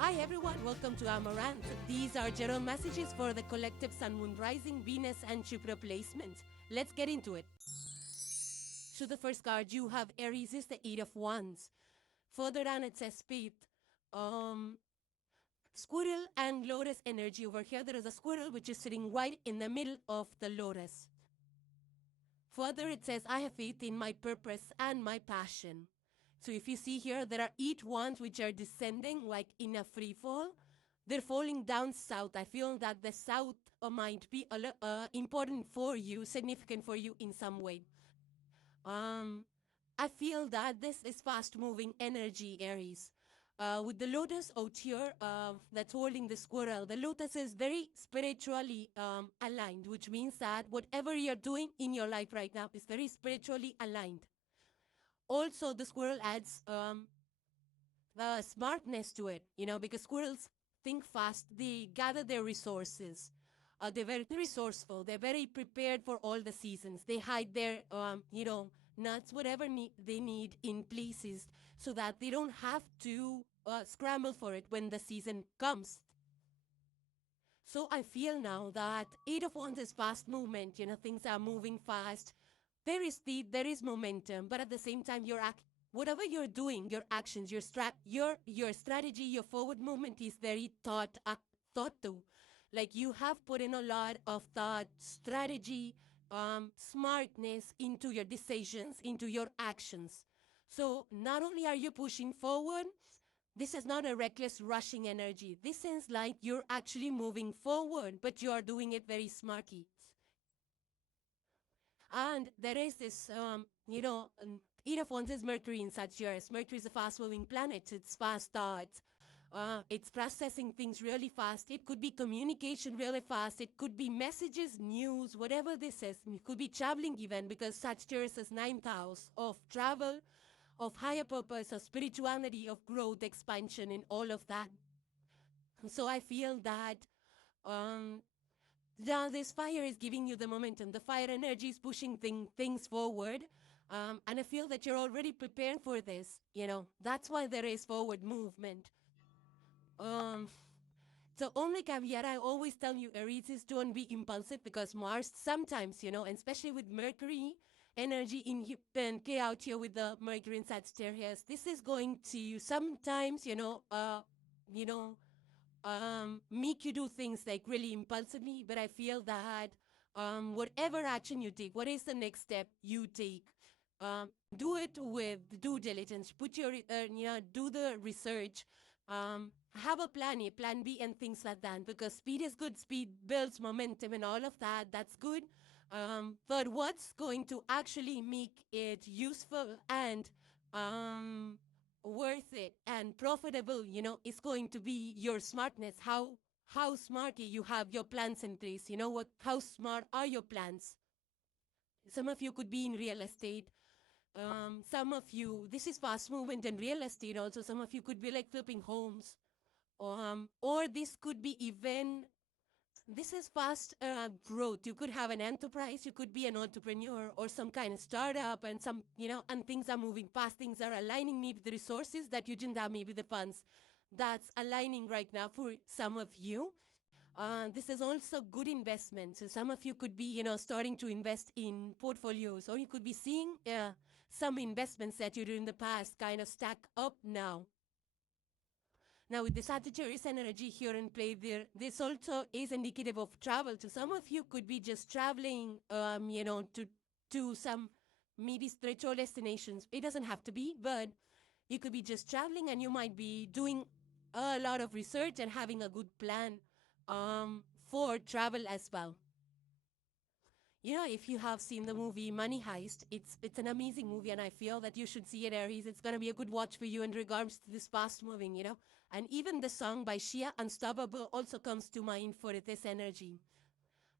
Hi everyone, welcome to Amaranth. These are general messages for the collective Sun, Moon, Rising, Venus and Jupiter placement. Let's get into it. So the first card you have Aries is the Eight of Wands. Further down it says Speed. Squirrel and lotus energy. Over here there is a squirrel which is sitting right in the middle of the lotus. Further it says, I have faith in my purpose and my passion. So if you see here, there are 8 wands which are descending like in a free fall. They're falling down south. I feel that the south might be important for you, significant for you in some way. I feel that this is fast-moving energy, Aries. With the lotus out here that's holding the squirrel, the lotus is very spiritually aligned, which means that whatever you're doing in your life right now is very spiritually aligned. Also, the squirrel adds smartness to it, because squirrels think fast. They gather their resources. They're very resourceful. They're very prepared for all the seasons. They hide their, nuts, whatever they need in places so that they don't have to scramble for it when the season comes. So I feel now that Eight of Wands is fast movement. Things are moving fast. There is speed, there is momentum, but at the same time, whatever you're doing, your actions, your strategy, your forward movement is very thought to. Like you have put in a lot of thought, strategy, smartness into your decisions, into your actions. So not only are you pushing forward, this is not a reckless rushing energy. This is like you're actually moving forward, but you are doing it very smartly. And there is this, Eight of Wands is Mercury in Sagittarius. Mercury is a fast-moving planet. It's fast thoughts. It's processing things really fast. It could be communication really fast. It could be messages, news, whatever this is. It could be traveling even, because Sagittarius is 9th house of travel, of higher purpose, of spirituality, of growth, expansion, and all of that. So I feel that this fire is giving you the momentum. The fire energy is pushing things forward. And I feel that you're already prepared for this. That's why there is forward movement. The only caveat I always tell you, Aries, is don't be impulsive, because Mars sometimes, and especially with Mercury energy in K out here with the Mercury in Sagittarius, this is going to sometimes, make you do things like really impulsively. But I feel that whatever action you take, what is the next step you take, do it with due diligence. Put your, do the research. Have a plan A, plan B, and things like that. Because speed is good. Speed builds momentum and all of that. That's good. But what's going to actually make it useful and worth it and profitable, is going to be your smartness. How smartly you have your plans in place. How smart are your plans? Some of you could be in real estate. Some of you, this is fast movement in real estate also. Some of you could be like flipping homes. Or this could be even, this is fast growth. You could have an enterprise, you could be an entrepreneur or some kind of startup, and and things are moving fast. Things are aligning, maybe the resources that you didn't have, maybe the funds that's aligning right now for some of you. This is also good investment. So some of you could be, starting to invest in portfolios, or you could be seeing some investments that you did in the past kind of stack up now. Now, with the Sagittarius energy here in play, this also is indicative of travel. So some of you could be just traveling, to some maybe spiritual destinations. It doesn't have to be, but you could be just traveling, and you might be doing a lot of research and having a good plan for travel as well. If you have seen the movie Money Heist, it's an amazing movie, and I feel that you should see it, Aries. It's going to be a good watch for you in regards to this fast moving, And even the song by Sia, Unstoppable, also comes to mind for this energy.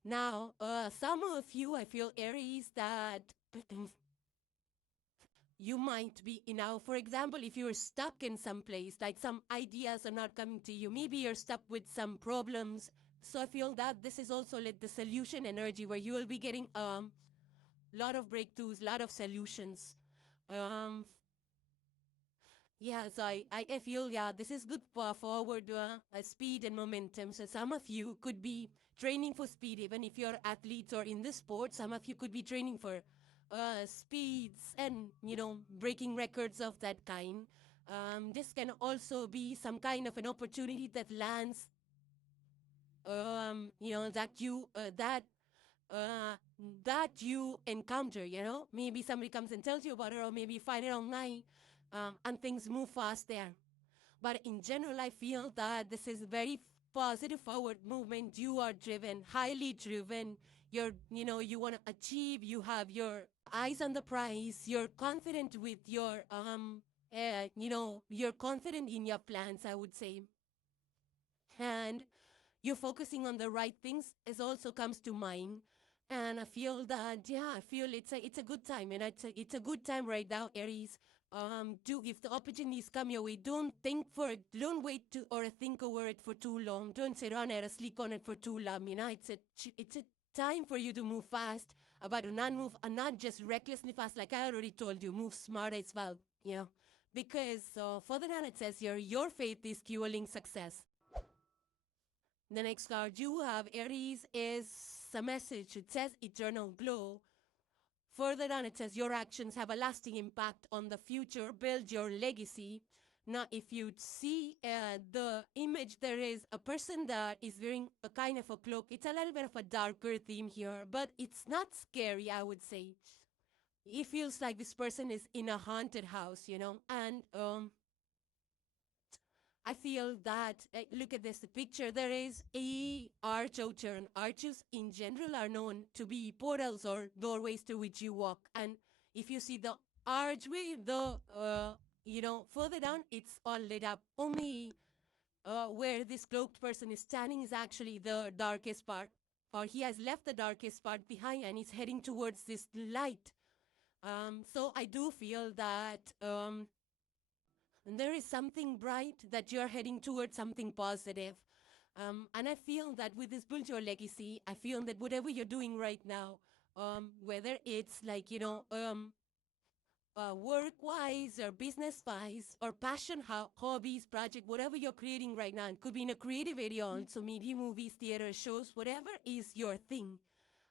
Now, some of you, I feel, Aries, that you might be, for example, if you're stuck in some place, like some ideas are not coming to you, maybe you're stuck with some problems. So I feel that this is also like the solution energy, where you will be getting a lot of breakthroughs, lot of solutions. Yeah, so I feel, yeah, this is good for forward speed and momentum. So some of you could be training for speed, even if you're athletes or in the sport. Some of you could be training for speeds and, breaking records of that kind. This can also be some kind of an opportunity that lands, that uh, that you encounter, maybe somebody comes and tells you about it, or maybe you find it online, and things move fast there. But in general, I feel that this is very positive forward movement. You are driven, highly driven. You want to achieve. You have your eyes on the prize. You're confident with your, you're confident in your plans, I would say. And you're focusing on the right things is also comes to mind. And I feel that, yeah, I feel it's a good time, and it's a good time right now, Aries. Do if the opportunities come your way, don't think for it, don't wait to or think over it for too long. Don't sit on it or sleep on it for too long. It's a time for you to move fast, but to not move and not just recklessly fast. Like I already told you, move smart as well. Because further down it says here, your faith is fueling success. The next card you have, Aries, is a message. It says eternal glow. Further down, it says your actions have a lasting impact on the future. Build your legacy. Now, if you see the image, there is a person that is wearing a kind of a cloak. It's a little bit of a darker theme here, but it's not scary, I would say. It feels like this person is in a haunted house, and I feel that, look at this picture, there is a arch out here, and arches in general are known to be portals or doorways to which you walk. And if you see the archway, further down, it's all lit up. Only where this cloaked person is standing is actually the darkest part, or he has left the darkest part behind and is heading towards this light. So I do feel that there is something bright, that you're heading towards something positive. And I feel that with this build your legacy, I feel that whatever you're doing right now, whether it's like, work-wise or business-wise or passion, hobbies, project, whatever you're creating right now, it could be in a creative area also, media, movies, theater, shows, whatever is your thing.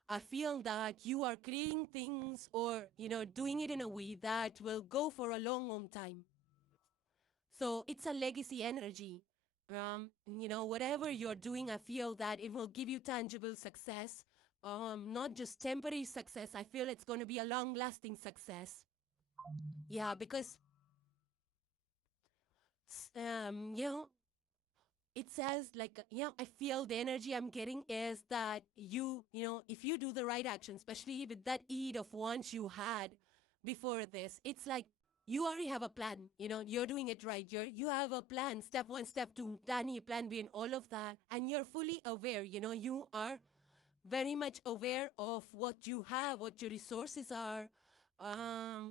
I feel that you are creating things or, doing it in a way that will go for a long, long time. So it's a legacy energy. Whatever you're doing, I feel that it will give you tangible success, not just temporary success. I feel it's going to be a long-lasting success. Yeah, because, um, you know, it says like, I feel the energy I'm getting is that if you do the right action, especially with that Eight of Wands you had before this, it's like you already have a plan. You're doing it right. You have a plan. Step one, step two, plan A, plan B, and all of that, and you're fully aware. You are very much aware of what you have, what your resources are.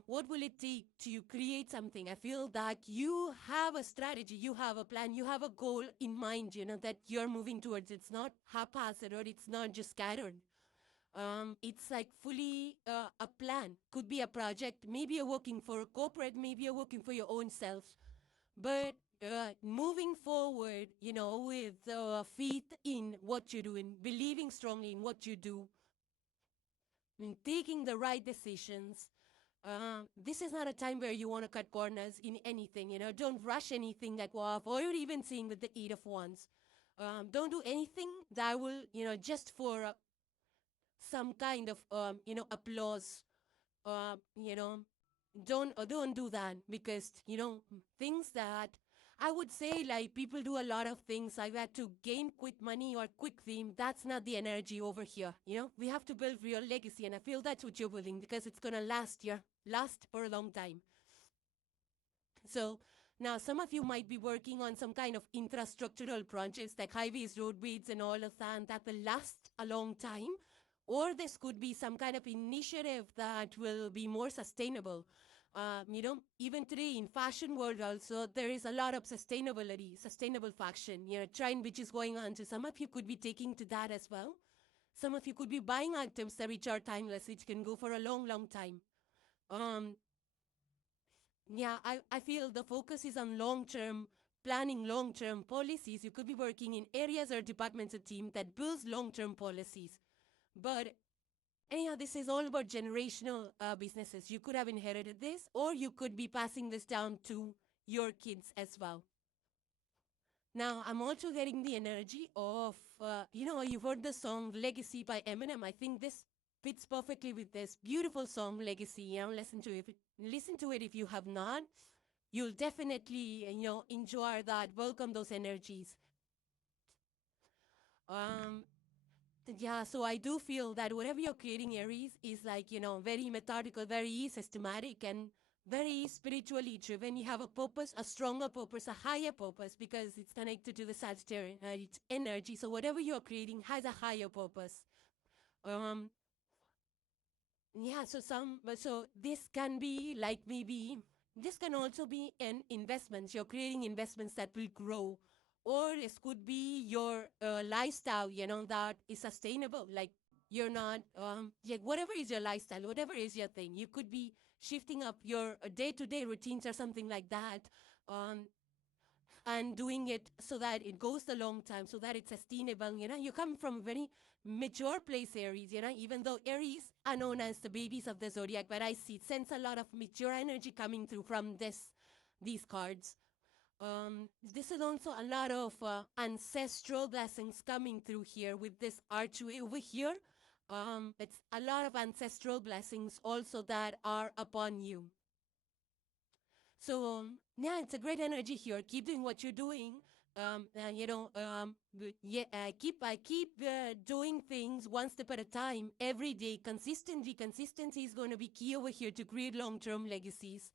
What will it take to create something? I feel that you have a strategy, you have a plan, you have a goal in mind, that you're moving towards. It's not haphazard or it's not just scattered. It's like fully a plan. Could be a project. Maybe you're working for a corporate, maybe you're working for your own self. But moving forward, with faith in what you're doing, believing strongly in what you do, and taking the right decisions. This is not a time where you want to cut corners in anything. Don't rush anything that go off, or you're even seeing with the Eight of Wands. Don't do anything that will, just for some kind of, applause. Uh, you know, don't do that, because things that I would say, like, people do a lot of things I've had to gain quick money or quick fame. That's not the energy over here. We have to build real legacy, and I feel that's what you're building, because it's gonna last for a long time. So now some of you might be working on some kind of infrastructural projects like highways, roadways, and all of that, and that will last a long time. Or this could be some kind of initiative that will be more sustainable. Even today in fashion world also, there is a lot of sustainability, sustainable fashion, trend which is going on. So some of you could be taking to that as well. Some of you could be buying items that which are timeless, which can go for a long, long time. Um, yeah, I feel the focus is on long-term planning, long-term policies. You could be working in areas or departments or team that builds long-term policies. But anyhow, this is all about generational businesses. You could have inherited this, or you could be passing this down to your kids as well. Now, I'm also getting the energy of, you've heard the song Legacy by Eminem. I think this fits perfectly with this beautiful song, Legacy. Listen to it. Listen to it if you have not. You'll definitely, enjoy that, welcome those energies. Um, yeah, so I do feel that whatever you're creating, Aries, is like, very methodical, very systematic, and very spiritually driven. You have a purpose, a stronger purpose, a higher purpose, because it's connected to the Sagittarius energy. So whatever you're creating has a higher purpose. Um, yeah, so this can be like maybe, this can also be an investment. You're creating investments that will grow. Or this could be your lifestyle, that is sustainable. Like you're not, whatever is your lifestyle, whatever is your thing, you could be shifting up your day-to-day routines or something like that. Um, and doing it so that it goes a long time, so that it's sustainable. You come from a very mature place, Aries, even though Aries are known as the babies of the zodiac, but I sense a lot of mature energy coming through from these cards. This is also a lot of ancestral blessings coming through here with this archway over here. It's a lot of ancestral blessings also that are upon you. So yeah, it's a great energy here. Keep doing what you're doing. Keep doing things one step at a time, every day, consistently. Consistency is going to be key over here to create long-term legacies.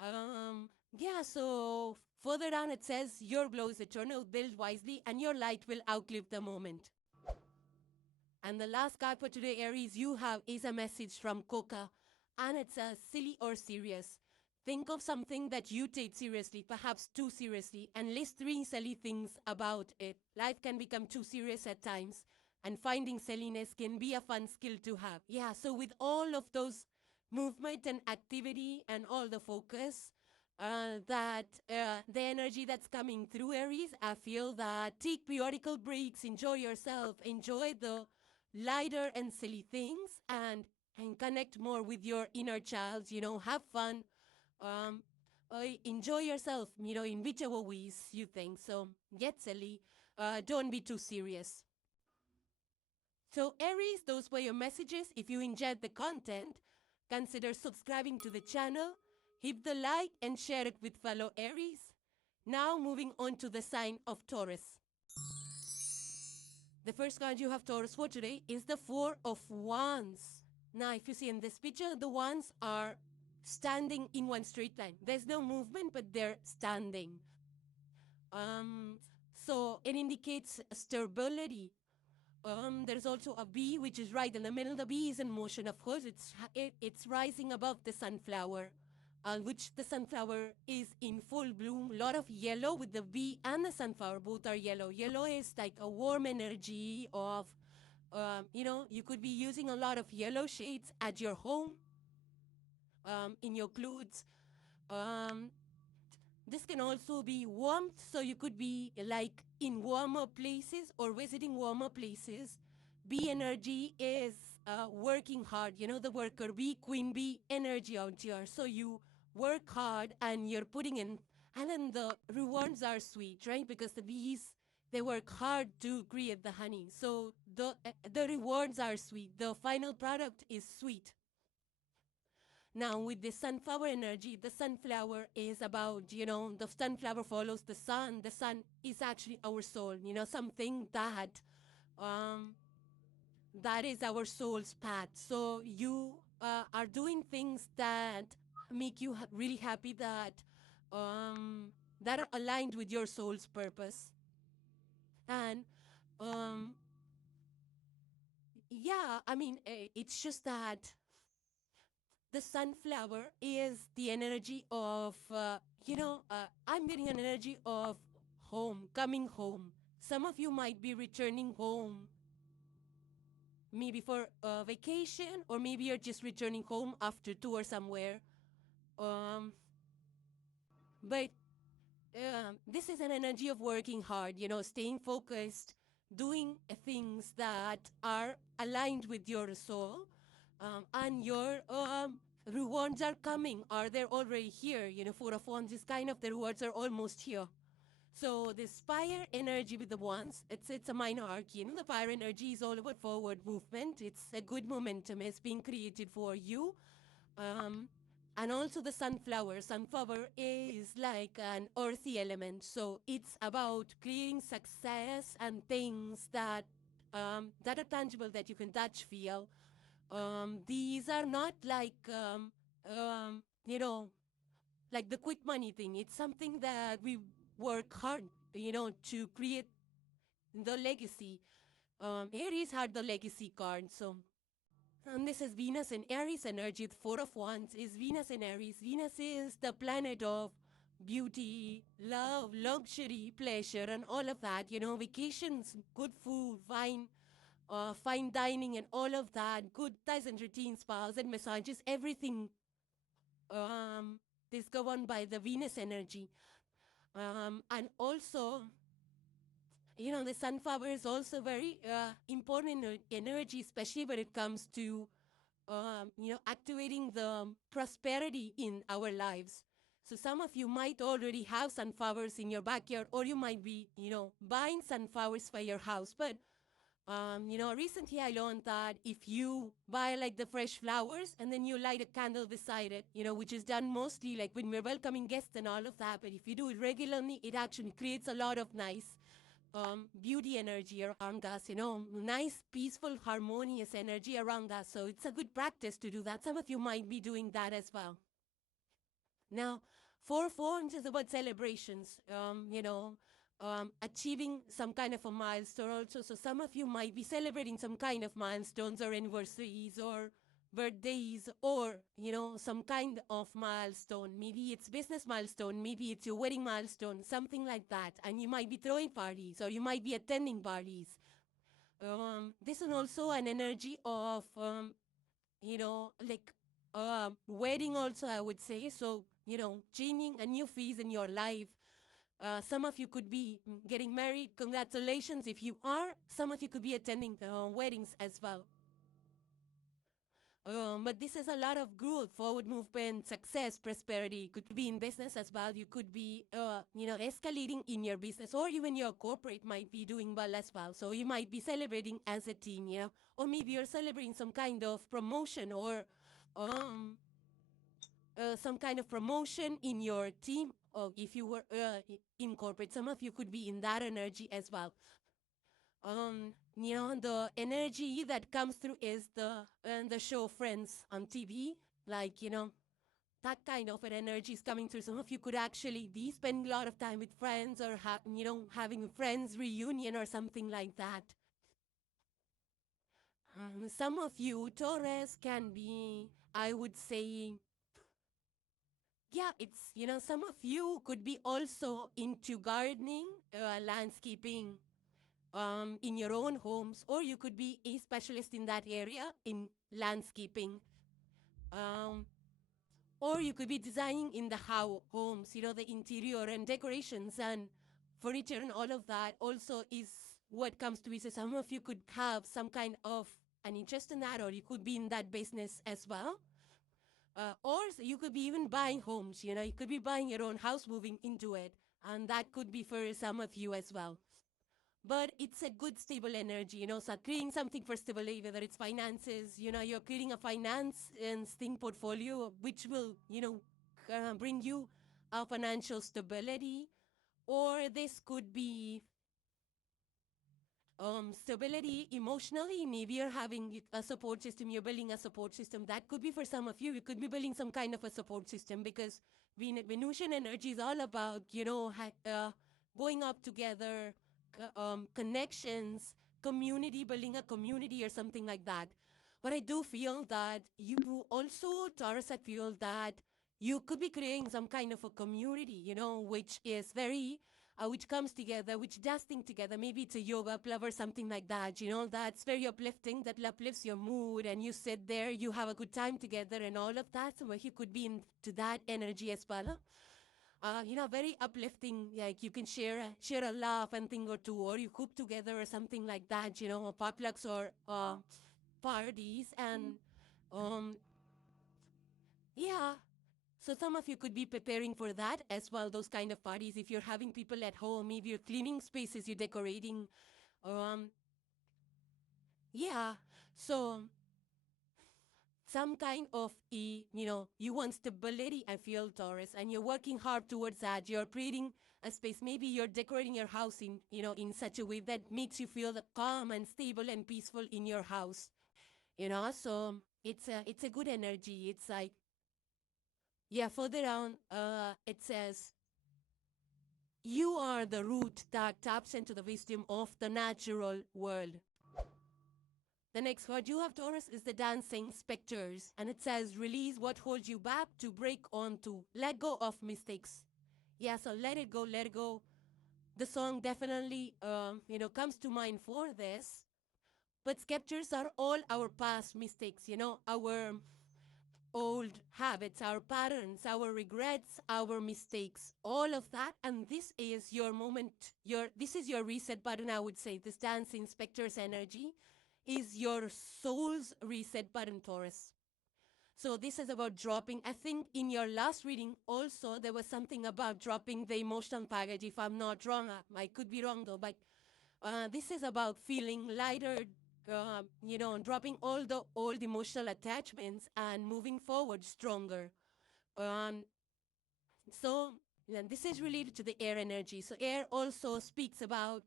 Yeah, so further down it says, your glow is eternal, build wisely, and your light will outlive the moment. And the last card for today, Aries, you have is a message from Coca, and it's a silly or serious. Think of something that you take seriously, perhaps too seriously, and list 3 silly things about it. Life can become too serious at times, and finding silliness can be a fun skill to have. Yeah, so with all of those movement and activity and all the focus, the energy that's coming through, Aries, I feel that take periodical breaks, enjoy yourself, enjoy the lighter and silly things, and connect more with your inner child. Have fun, um, enjoy yourself, in whichever ways you think. So get silly, don't be too serious. So Aries, those were your messages. If you enjoyed the content, consider subscribing to the channel, hit the like and share it with fellow Aries. Now moving on to the sign of Taurus. The first card you have, Taurus, for today is the Four of Wands. Now, if you see in this picture, the wands are standing in one straight line. There's no movement, but they're standing. So it indicates stability. There's also a bee, which is right in the middle. The bee is in motion, of course. It's rising above the sunflower, which the sunflower is in full bloom. A lot of yellow with the bee and the sunflower. Both are yellow. Yellow is like a warm energy of, you could be using a lot of yellow shades at your home, in your clothes. This can also be warmth, so you could be like in warmer places or visiting warmer places. Bee energy is working hard, the worker bee, queen bee energy out here. So you work hard and you're putting in, and then the rewards are sweet, right? Because the bees, they work hard to create the honey. So the rewards are sweet. The final product is sweet. Now, with the sunflower energy, the sunflower is about, the sunflower follows the sun. The sun is actually our soul, something that is our soul's path. So you are doing things that make you really happy, that are aligned with your soul's purpose. And yeah, I mean, it's just that the sunflower is the energy of, I'm getting an energy of home, coming home. Some of you might be returning home, maybe for a vacation, or maybe you're just returning home after tour somewhere. Um, But this is an energy of working hard, staying focused, doing things that are aligned with your soul, and your rewards are coming, or they're already here. Four of Wands is kind of the rewards are almost here. So this fire energy with the wands, it's a minor arc. The fire energy is all about forward movement. It's a good momentum. It's being created for you. And also the sunflower. Sunflower is like an earthy element. So it's about creating success and things that that are tangible, that you can touch, feel. These are not like, um, you know, like the quick money thing. It's something that we work hard, to create the legacy. Aries had the legacy card, so. And this is Venus in Aries energy. The Four of Wands is Venus in Aries. Venus is the planet of beauty, love, luxury, pleasure, and all of that. Vacations, good food, fine dining, and all of that. Good ties and routines, spas and massages, everything is governed by the Venus energy. And also, the sunflower is also very important energy, especially when it comes to, activating the prosperity in our lives. So some of you might already have sunflowers in your backyard, or you might be, buying sunflowers for your house. But recently I learned that if you buy like the fresh flowers and then you light a candle beside it, which is done mostly like when we're welcoming guests and all of that, but if you do it regularly, it actually creates a lot of nice beauty energy around us, nice, peaceful, harmonious energy around us. So it's a good practice to do that. Some of you might be doing that as well. Now, Four of Wands is about celebrations, achieving some kind of a milestone also. So some of you might be celebrating some kind of milestones or anniversaries or birthdays, or, some kind of milestone. Maybe it's business milestone, maybe it's your wedding milestone, something like that. And you might be throwing parties, or you might be attending parties. This is also an energy of, like wedding also, I would say. So, changing a new phase in your life. Some of you could be getting married. Congratulations if you are. Some of you could be attending weddings as well. But this is a lot of growth, forward movement, success, prosperity. Could be in business as well. You could be, escalating in your business, or even your corporate might be doing well as well. So you might be celebrating as a team, or maybe you're celebrating some kind of promotion, or some kind of promotion in your team, or if you were in corporate, some of you could be in that energy as well. The energy that comes through is the show Friends on TV, like, that kind of an energy is coming through. Some of you could actually be spending a lot of time with friends, or having a friends reunion or something like that. Some of you, Taurus, can be, I would say, yeah, it's, some of you could be also into gardening, landscaping, in your own homes, or you could be a specialist in that area in landscaping. Or you could be designing in the homes, the interior and decorations and furniture and all of that also is what comes to it. So some of you could have some kind of an interest in that, or you could be in that business as well. Or you could be even buying homes, you could be buying your own house, moving into it. And that could be for some of you as well. But it's a good stable energy, so creating something for stability, whether it's finances, you're creating a finance and thing portfolio, which will, bring you a financial stability. Or this could be stability emotionally. Maybe you're having a support system, you're building a support system. That could be for some of you. You could be building some kind of a support system, because Venusian energy is all about, going up together, connections, community, building a community or something like that. But I do feel that you also, Taurus, I feel that you could be creating some kind of a community, which is very, which comes together, which does things together. Maybe it's a yoga club or something like that, that's very uplifting, that uplifts your mood, and you sit there, you have a good time together and all of that. So you could be into that energy as well. very uplifting. Like you can share a laugh and thing or two, or you cook together or something like that. Potlucks or parties, and um, yeah. So some of you could be preparing for that as well. Those kind of parties. If you're having people at home, maybe you're cleaning spaces, you're decorating. Um, yeah. So some kind of you want stability, I feel, Taurus, and you're working hard towards that. You're creating a space. Maybe you're decorating your house in such a way that makes you feel calm and stable and peaceful in your house. So it's a good energy. It's like, yeah, further down, it says, you are the root that taps into the wisdom of the natural world. The next word you have, Taurus, is the dancing specters. And it says, release what holds you back to break on to let go of mistakes. Yeah, so let it go, let it go. The song definitely, comes to mind for this. But scepters are all our past mistakes, our old habits, our patterns, our regrets, our mistakes, all of that. And this is your moment, this is your reset button, I would say. This dance inspector's energy is your soul's reset button, Taurus. So this is about dropping. I think in your last reading also there was something about dropping the emotional baggage, if I'm not wrong. I could be wrong though, but this is about feeling lighter, dropping all the old emotional attachments and moving forward stronger. Um, so and this is related to the air energy. So air also speaks about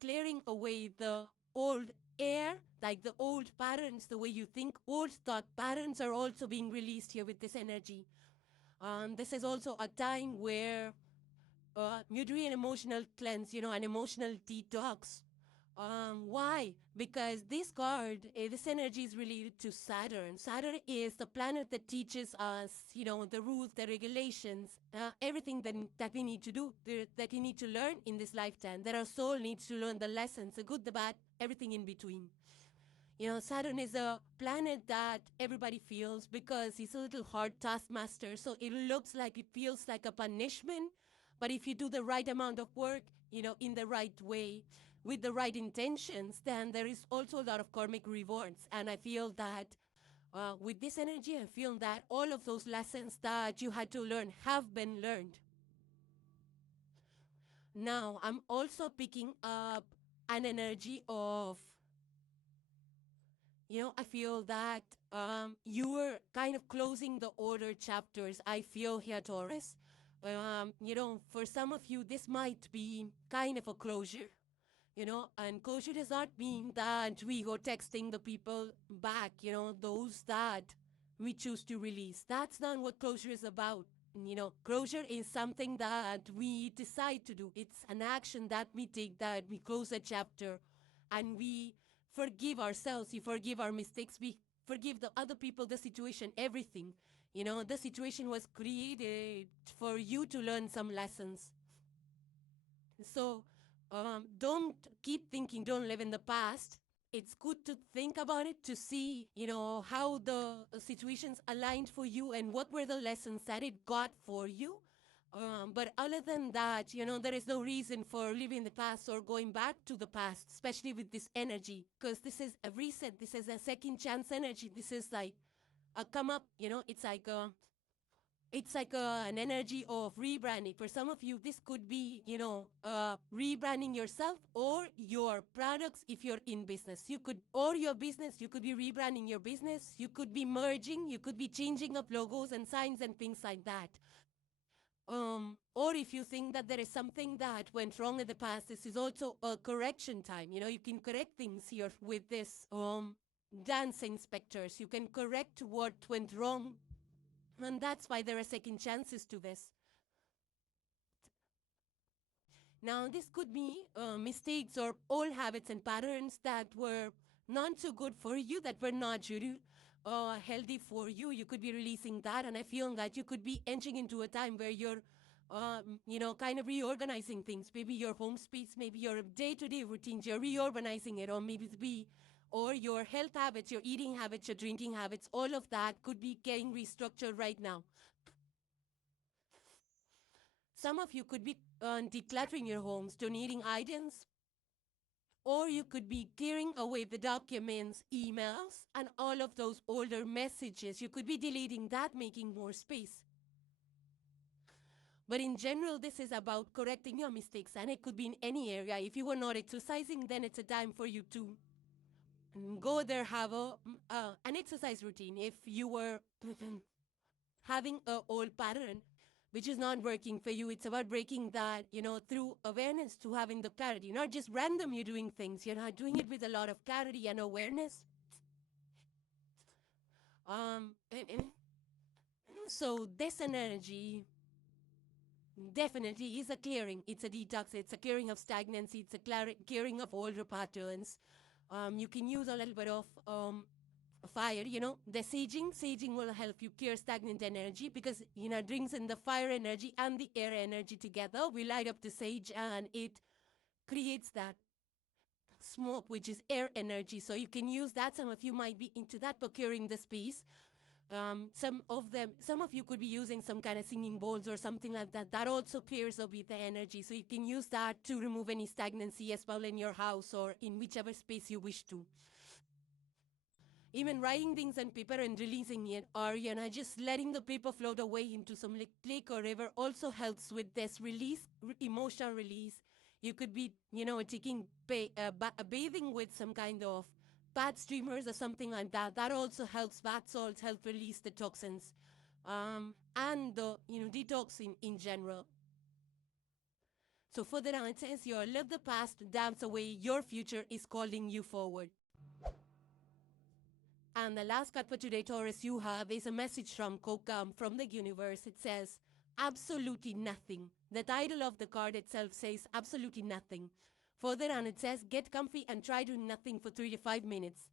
clearing away the old air, like the old patterns, the way you think, old thought patterns are also being released here with this energy. This is also a time where you do an emotional cleanse, an emotional detox. Why? Because this card, this energy is related to Saturn. Saturn is the planet that teaches us, the rules, the regulations, everything that we need to do, that we need to learn in this lifetime, that our soul needs to learn the lessons, the good, the bad, everything in between. Saturn is a planet that everybody feels because he's a little hard taskmaster. So it looks like, it feels like a punishment. But if you do the right amount of work, in the right way, with the right intentions, then there is also a lot of karmic rewards. And I feel that with this energy, I feel that all of those lessons that you had to learn have been learned. Now, I'm also picking up an energy of, I feel that you were kind of closing the older chapters. I feel here, Taurus. For some of you, this might be kind of a closure. And closure does not mean that we go texting the people back, those that we choose to release. That's not what closure is about. Closure is something that we decide to do. It's an action that we take, that we close a chapter and we forgive ourselves, we forgive our mistakes, we forgive the other people, the situation, everything. The situation was created for you to learn some lessons. So don't keep thinking, don't live in the past. It's good to think about it, to see, how the situations aligned for you and what were the lessons that it got for you. But other than that, there is no reason for living the past or going back to the past, especially with this energy, because this is a reset. This is a second chance energy. This is like a come up, it's like an energy of rebranding. For some of you, this could be, rebranding yourself or your products if you're in business. You could, or your business, you could be rebranding your business. You could be merging. You could be changing up logos and signs and things like that. Or if you think that there is something that went wrong in the past, this is also a correction time. You can correct things here with this dance inspectors. You can correct what went wrong. And that's why there are second chances to this. Now, this could be mistakes or old habits and patterns that were not so good for you, that were not really healthy for you. You could be releasing that, and I feel that you could be entering into a time where you're, kind of reorganizing things. Maybe your home space, maybe your day-to-day routines, you're reorganizing it, or or your health habits, your eating habits, your drinking habits, all of that could be getting restructured right now. Some of you could be decluttering your homes, donating items, or you could be clearing away the documents, emails, and all of those older messages. You could be deleting that, making more space. But in general, this is about correcting your mistakes, and it could be in any area. If you were not exercising, then it's a time for you to go there, have an exercise routine. If you were having an old pattern which is not working for you, it's about breaking that, through awareness, to having the clarity. Not just random you doing things, you're not doing it with a lot of clarity and awareness. So this energy definitely is a clearing. It's a detox. It's a clearing of stagnancy. It's a clearing of older patterns. You can use a little bit of fire, the saging. Saging will help you clear stagnant energy because, brings in the fire energy and the air energy together. We light up the sage and it creates that smoke, which is air energy. So you can use that. Some of you might be into that, procuring the space. Some of you could be using some kind of singing bowls or something like that. That also clears up with the energy. So you can use that to remove any stagnancy as well in your house or in whichever space you wish to. Even writing things on paper and releasing it, or just letting the paper float away into some lake or river also helps with this release, emotional release. You could be, taking bathing with some kind of bath streamers or something like that. That also helps. Bath salts help release the toxins, and the detox in general. So further on, it says, live the past, dance away. Your future is calling you forward. And the last card for today, Taurus, you have is a message from 𝑋𝍊𝍰, from the universe. It says, absolutely nothing. The title of the card itself says absolutely nothing. Further on, it says, get comfy and try doing nothing for 3 to 5 minutes.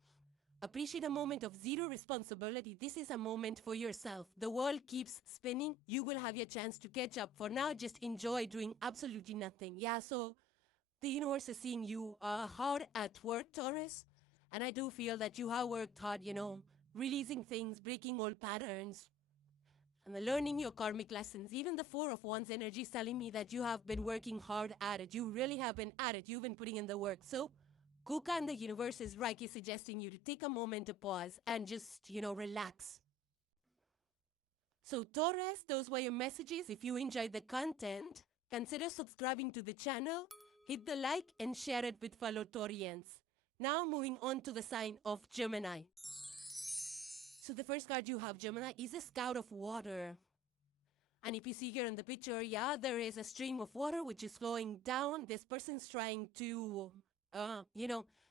Appreciate a moment of zero responsibility. This is a moment for yourself. The world keeps spinning. You will have your chance to catch up. For now, just enjoy doing absolutely nothing. Yeah, so the universe is seeing you hard at work, Taurus. And I do feel that you have worked hard, releasing things, breaking old patterns, and learning your karmic lessons. Even the Four of Wands energy is telling me that you have been working hard at it. You really have been at it. You've been putting in the work. So 𝑋𝍊𝍰 and the universe is rightly suggesting you to take a moment to pause and just, relax. So Taurus, those were your messages. If you enjoyed the content, consider subscribing to the channel, hit the like and share it with fellow Taurians. Now moving on to the sign of Gemini. So the first card you have, Gemini, is a spout of water. And if you see here in the picture, yeah, there is a stream of water which is flowing down. This person's trying to,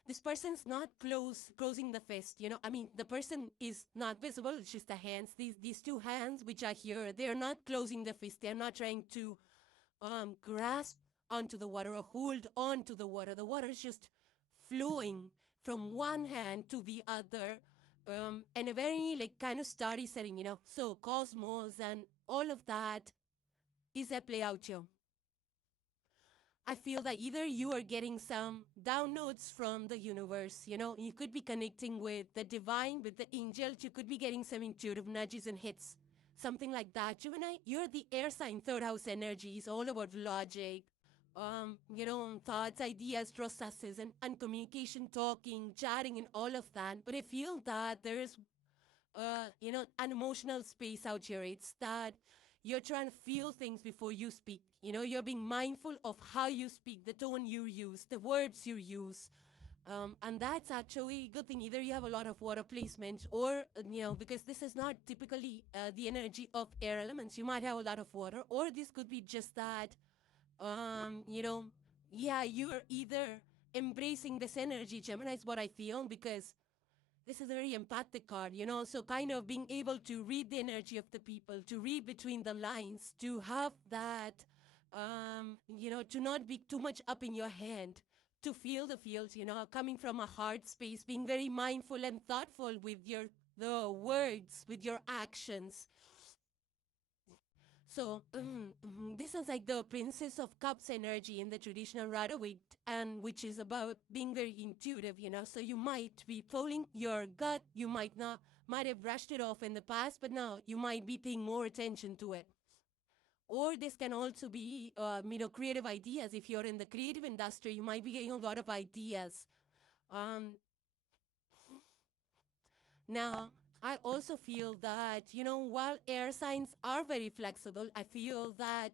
this person's not closing the fist. The person is not visible. It's just the hands. These two hands which are here, they're not closing the fist. They're not trying to grasp onto the water or hold on to the water. The water is just flowing from one hand to the other, in a very kind of starry setting, So cosmos and all of that is at play out here. I feel that either you are getting some downloads from the universe, you could be connecting with the divine, with the angels, you could be getting some intuitive nudges and hits, something like that. Gemini, you're the air sign, third house energy is all about logic, thoughts, ideas, processes, and communication, talking, chatting, and all of that. But I feel that there is, an emotional space out here. It's that you're trying to feel things before you speak. You're being mindful of how you speak, the tone you use, the words you use. And that's actually a good thing. Either you have a lot of water placement or, because this is not typically the energy of air elements, you might have a lot of water, or this could be just that, you're either embracing this energy, Gemini, is what I feel, because this is a very empathic card, so kind of being able to read the energy of the people, to read between the lines, to have that, to not be too much up in your hand, to feel the feels, coming from a heart space, being very mindful and thoughtful with the words, with your actions. So this is like the Princess of Cups energy in the traditional Rider-Waite, and which is about being very intuitive, So you might be following your gut. You might have brushed it off in the past, but now you might be paying more attention to it. Or this can also be, creative ideas. If you're in the creative industry, you might be getting a lot of ideas. Um, Now, I also feel that, while air signs are very flexible, I feel that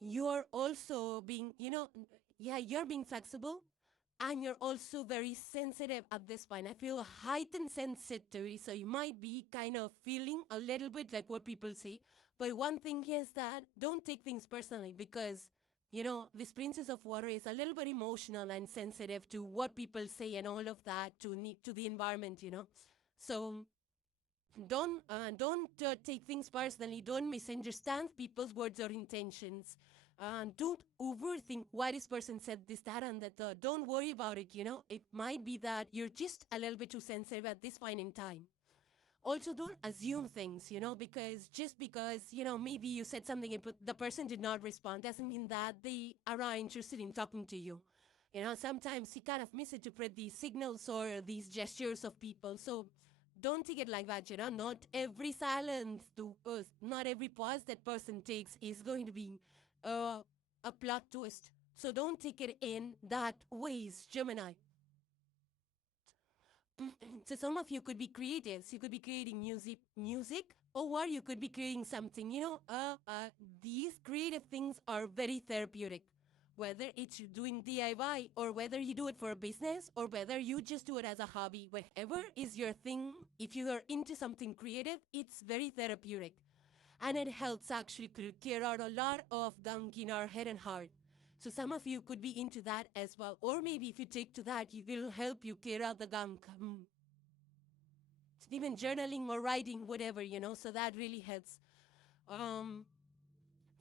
you're also being, you're being flexible, and you're also very sensitive at this point. I feel heightened sensitivity, so you might be kind of feeling a little bit like what people say. But one thing is that don't take things personally, because this princess of water is a little bit emotional and sensitive to what people say and all of that, to the environment. So don't take things personally. Don't misunderstand people's words or intentions. Don't overthink why this person said this, that, and that. Don't worry about it. It might be that you're just a little bit too sensitive at this point in time. Also, don't assume things, because just because, maybe you said something and the person did not respond doesn't mean that they are not interested in talking to you. Sometimes you kind of misinterpret these signals or these gestures of people. So don't take it like that, Not every silence, not every pause that person takes is going to be a plot twist. So don't take it in that ways, Gemini. So some of you could be creatives. You could be creating music, or you could be creating something. These creative things are very therapeutic. Whether it's doing DIY, or whether you do it for a business, or whether you just do it as a hobby, whatever is your thing, if you are into something creative, it's very therapeutic. And it helps actually clear out a lot of gunk in our head and heart. So some of you could be into that as well. Or maybe if you take to that, it will help you clear out the gunk. So even journaling or writing, whatever, so that really helps. Um,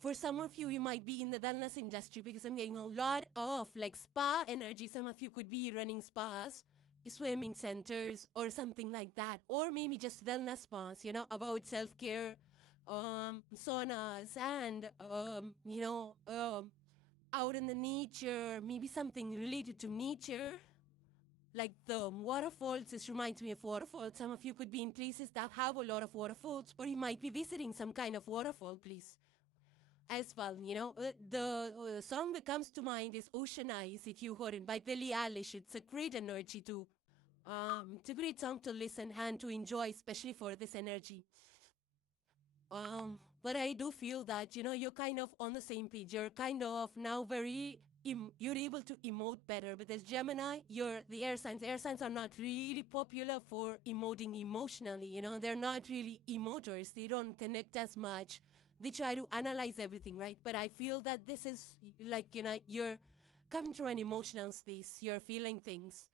for some of you, you might be in the wellness industry, because I'm getting a lot of like spa energy. Some of you could be running spas, swimming centers, or something like that. Or maybe just wellness spas, about self-care, saunas, and, out in the nature, maybe something related to nature, like the waterfalls. This reminds me of waterfalls. Some of you could be in places that have a lot of waterfalls, or you might be visiting some kind of waterfall, please. As well, the song that comes to mind is Ocean Eyes, if you heard it, by Billie Eilish. It's a great energy to, it's a great song to listen and to enjoy, especially for this energy. But I do feel that, you're kind of on the same page. You're kind of now you're able to emote better, because Gemini, you're the air signs. Air signs are not really popular for emoting emotionally. They're not really emoters. They don't connect as much. They try to analyze everything, right? But I feel that this is like, you're coming through an emotional space. You're feeling things.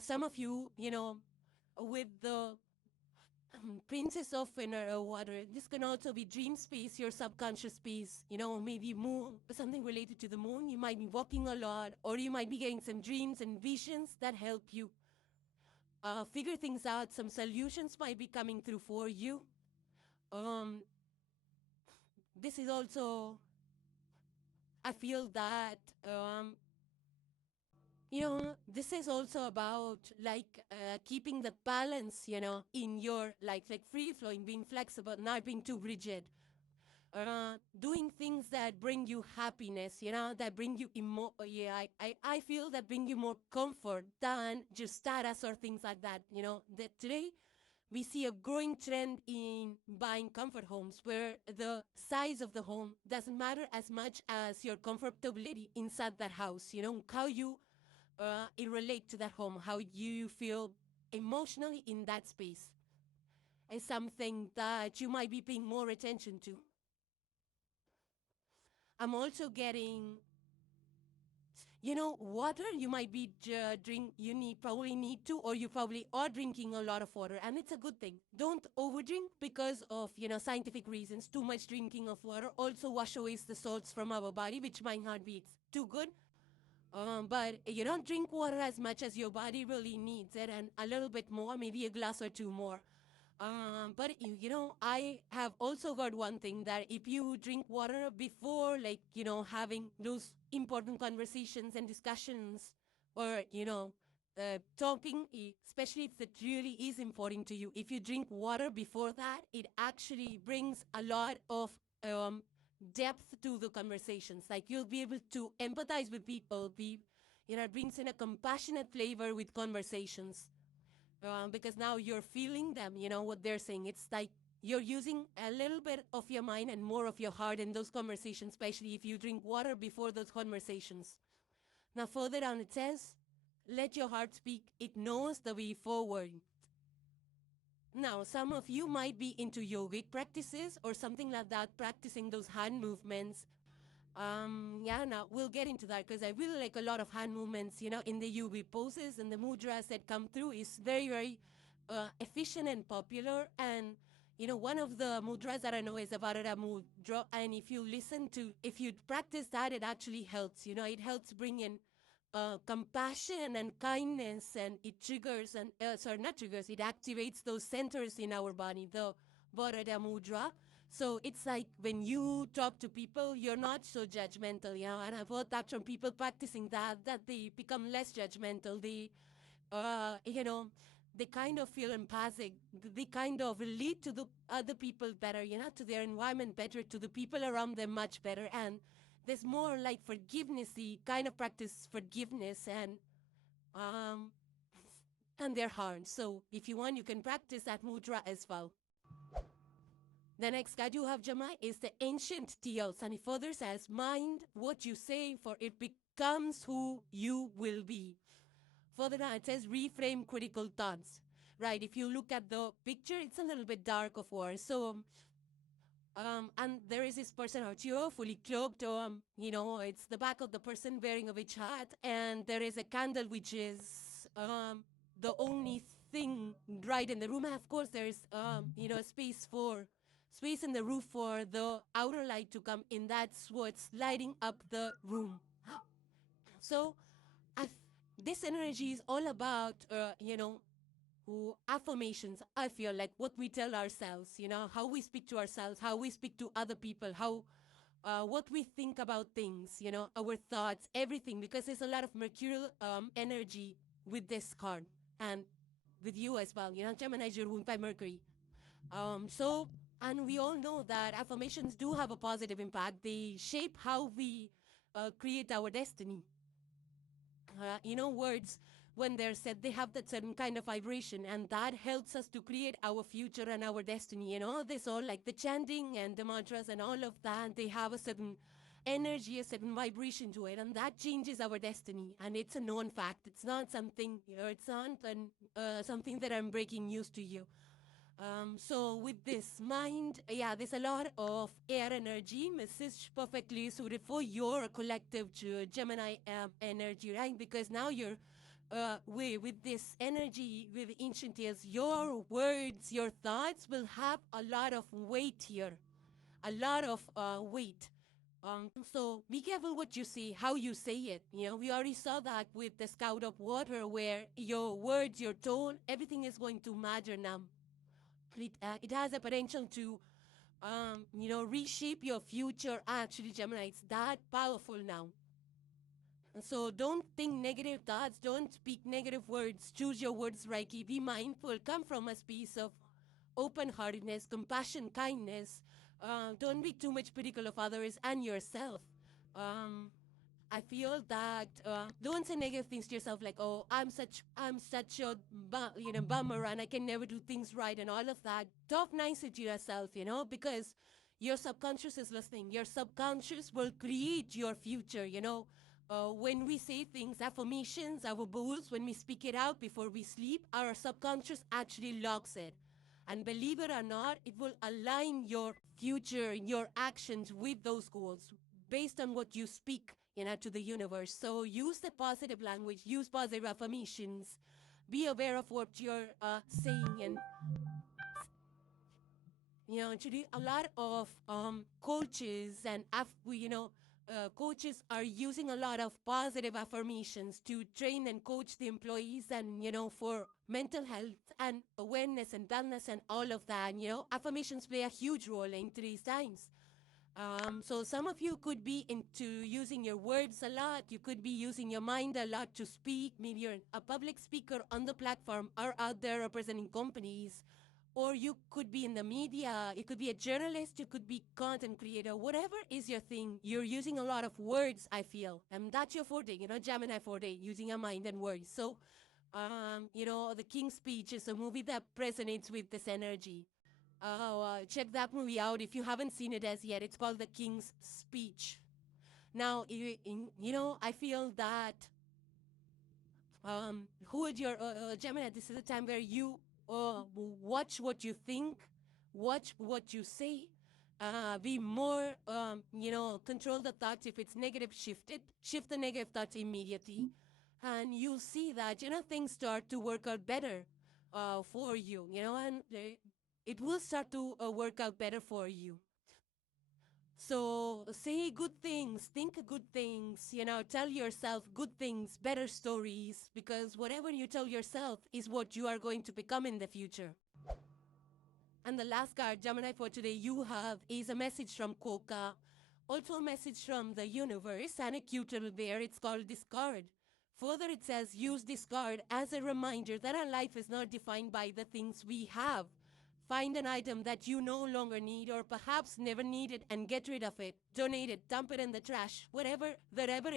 Some of you, with the princess of inner water. This can also be dream space, your subconscious space, maybe moon, something related to the moon. You might be walking a lot, or you might be getting some dreams and visions that help you figure things out. Some solutions might be coming through for you. This is also, I feel that, this is also about like keeping the balance, in your like free flowing, being flexible, not being too rigid. Doing things that bring you happiness, that bring you I feel that bring you more comfort than just status or things like that. That today we see a growing trend in buying comfort homes, where the size of the home doesn't matter as much as your comfortability inside that house. How you relate to that home, how you feel emotionally in that space is something that you might be paying more attention to. I'm also getting, water. You might be probably need to, or you probably are drinking a lot of water, and it's a good thing. Don't overdrink because of, scientific reasons. Too much drinking of water also wash away the salts from our body, which might not be too good. But you don't drink water as much as your body really needs it, and a little bit more, maybe a glass or two more. But I have also heard one thing, that if you drink water before, like, having those important conversations and discussions, or, talking, especially if it really is important to you, if you drink water before that, it actually brings a lot of um, depth to the conversations. Like you'll be able to empathize with people, it brings in a compassionate flavor with conversations because now you're feeling them, what they're saying. It's like you're using a little bit of your mind and more of your heart in those conversations, especially if you drink water before those conversations. Now, further down it says, let your heart speak. It knows the way forward. Now, some of you might be into yogic practices or something like that, practicing those hand movements. Now we'll get into that because I really like a lot of hand movements, in the UV poses and the mudras that come through is very, very efficient and popular. And, one of the mudras that I know is the Varada mudra. And if you practice that, it actually helps, it helps bring in compassion and kindness, and it triggers it activates those centers in our body, the Varada mudra. So it's like when you talk to people, you're not so judgmental, and I've heard that from people practicing that they become less judgmental. They kind of feel empathic. They kind of relate to the other people better, to their environment better, to the people around them much better. And there's more like forgiveness-y kind of practice forgiveness and their heart. So if you want, you can practice that mudra as well. The next card you have, Gemini, is the Ancient Teals, and it further says, mind what you say, for it becomes who you will be. Further down, it says, reframe critical thoughts. Right, if you look at the picture, it's a little bit dark, of course. So, and there is this person out here, fully cloaked, it's the back of the person wearing a witch hat, and there is a candle, which is the only thing right in the room. And of course, there's, space in the roof for the outer light to come in. That's what's lighting up the room. So this energy is all about, affirmations. I feel like what we tell ourselves, how we speak to ourselves, how we speak to other people, how what we think about things, our thoughts, everything, because there's a lot of mercurial energy with this card and with you as well. Gemini is ruled by Mercury. And we all know that affirmations do have a positive impact. They shape how we create our destiny. Words, when they're said, they have that certain kind of vibration, and that helps us to create our future and our destiny. This all like the chanting and the mantras and all of that, they have a certain energy, a certain vibration to it, and that changes our destiny. And it's a known fact. It's not something, it's not something that I'm breaking news to you. So with this mind, there's a lot of air energy, message perfectly suited for your collective Gemini energy, right? Because now you're with this energy, with Ancient Tears, your words, your thoughts will have a lot of weight here, a lot of weight. So be careful what you say, how you say it. We already saw that with the Scout of Water, where your words, your tone, everything is going to matter now. It has a potential to, reshape your future. Actually, Gemini, it's that powerful now. So don't think negative thoughts. Don't speak negative words. Choose your words rightly. Be mindful. Come from a space of open-heartedness, compassion, kindness. Don't be too much critical of others and yourself. I feel that don't say negative things to yourself like, oh, I'm such a bummer and I can never do things right and all of that. Talk nicely to yourself, because your subconscious is listening. Your subconscious will create your future, when we say things, affirmations, our goals, when we speak it out before we sleep, our subconscious actually locks it. And believe it or not, it will align your future, your actions with those goals based on what you speak, to the universe. So use the positive language, use positive affirmations, be aware of what you're saying. And, today a lot of coaches and, coaches are using a lot of positive affirmations to train and coach the employees and, for mental health and awareness and wellness and all of that. Affirmations play a huge role in today's times. So some of you could be into using your words a lot. You could be using your mind a lot to speak. Maybe you're a public speaker on the platform or out there representing companies. Or you could be in the media. You could be a journalist. You could be content creator. Whatever is your thing, you're using a lot of words, I feel. And that's your forte, Gemini forte, using your mind and words. So, The King's Speech is a movie that resonates with this energy. Check that movie out if you haven't seen it as yet. It's called The King's Speech. Now, I feel that who would your Gemini? This is a time where you watch what you think, watch what you say, be more, control the thoughts. If it's negative, shift the negative thoughts immediately, and you'll see that things start to work out better for you. And it will start to work out better for you. So say good things, think good things, tell yourself good things, better stories, because whatever you tell yourself is what you are going to become in the future. And the last card, Gemini, for today you have is a message from 𝑋̈ォ𝍺, also a message from the universe, and a cute little bear. It's called discard. Further, it says use this card as a reminder that our life is not defined by the things we have. Find an item that you no longer need or perhaps never needed and get rid of it. Donate it, dump it in the trash, wherever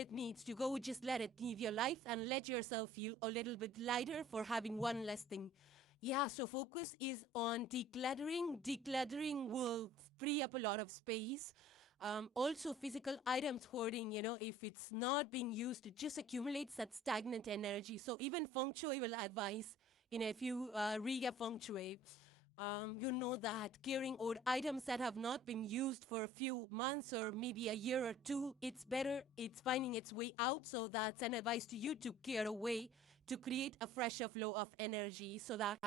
it needs to go, just let it leave your life and let yourself feel a little bit lighter for having one less thing. Yeah, so focus is on decluttering. Decluttering will free up a lot of space. Also, physical items hoarding, if it's not being used, it just accumulates that stagnant energy. So even feng shui will advise, if you read a feng shui, you know that carrying old items that have not been used for a few months or maybe a year or two, it's better, it's finding its way out. So that's an advice to you to clear away, to create a fresher flow of energy so that,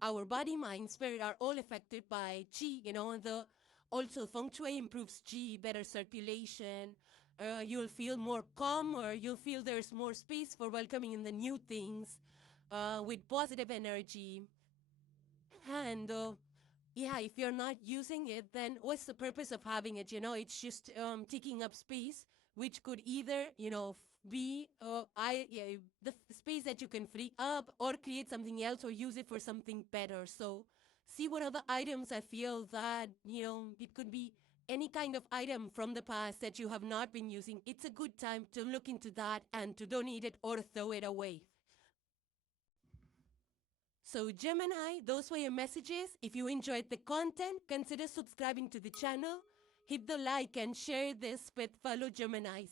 our body, mind, spirit are all affected by qi, also feng shui improves qi, better circulation. You'll feel more calm, or you'll feel there's more space for welcoming in the new things with positive energy. And if you're not using it, then what's the purpose of having it? It's just taking up space, which could either, be the space that you can free up or create something else or use it for something better. So see what other items. I feel that, it could be any kind of item from the past that you have not been using. It's a good time to look into that and to donate it or throw it away. So Gemini, those were your messages. If you enjoyed the content, consider subscribing to the channel, hit the like and share this with fellow Geminis.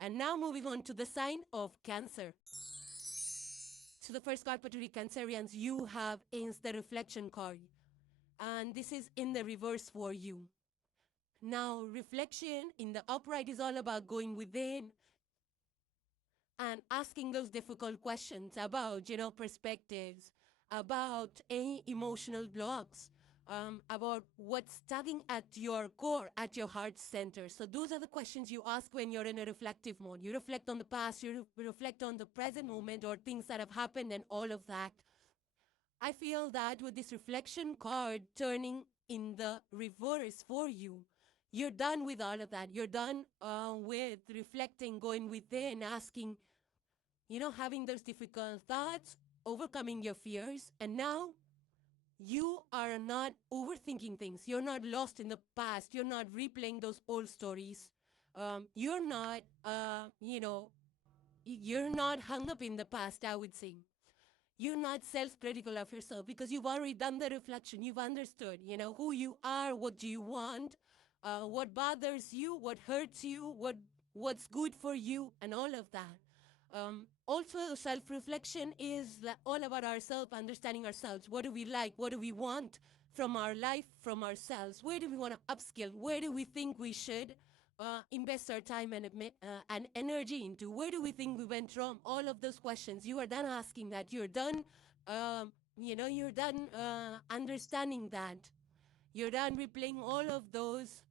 And now moving on to the sign of Cancer. So the first card for today, Cancerians, you have is the reflection card. And this is in the reverse for you. Now, reflection in the upright is all about going within and asking those difficult questions about, perspectives, about any emotional blocks, about what's tugging at your core, at your heart center. So those are the questions you ask when you're in a reflective mode. You reflect on the past, you reflect on the present moment or things that have happened and all of that. I feel that with this reflection card turning in the reverse for you, you're done with all of that. You're done with reflecting, going within, asking, having those difficult thoughts, overcoming your fears. And now you are not overthinking things. You're not lost in the past. You're not replaying those old stories. You're not, you're not hung up in the past, I would say. You're not self-critical of yourself because you've already done the reflection. You've understood, who you are, what do you want, what bothers you, what hurts you, what's good for you, and all of that. Also, self-reflection is all about ourselves, understanding ourselves. What do we like? What do we want from our life, from ourselves? Where do we want to upskill? Where do we think we should invest our time and energy into? Where do we think we went wrong? All of those questions. You are done asking that. You're done, you're done understanding that. You're done replaying all of those,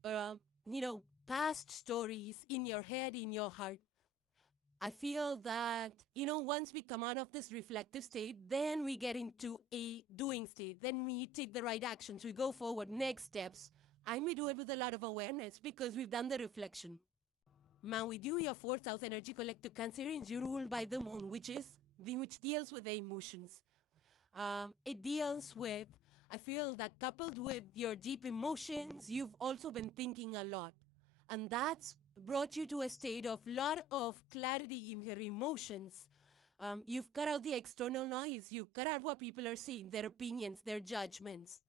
past stories in your head, in your heart. I feel that, once we come out of this reflective state, then we get into a doing state. Then we take the right actions. We go forward, next steps. And we do it with a lot of awareness because we've done the reflection. Now we do your fourth house energy collective Cancerians, you ruled by the moon, which deals with the emotions. It deals with, I feel that coupled with your deep emotions, you've also been thinking a lot. And that's brought you to a state of lot of clarity in your emotions. You've cut out the external noise. You've cut out what people are saying, their opinions, their judgments.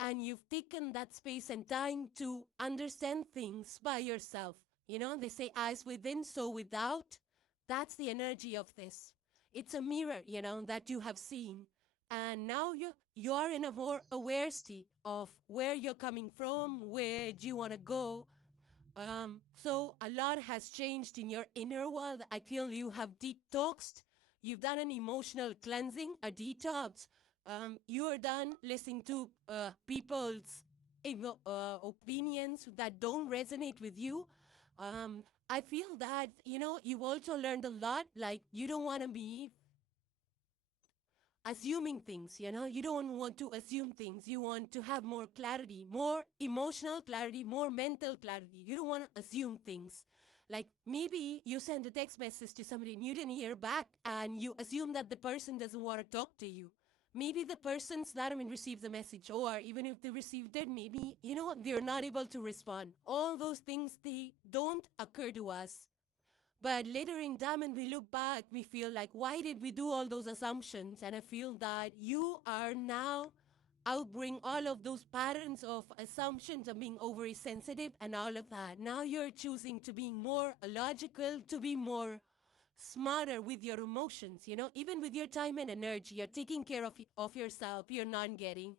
And you've taken that space and time to understand things by yourself. You know, they say eyes within, so without. That's the energy of this. It's a mirror, you know, that you have seen. And now you're in a more aware state of where you're coming from, where do you want to go. So a lot has changed in your inner world. I feel you have detoxed. You've done an emotional cleansing, a detox. You're done listening to people's opinions that don't resonate with you. I feel that, you know, you've also learned a lot. Like, you don't want to be assuming things, you know, you don't want to assume things. You want to have more clarity, more emotional clarity, more mental clarity. You don't want to assume things. Like, maybe you send a text message to somebody and you didn't hear back and you assume that the person doesn't want to talk to you. Maybe the person's not even received the message, or even if they received it, maybe, you know, they're not able to respond. All those things, they don't occur to us. But later in time, when we look back, we feel like, why did we do all those assumptions? And I feel that you are now outbring all of those patterns of assumptions of being overly sensitive and all of that. Now you're choosing to be more logical, to be more smarter with your emotions, you know, even with your time and energy. You're taking care of yourself. You're not getting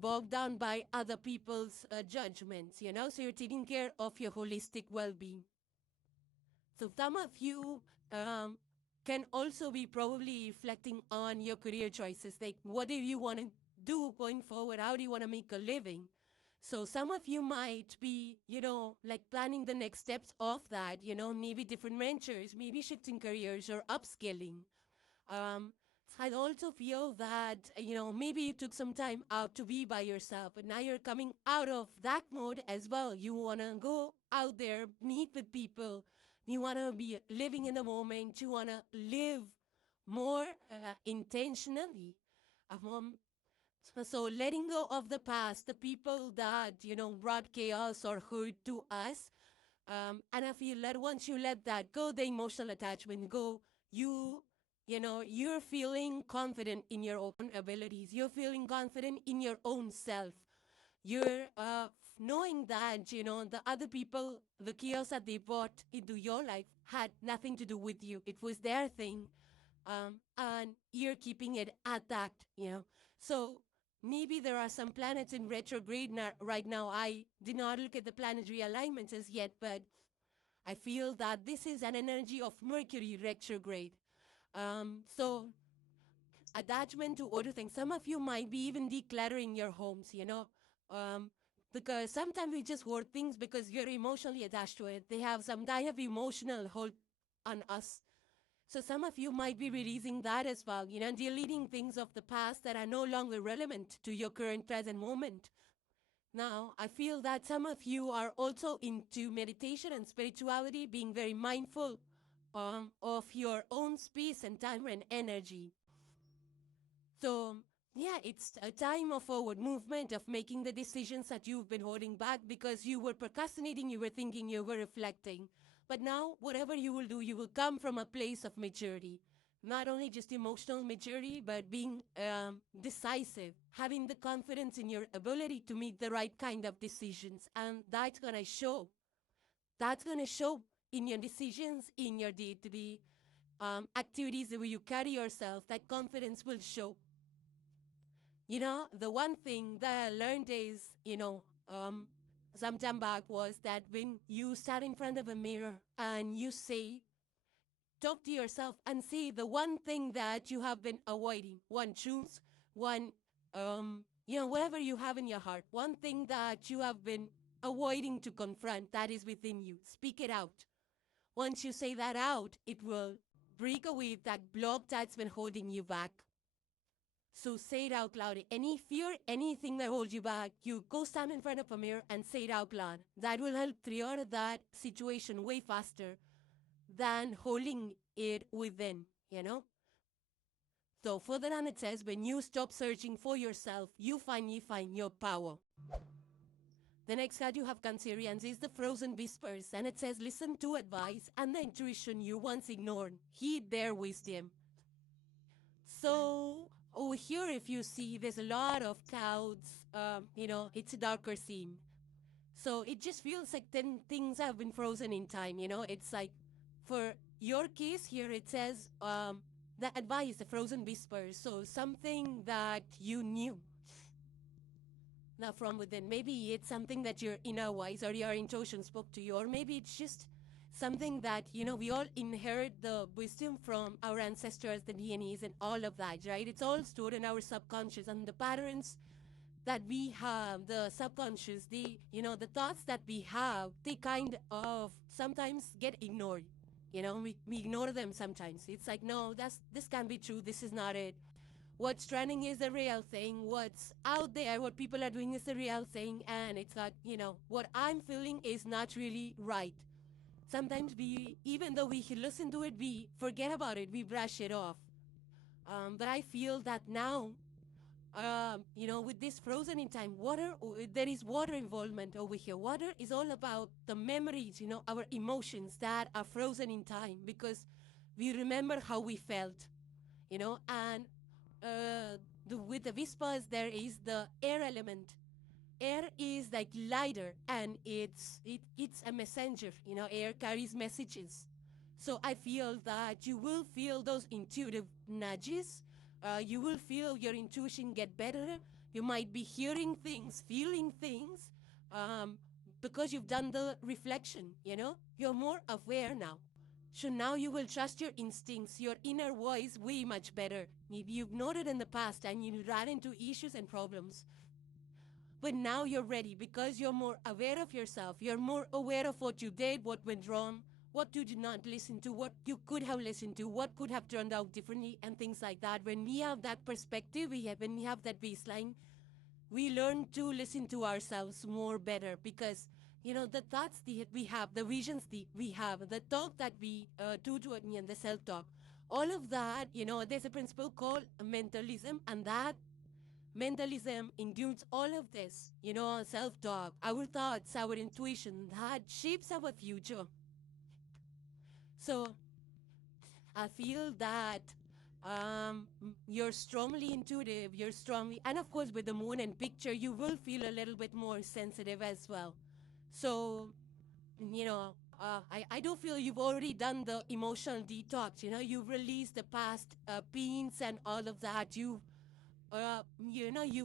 bogged down by other people's judgments, you know, so you're taking care of your holistic well-being. So some of you can also be probably reflecting on your career choices. Like, what do you want to do going forward? How do you want to make a living? So some of you might be, you know, like planning the next steps of that, you know, maybe different ventures, maybe shifting careers or upskilling. I also feel that, you know, maybe you took some time out to be by yourself, but now you're coming out of that mode as well. You want to go out there, meet with people. You want to be living in the moment. You want to live more intentionally. So letting go of the past, the people that, you know, brought chaos or hurt to us. And I feel that once you let that go, the emotional attachment go, you know, you're feeling confident in your own abilities. You're feeling confident in your own self. You're knowing that, you know, the other people, the chaos that they brought into your life had nothing to do with you. It was their thing. And you're keeping it at that, you know. So maybe there are some planets in retrograde right now. I did not look at the planetary alignments as yet, but I feel that this is an energy of Mercury retrograde. So attachment to other things. Some of you might be even decluttering your homes, you know, because sometimes we just hoard things because you're emotionally attached to it. They have some kind of emotional hold on us. So some of you might be releasing that as well, you know, deleting things of the past that are no longer relevant to your current present moment. Now, I feel that some of you are also into meditation and spirituality, being very mindful of your own space and time and energy. So, yeah, it's a time of forward movement, of making the decisions that you've been holding back because you were procrastinating, you were thinking, you were reflecting. But now, whatever you will do, you will come from a place of maturity. Not only just emotional maturity, but being decisive, having the confidence in your ability to make the right kind of decisions. And that's going to show. That's going to show in your decisions, in your day-to-day activities, the way you carry yourself. That confidence will show. You know, the one thing that I learned is, you know, some time back was that when you stand in front of a mirror and you say, talk to yourself and say the one thing that you have been avoiding, one choose, one, you know, whatever you have in your heart, one thing that you have been avoiding to confront that is within you, speak it out. Once you say that out, it will break away that block that's been holding you back. So say it out loud. Any fear, anything that holds you back, you go stand in front of a mirror and say it out loud. That will help clear that situation way faster than holding it within, you know? So further on it says, when you stop searching for yourself, you finally find your power. The next card you have Cancerians is the Frozen Whispers, and it says, listen to advice and the intuition you once ignored. Heed their wisdom. So over here, if you see, there's a lot of clouds. It's a darker scene. So it just feels like things have been frozen in time, It's like, for your case here, it says the advice, the Frozen Whispers. So something that you knew. Now from within, maybe it's something that your inner voice or your intuition spoke to you, or maybe it's just something that, we all inherit the wisdom from our ancestors, the DNAs and all of that, right? It's all stored in our subconscious, and the patterns that we have, the subconscious, the thoughts that we have, they kind of sometimes get ignored. We ignore them sometimes. It's like, no, this can't be true. This is not it. What's trending is the real thing. What's out there, what people are doing is the real thing. And it's like, what I'm feeling is not really right. Sometimes even though we listen to it, we forget about it. We brush it off. But I feel that now, with this frozen in time, there is water involvement over here. Water is all about the memories, our emotions that are frozen in time, because we remember how we felt, and with the whispers, there is the air element. Air is like lighter, and it's a messenger. Air carries messages. So I feel that you will feel those intuitive nudges. You will feel your intuition get better. You might be hearing things, feeling things, because you've done the reflection. You're more aware now. So now you will trust your instincts, your inner voice way much better. Maybe you've ignored it in the past and you ran into issues and problems. But now you're ready because you're more aware of yourself. You're more aware of what you did, what went wrong, what you did not listen to, what you could have listened to, what could have turned out differently, and things like that. When we have that perspective, when we have that baseline, we learn to listen to ourselves more better, because the thoughts that we have, the visions that we have, the talk that we do to it, and the self-talk, all of that, there's a principle called mentalism, and that mentalism includes all of this, self-talk, our thoughts, our intuition, that shapes our future. So I feel that you're strongly intuitive, and of course with the moon and picture, you will feel a little bit more sensitive as well. So, I do feel you've already done the emotional detox. You've released the past pains and all of that. You've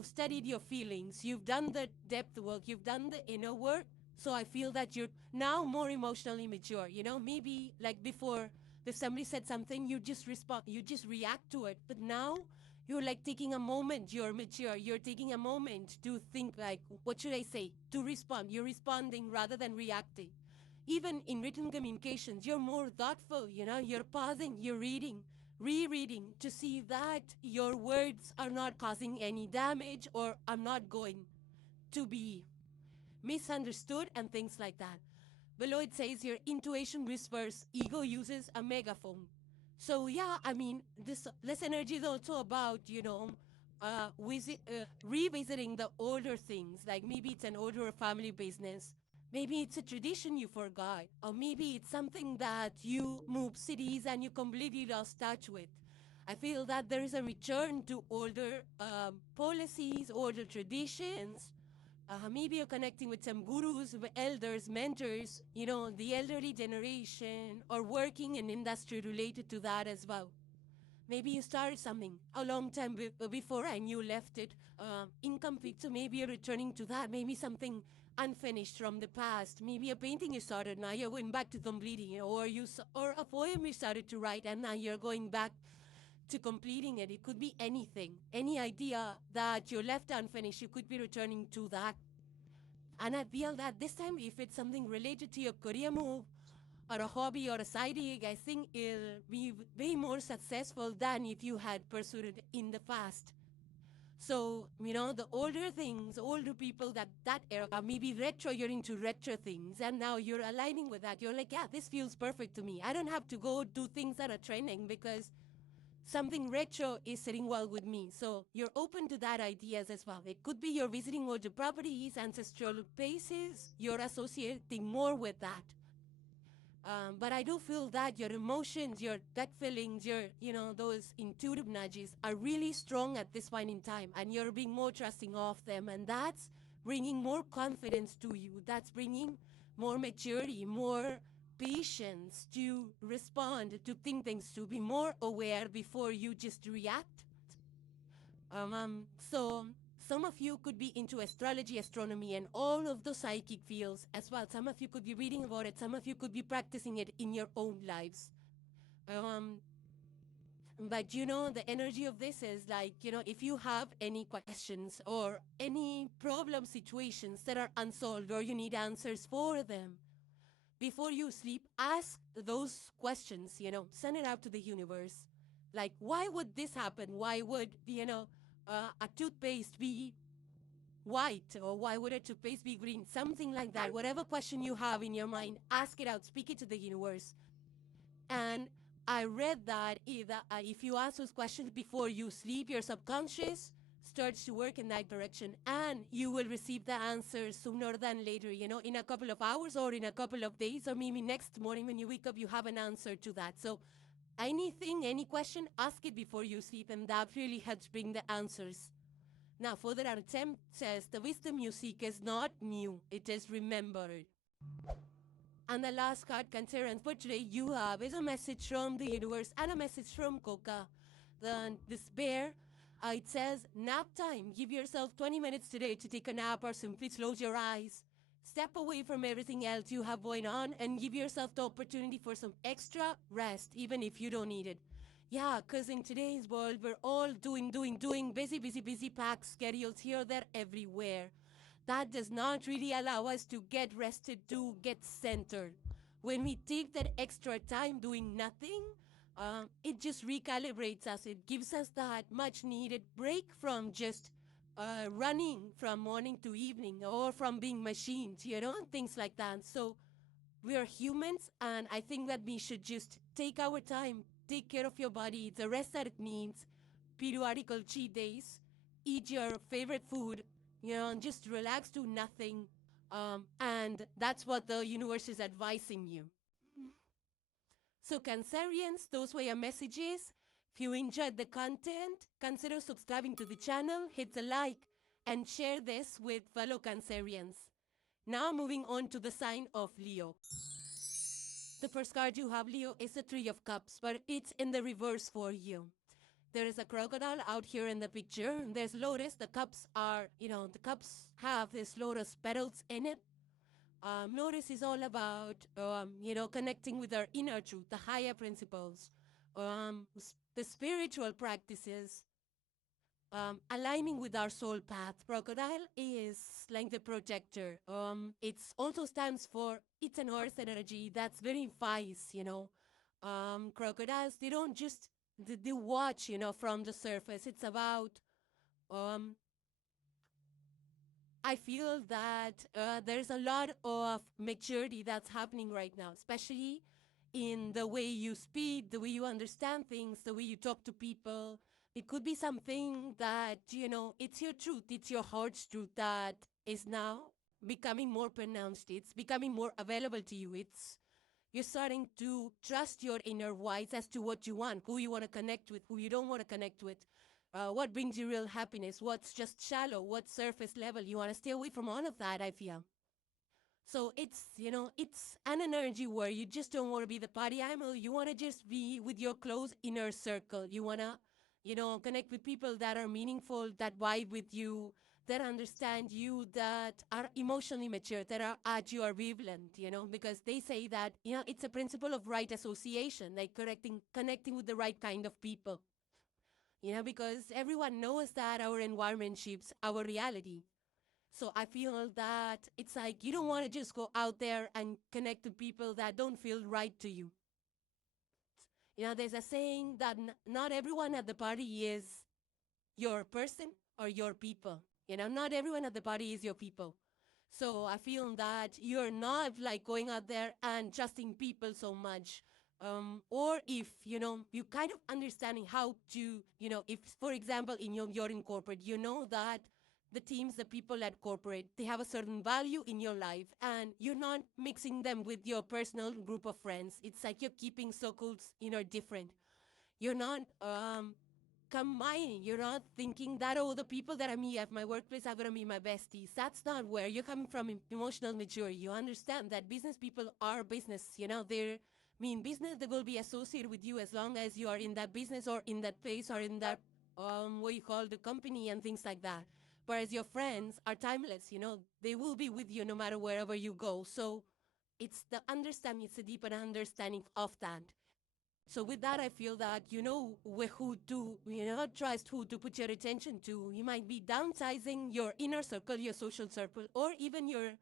studied your feelings. You've done the depth work. You've done the inner work. So I feel that you're now more emotionally mature. Maybe like before, if somebody said something, you just respond, you just react to it. But now you're like taking a moment, you're mature, you're taking a moment to think like, what should I say? To respond. You're responding rather than reacting. Even in written communications, you're more thoughtful, you're pausing, you're reading, rereading to see that your words are not causing any damage or are not going to be misunderstood and things like that. Below it says your intuition whispers, ego uses a megaphone. So yeah, this energy is also about, revisiting the older things, like maybe it's an older family business, maybe it's a tradition you forgot, or maybe it's something that you moved cities and you completely lost touch with. I feel that there is a return to older policies, older traditions. Maybe you're connecting with some gurus, elders, mentors, the elderly generation, or working in industry related to that as well. Maybe you started something a long time before and you left it incomplete, so maybe you're returning to that. Maybe something unfinished from the past. Maybe a painting you started, now you're going back to completing it, or a poem you started to write and now you're going back to completing it. It could be anything. Any idea that you left unfinished, you could be returning to that. And I feel that this time, if it's something related to your career move, or a hobby or a side gig, I think it'll be way more successful than if you had pursued it in the past. So, the older things, older people that era, maybe retro, you're into retro things, and now you're aligning with that. You're like, yeah, this feels perfect to me. I don't have to go do things that are trending because something retro is sitting well with me. So you're open to that ideas as well. It could be you're visiting older properties, ancestral places, you're associating more with that. But I do feel that your emotions, your gut feelings, those intuitive nudges are really strong at this point in time, and you're being more trusting of them. And that's bringing more confidence to you. That's bringing more maturity, more patience to respond, to think things, to be more aware before you just react. So some of you could be into astrology, astronomy, and all of the psychic fields as well. Some of you could be reading about it. Some of you could be practicing it in your own lives. But the energy of this is like, if you have any questions or any problem situations that are unsolved or you need answers for them, before you sleep, ask those questions, send it out to the universe. Like, why would this happen? Why would, a toothpaste be white, or why would a toothpaste be green? Something like that. Whatever question you have in your mind, ask it out, speak it to the universe. And I read that if you ask those questions before you sleep, your subconscious starts to work in that direction, and you will receive the answer sooner than later, in a couple of hours or in a couple of days, or maybe next morning when you wake up, you have an answer to that. So anything, any question, ask it before you sleep, and that really helps bring the answers. Now, further attempt says the wisdom you seek is not new, it is remembered. And the last card, Cancerians, for today you have is a message from the universe and a message from Coca. This bear, it says, nap time. Give yourself 20 minutes today to take a nap or simply close your eyes. Step away from everything else you have going on and give yourself the opportunity for some extra rest, even if you don't need it. Yeah, because in today's world, we're all doing, busy, packed schedules here, there, everywhere. That does not really allow us to get rested, to get centered. When we take that extra time doing nothing, it just recalibrates us. It gives us that much needed break from just running from morning to evening or from being machines, things like that. So we are humans, and I think that we should just take our time, take care of your body, the rest that it needs, periodical cheat days, eat your favorite food, and just relax, do nothing. And that's what the universe is advising you. So Cancerians, those were your messages. If you enjoyed the content, consider subscribing to the channel, hit the like, and share this with fellow Cancerians. Now moving on to the sign of Leo. The first card you have, Leo, is the Three of Cups, but it's in the reverse for you. There is a crocodile out here in the picture. There's lotus. The cups are, the cups have this lotus petals in it. Lotus is all about, connecting with our inner truth, the higher principles, the spiritual practices, aligning with our soul path. Crocodile is like the protector. It also stands for, it's an earth energy that's very wise, Crocodiles, they don't just, they watch, from the surface. It's about, I feel that there's a lot of maturity that's happening right now, especially in the way you speak, the way you understand things, the way you talk to people. It could be something that, it's your truth, it's your heart's truth that is now becoming more pronounced. It's becoming more available to you. You're starting to trust your inner voice as to what you want, who you want to connect with, who you don't want to connect with, what brings you real happiness, what's just shallow, what's surface level. You want to stay away from all of that, I feel. So it's, it's an energy where you just don't want to be the party animal. You want to just be with your close inner circle. You want to, connect with people that are meaningful, that vibe with you, that understand you, that are emotionally mature, that are at your wavelength, because they say that, it's a principle of right association, like connecting with the right kind of people. Because everyone knows that our environment shapes our reality. So I feel that it's like you don't want to just go out there and connect to people that don't feel right to you. There's a saying that not everyone at the party is your person. or your people. Not everyone at the party is your people. So I feel that you're not like going out there and trusting people so much. Or if, you kind of understanding how to, if, for example, you're in corporate, that the teams, the people at corporate, they have a certain value in your life and you're not mixing them with your personal group of friends. It's like you're keeping circles, different. You're not combining. You're not thinking that, oh, the people that I meet at my workplace are going to be my besties. That's not where you're coming from in emotional maturity. You understand that business people are business. They're business, they will be associated with you as long as you are in that business or in that place or in that, what you call the company and things like that. Whereas your friends are timeless, they will be with you no matter wherever you go. So it's the understanding, it's a deeper understanding of that. So with that, I feel that who to trust, who to put your attention to. You might be downsizing your inner circle, your social circle, or even your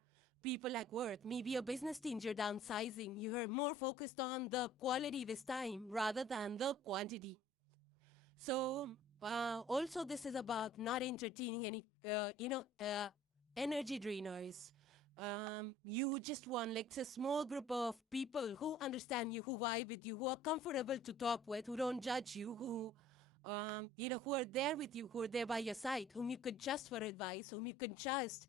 people at work. Maybe your business teams you're downsizing. You're more focused on the quality this time rather than the quantity. So also this is about not entertaining any energy drainers. You just want like a small group of people who understand you, who vibe with you, who are comfortable to talk with, who don't judge you, who who are there with you, who are there by your side, whom you could trust for advice, whom you could trust,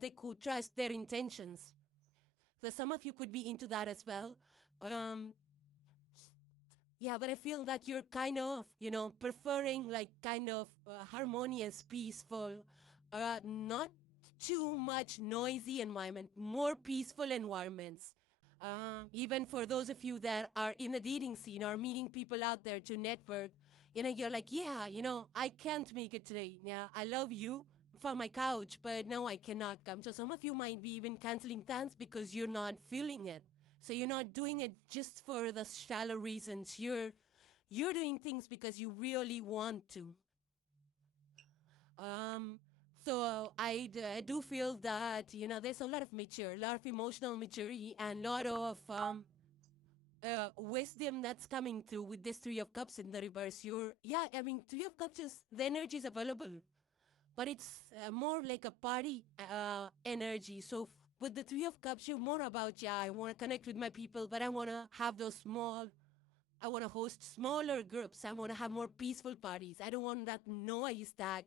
they could trust their intentions. So some of you could be into that as well. Yeah, but I feel that you're kind of, preferring like kind of harmonious, peaceful, not too much noisy environment, more peaceful environments. Even for those of you that are in the dating scene or meeting people out there to network, you're like, yeah, I can't make it today. Yeah, I love you from my couch, but no, I cannot come. So some of you might be even canceling plans because you're not feeling it. So you're not doing it just for the shallow reasons. You're doing things because you really want to. Um, so I do feel that there's a lot of a lot of emotional maturity, and a lot of wisdom that's coming through with this Three of Cups in the reverse. Three of Cups is the energy is available, but it's more like a party energy. So with the Three of Cups, you're more about, I want to connect with my people, but I want to have those I want to host smaller groups. I want to have more peaceful parties. I don't want that noise, that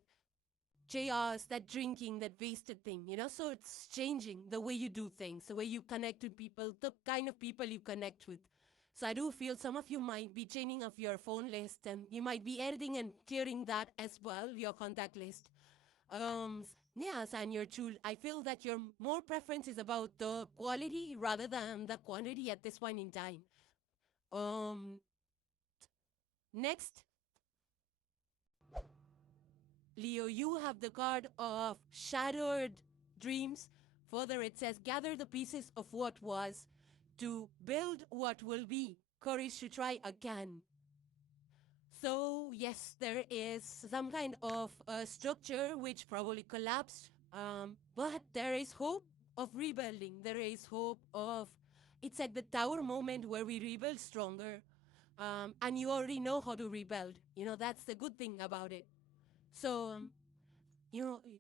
chaos, that drinking, that wasted thing, So it's changing the way you do things, the way you connect with people, the kind of people you connect with. So I do feel some of you might be changing of your phone list, and you might be editing and clearing that as well, your contact list. Yes, and your true, I feel that your more preference is about the quality rather than the quantity at this point in time. Um, Next, Leo, you have the card of shattered dreams. Further, it says, gather the pieces of what was to build what will be. Courage to try again. So, yes, there is some kind of structure which probably collapsed, but there is hope of rebuilding. There is hope of, it's like the tower moment where we rebuild stronger. And you already know how to rebuild. That's the good thing about it. So,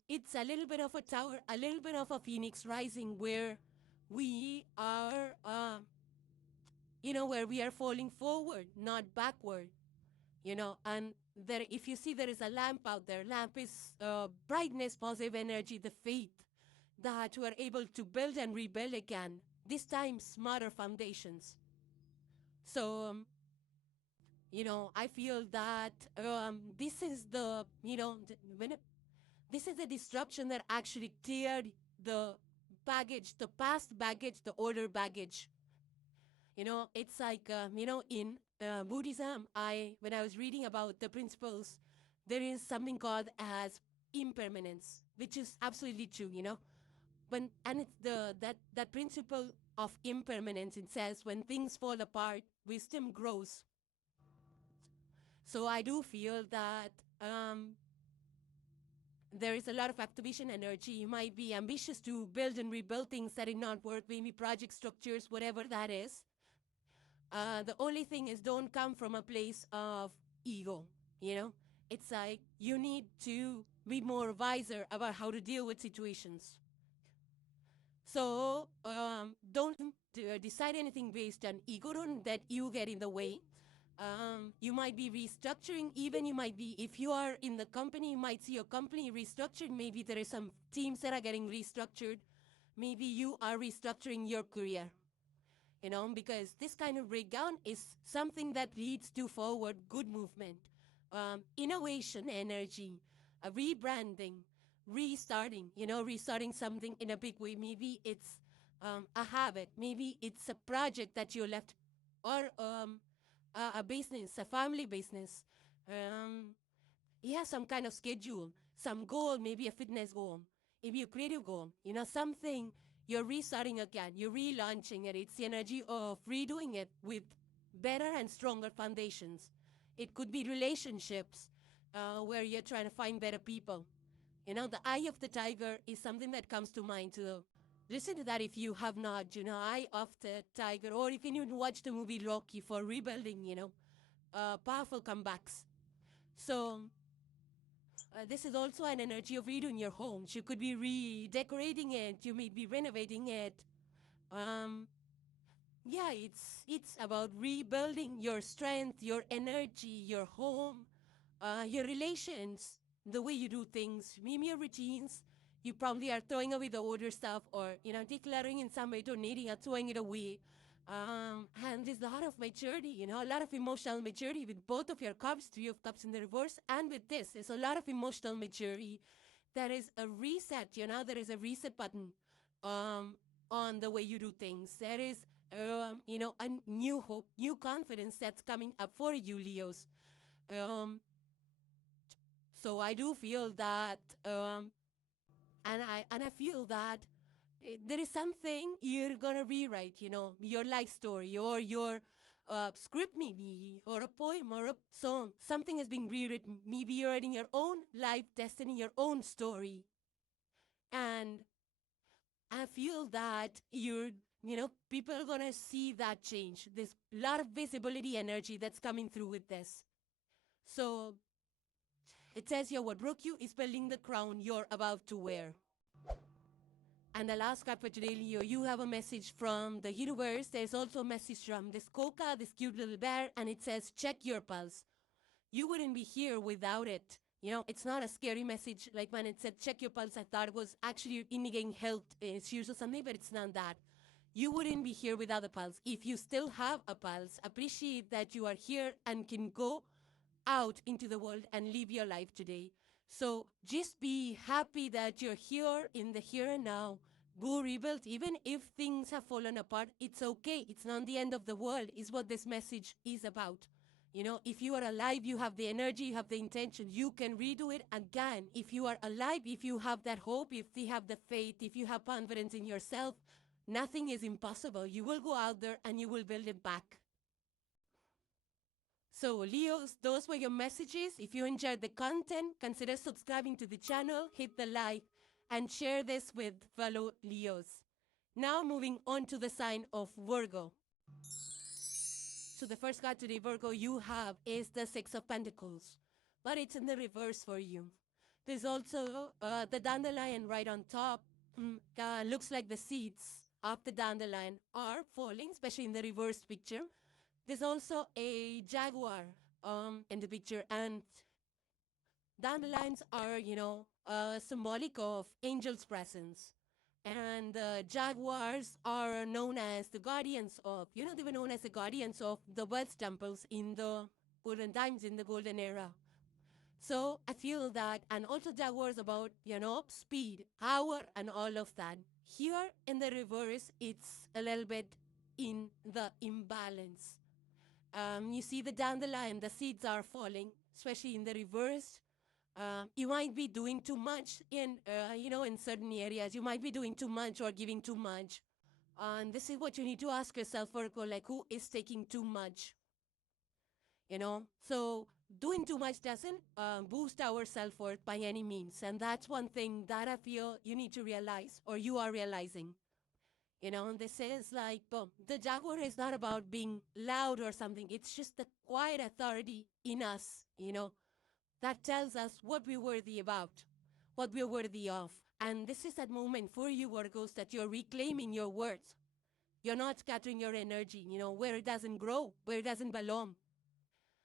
it's a little bit of a tower, a little bit of a phoenix rising where we are, where we are falling forward, not backward, and there, if you see there is a lamp out there, lamp is brightness, positive energy, the faith that we are able to build and rebuild again, this time smarter foundations. So, I feel that this is the, this is the disruption that actually cleared the baggage, the past baggage, the older baggage. It's like, in Buddhism, when I was reading about the principles, there is something called as impermanence, which is absolutely true, and it's that principle of impermanence. It says when things fall apart, wisdom grows. So I do feel that there is a lot of activation energy. You might be ambitious to build and rebuild things that did not work, maybe project structures, whatever that is. The only thing is, don't come from a place of ego, it's like you need to be more wiser about how to deal with situations. So don't decide anything based on ego. Don't let you get in the way. You might be restructuring. Even you might be, if you are in the company, you might see your company restructured. Maybe there are some teams that are getting restructured. Maybe you are restructuring your career. Because this kind of breakdown is something that leads to forward good movement, innovation energy, rebranding, restarting, restarting something in a big way. Maybe it's a habit. Maybe it's a project that you left, or a business, a family business. Some kind of schedule, some goal, maybe a fitness goal, maybe a creative goal, something. You're restarting again, you're relaunching it. It's the energy of redoing it with better and stronger foundations. It could be relationships, where you're trying to find better people. The eye of the tiger is something that comes to mind too. Listen to that if you have not, eye of the tiger, or you can even watch the movie Rocky for rebuilding, powerful comebacks. So this is also an energy of redoing your home. You could be redecorating it. You may be renovating it. It's about rebuilding your strength, your energy, your home, your relations, the way you do things, maybe your routines. You probably are throwing away the older stuff, or decluttering in some way, donating or throwing it away. And there's a lot of maturity, a lot of emotional maturity with both of your cups, 3 of Cups in the reverse, and with this, there's a lot of emotional maturity. There is a reset, there is a reset button on the way you do things. There is, a new hope, new confidence that's coming up for you, Leos. So I do feel that, and I feel that there is something you're gonna rewrite, your life story, or your script, maybe, or a poem, or a song. Something is being rewritten. Maybe you're writing your own life destiny, your own story. And I feel that people are gonna see that change. There's a lot of visibility energy that's coming through with this. So it says here, what broke you is building the crown you're about to wear. And the last card for today, Leo, you have a message from the universe. There's also a message from this Coca, this cute little bear, and it says, check your pulse. You wouldn't be here without it. It's not a scary message. Like when it said, check your pulse, I thought it was actually indicating health issues or something, but it's not that. You wouldn't be here without a pulse. If you still have a pulse, appreciate that you are here and can go out into the world and live your life today. So just be happy that you're here in the here and now. Go rebuild. Even if things have fallen apart, it's okay. It's not the end of the world, is what this message is about. If you are alive, you have the energy, you have the intention, you can redo it again. If you are alive, if you have that hope, if you have the faith, if you have confidence in yourself, nothing is impossible. You will go out there and you will build it back. So Leos, those were your messages. If you enjoyed the content, consider subscribing to the channel, hit the like, and share this with fellow Leos. Now moving on to the sign of Virgo. So the first card today, Virgo, you have is the 6 of Pentacles, but it's in the reverse for you. There's also the dandelion right on top. Looks like the seeds of the dandelion are falling, especially in the reverse picture. There's also a jaguar in the picture, and dandelions are, symbolic of angels' presence. And jaguars are known as the guardians of, they were known as the guardians of the wealth temples in the golden times, in the golden era. So I feel that, and also jaguars about, speed, power, and all of that. Here in the reverse, it's a little bit in the imbalance. You see the dandelion, the seeds are falling, especially in the reverse. You might be doing too much in certain areas. You might be doing too much or giving too much. And this is what you need to ask yourself, Virgo, like, who is taking too much? So doing too much doesn't boost our self-worth by any means. And that's one thing that I feel you need to realize, or you are realizing. This is like, the jaguar is not about being loud or something. It's just the quiet authority in us, that tells us what we're worthy about, what we're worthy of. And this is that moment for you, Virgos, that you're reclaiming your worth. You're not scattering your energy, where it doesn't grow, where it doesn't belong.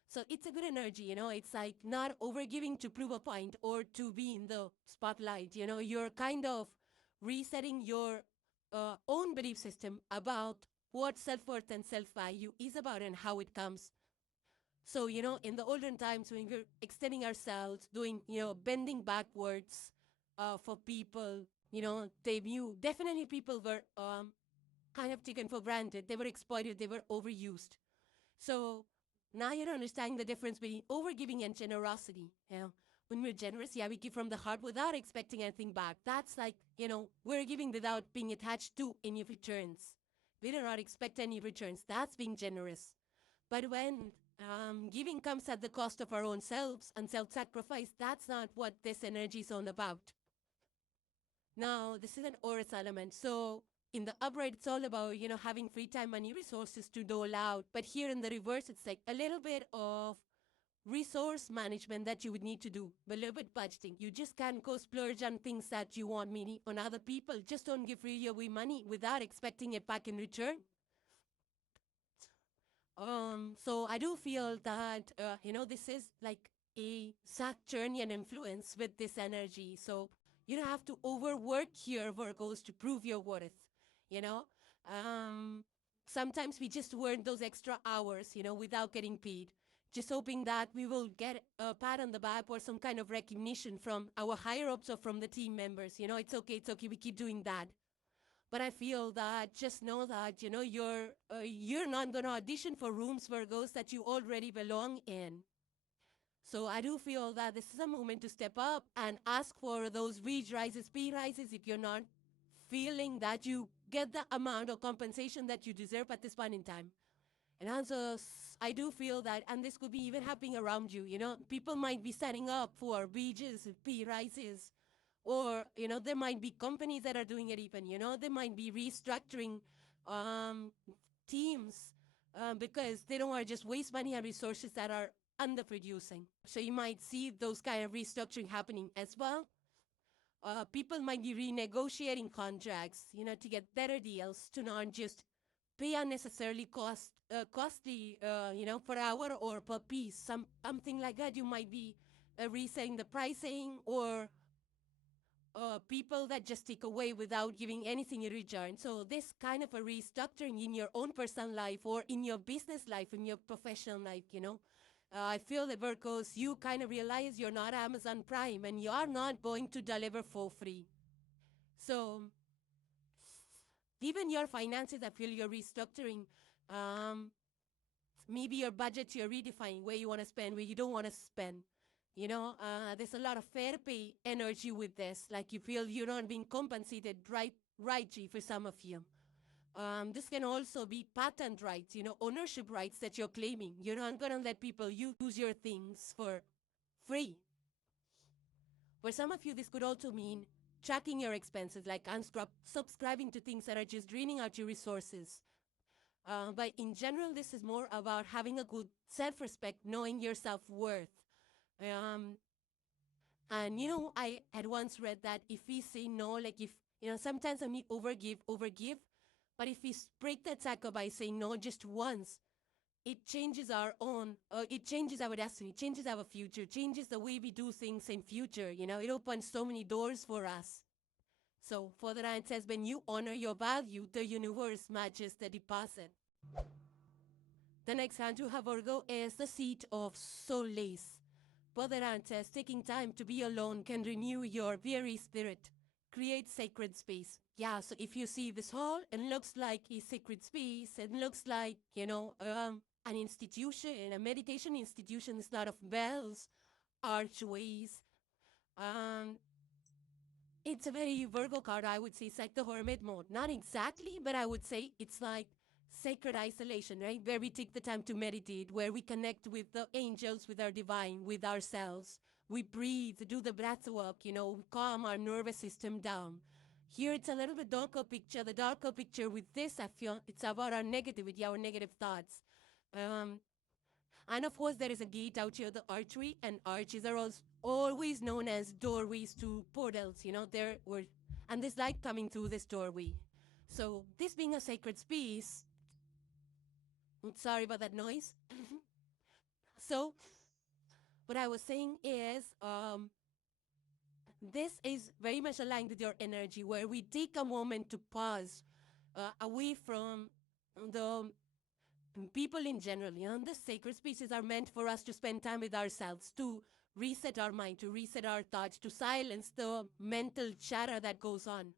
So it's a good energy, it's like not overgiving to prove a point or to be in the spotlight. You're kind of resetting your own belief system about what self-worth and self-value is about and how it comes. So, in the olden times when we're extending ourselves, doing, bending backwards for people, they knew definitely people were kind of taken for granted. They were exploited. They were overused. So now you're understanding the difference between overgiving and generosity. When we're generous, we give from the heart without expecting anything back. That's like, we're giving without being attached to any returns. We do not expect any returns. That's being generous. But when giving comes at the cost of our own selves and self-sacrifice, that's not what this energy is all about. Now, this is an Taurus element. So in the upright, it's all about, having free time, money, resources to dole out. But here in the reverse, it's like a little bit of resource management that you would need to do, a little bit budgeting. You just can't go splurge on things that you want money on other people. Just don't give free away money without expecting it back in return. So I do feel that, this is like a Saturnian influence with this energy. So you don't have to overwork here, Virgos, to prove your worth, Sometimes we just work those extra hours, without getting paid, just hoping that we will get a pat on the back or some kind of recognition from our higher-ups or from the team members. It's okay, we keep doing that. But I feel that just know that, you're not going to audition for rooms, Virgos, that you already belong in. So I do feel that this is a moment to step up and ask for those wage rises, pay rises, if you're not feeling that you get the amount of compensation that you deserve at this point in time. And also, I do feel that, and this could be even happening around you, people might be setting up for wages, pay rises, or, there might be companies that are doing it even, they might be restructuring teams because they don't want to just waste money and resources that are underproducing. So you might see those kind of restructuring happening as well. People might be renegotiating contracts, to get better deals, to not just pay unnecessarily costly, per hour or per piece, something like that. You might be resetting the pricing, or people that just take away without giving anything in return. So this kind of a restructuring in your own personal life or in your business life, in your professional life, I feel that, Virgos, you kind of realize you're not Amazon Prime and you are not going to deliver for free. So even your finances, I feel you're restructuring. Maybe your budget, you're redefining where you want to spend, where you don't want to spend. There's a lot of fair pay energy with this. Like you feel you're not being compensated rightly for some of you. This can also be patent rights, ownership rights that you're claiming. You're not going to let people use your things for free. For some of you, this could also mean tracking your expenses, like subscribing to things that are just draining out your resources. But in general, this is more about having a good self-respect, knowing your self-worth. And, I had once read that if we say no, like if, sometimes when we overgive, but if we break that cycle by saying no just once, it changes it changes our destiny, changes our future, changes the way we do things in future, it opens so many doors for us. So further on it says, when you honor your value, the universe matches the deposit. The next hand you have, Virgo, is the seat of solace. Further on it says, taking time to be alone can renew your weary spirit, create sacred space. Yeah, so if you see this hall, it looks like a sacred space. It looks like, an institution, a meditation institution. It's a lot of bells, archways. It's a very Virgo card, I would say. It's like the hermit mode. Not exactly, but I would say it's like sacred isolation, right? Where we take the time to meditate, where we connect with the angels, with our divine, with ourselves. We breathe, do the breath work, calm our nervous system down. Here it's a little bit darker picture. The darker picture with this, I feel it's about our negativity, our negative thoughts. And of course, there is a gate out here, the archway, and arches are also always known as doorways to portals. And there's light coming through this doorway. So this being a sacred space, sorry about that noise. So what I was saying is, this is very much aligned with your energy, where we take a moment to pause away from the people in general. The sacred spaces are meant for us to spend time with ourselves, to reset our mind, to reset our thoughts, to silence the mental chatter that goes on.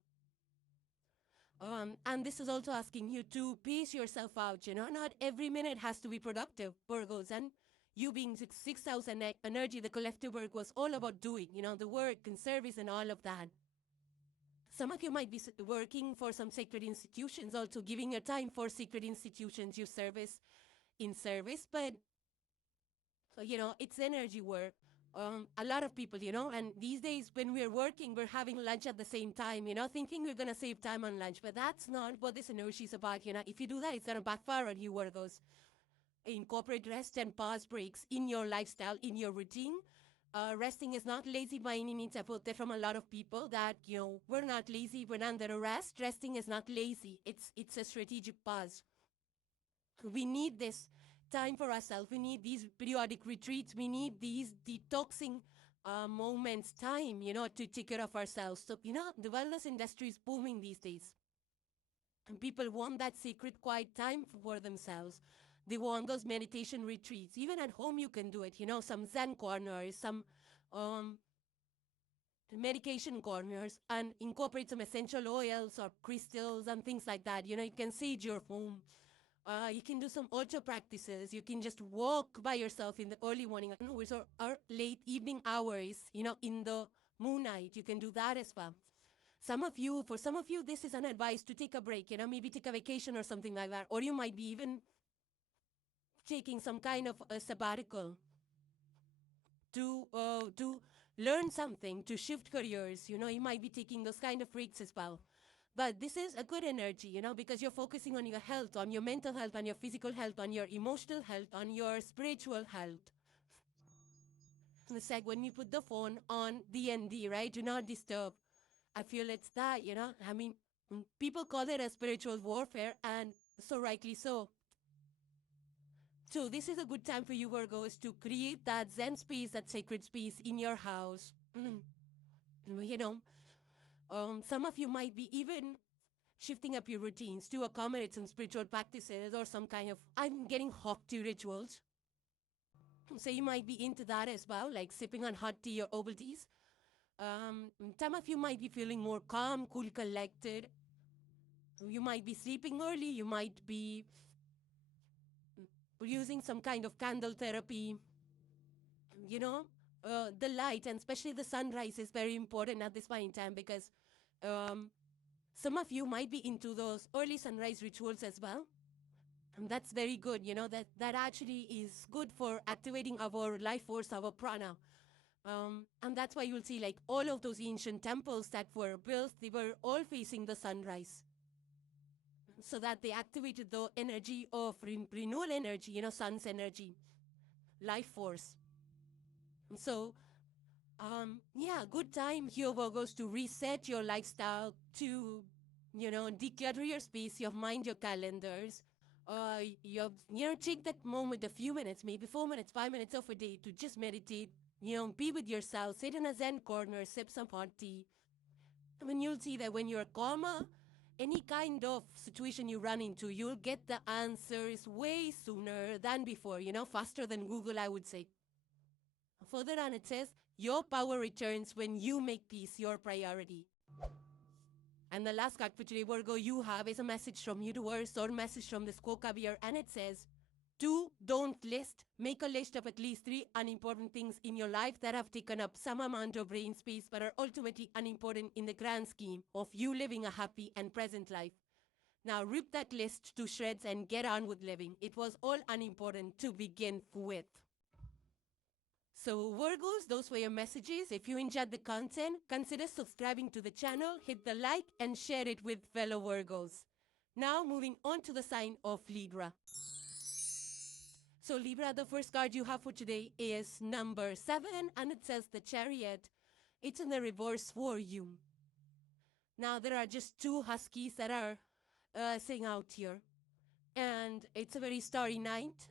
And this is also asking you to pace yourself out. Not every minute has to be productive, Virgos. And you being sixth house and energy, the collective work was all about doing, the work and service and all of that. Some of you might be working for some sacred institutions, also giving your time for sacred institutions you service in service, but it's energy work. A lot of people, and these days when we're working, we're having lunch at the same time, thinking we're going to save time on lunch, but that's not what this energy is about. If you do that, it's going to backfire on you, Virgos. Incorporate rest and pause breaks in your lifestyle, in your routine. Resting is not lazy by any means. I've heard that from a lot of people that, we're not lazy, we're under a rest. Resting is not lazy. It's a strategic pause. We need this time for ourselves. We need these periodic retreats. We need these detoxing moments, time, to take care of ourselves. So, the wellness industry is booming these days. And people want that sacred, quiet time for themselves. They want those meditation retreats. Even at home, you can do it. Some Zen corners, some medication corners, and incorporate some essential oils or crystals and things like that. You can sage your home. You can do some auto practices. You can just walk by yourself in the early morning, or late evening hours, in the moonlight. You can do that as well. For some of you, this is an advice to take a break, maybe take a vacation or something like that. Or you might be even taking some kind of a sabbatical to learn something, to shift careers. You might be taking those kind of breaks as well. But this is a good energy, because you're focusing on your health, on your mental health, on your physical health, on your emotional health, on your spiritual health. It's like when we put the phone on DND, right? Do not disturb. I feel it's that, I mean, people call it a spiritual warfare, and so rightly so. So this is a good time for you, Virgos, to create that Zen space, that sacred space in your house. Some of you might be even shifting up your routines to accommodate some spiritual practices or some kind of, I'm getting hot tea rituals. So you might be into that as well, like sipping on hot tea or herbal teas. Some of you might be feeling more calm, cool, collected. You might be sleeping early. You might be using some kind of candle therapy. The light, and especially the sunrise, is very important at this point in time, because some of you might be into those early sunrise rituals as well. And that's very good, that actually is good for activating our life force, our prana. And that's why you'll see, like, all of those ancient temples that were built, they were all facing the sunrise, so that they activated the energy of renewal energy, sun's energy, life force. So, good time here, Virgos, to reset your lifestyle, to, declutter your space, your mind, your calendars. Take that moment, a few minutes, maybe 4 minutes, 5 minutes of a day, to just meditate, be with yourself, sit in a Zen corner, sip some hot tea. I mean, you'll see that when you're calmer, any kind of situation you run into, you'll get the answers way sooner than before, faster than Google, I would say. Further on, it says, your power returns when you make peace your priority. And the last card for today, Virgo, you have is a message from universe, or message from the 𝓼𝍊𝓼, and it says, don't list. Make a list of at least 3 unimportant things in your life that have taken up some amount of brain space, but are ultimately unimportant in the grand scheme of you living a happy and present life. Now rip that list to shreds and get on with living. It was all unimportant to begin with. So Virgos, those were your messages. If you enjoyed the content, consider subscribing to the channel, hit the like, and share it with fellow Virgos. Now moving on to the sign of Libra. So Libra, the first card you have for today is number 7, and it says the Chariot. It's in the reverse for you. Now there are just 2 huskies that are sing out here. And it's a very starry night.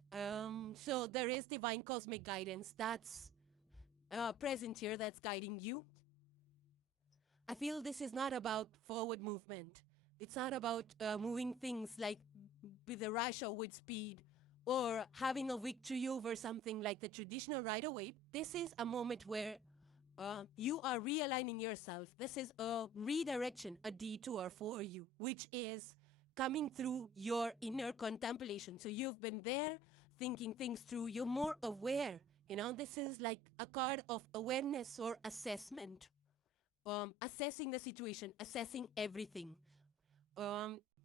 So there is divine cosmic guidance that's present here, that's guiding you. I feel this is not about forward movement. It's not about moving things like with a rush or with speed, or having a victory over something like the traditional right away. This is a moment where you are realigning yourself. This is a redirection, a detour for you, which is coming through your inner contemplation. So you've been there thinking things through. You're more aware. You know, this is like a card of awareness or assessment. Assessing the situation, assessing everything.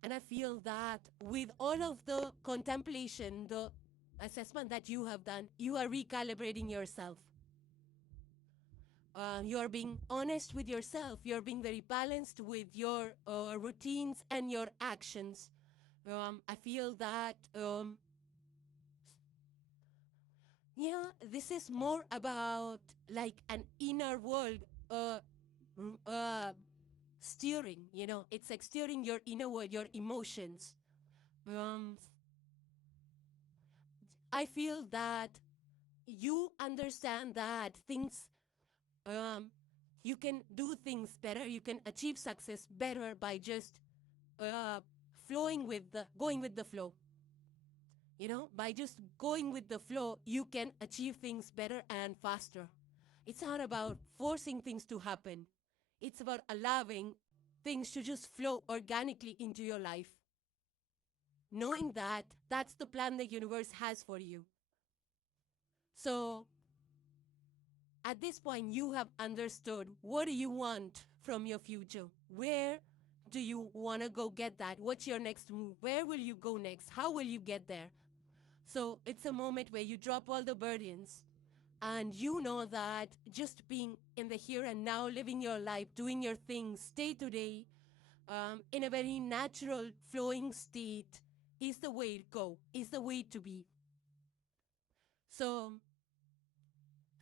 And I feel that with all of the contemplation, the assessment that you have done, you are recalibrating yourself. You're being honest with yourself. You're being very balanced with your routines and your actions. I feel that, this is more about like an inner world steering, it's like steering your inner world, your emotions. I feel that you understand that things, you can do things better, you can achieve success better by just going with the flow. By just going with the flow, you can achieve things better and faster. It's not about forcing things to happen. It's about allowing things to just flow organically into your life. Knowing that that's the plan the universe has for you. So at this point, you have understood what do you want from your future? Where do you want to go get that? What's your next move? Where will you go next? How will you get there? So it's a moment where you drop all the burdens, and you know that just being in the here and now, living your life, doing your things day to day, in a very natural, flowing state is the way to go, is the way to be. So,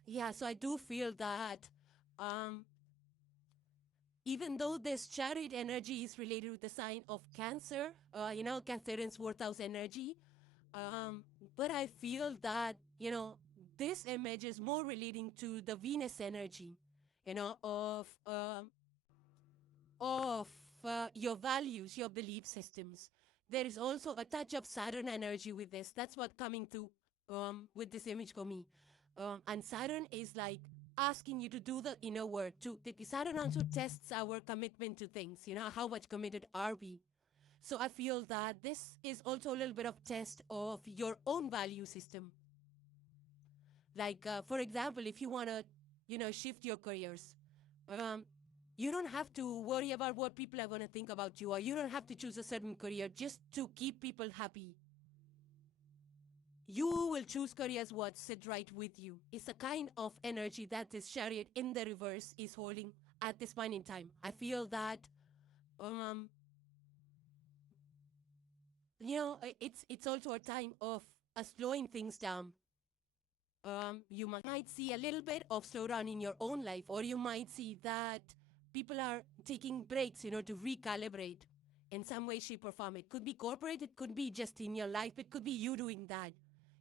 yeah, so I do feel that even though this chariot energy is related with the sign of Cancer, Cancerian's 4th energy, but I feel that, this image is more relating to the Venus energy, of your values, your belief systems. There is also a touch of Saturn energy with this. That's what coming through with this image for me. And Saturn is like asking you to do the inner work. Saturn also tests our commitment to things. How much committed are we? So I feel that this is also a little bit of test of your own value system. Like, for example, if you want to, shift your careers, you don't have to worry about what people are going to think about you, or you don't have to choose a certain career just to keep people happy. You will choose careers what sit right with you. It's a kind of energy that this chariot in the reverse is holding at this point in time. I feel that, it's also a time of slowing things down. You might see a little bit of slowdown in your own life, or you might see that people are taking breaks, to recalibrate in some way, shape, or form. It could be corporate, it could be just in your life, it could be you doing that,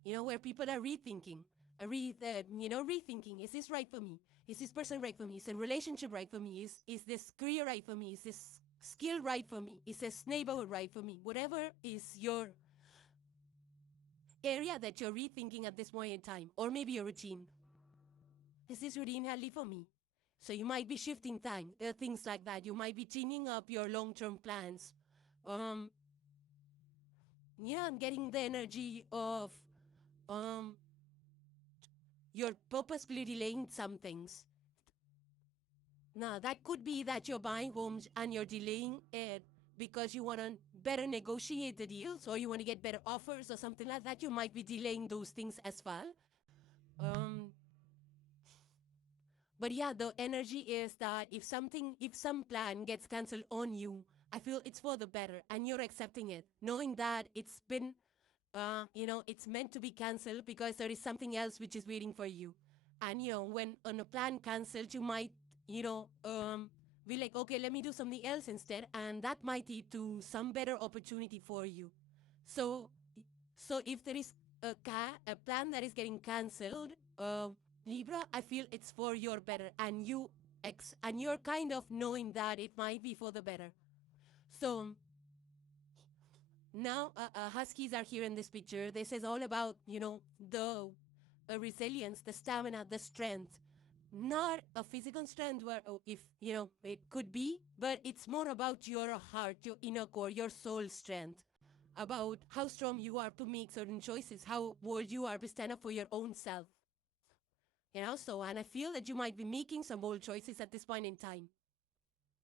where people are rethinking, rethinking, is this right for me? Is this person right for me? Is the relationship right for me? Is this career right for me? Is this skill right for me? Is this neighborhood right for me? Whatever is your area that you're rethinking at this point in time, or maybe your routine. Is this routine healthy for me? So you might be shifting time, things like that. You might be tuning up your long-term plans. And getting the energy of you're purposefully delaying some things. Now, that could be that you're buying homes and you're delaying it because you want to better negotiate the deals, or you want to get better offers or something like that. You might be delaying those things as well. But yeah, the energy is that if some plan gets canceled on you, I feel it's for the better, and you're accepting it, knowing that it's been it's meant to be cancelled because there is something else which is waiting for you. And, when on a plan cancelled, you might, be like, okay, let me do something else instead. And that might lead to some better opportunity for you. So, if there is a plan that is getting cancelled, Libra, I feel it's for your better. And you're kind of knowing that it might be for the better. So, now huskies are here in this picture. This is all about, the resilience, the stamina, the strength. Not a physical strength where, if, it could be, but it's more about your heart, your inner core, your soul strength. About how strong you are to make certain choices, how bold you are to stand up for your own self. And I feel that you might be making some bold choices at this point in time.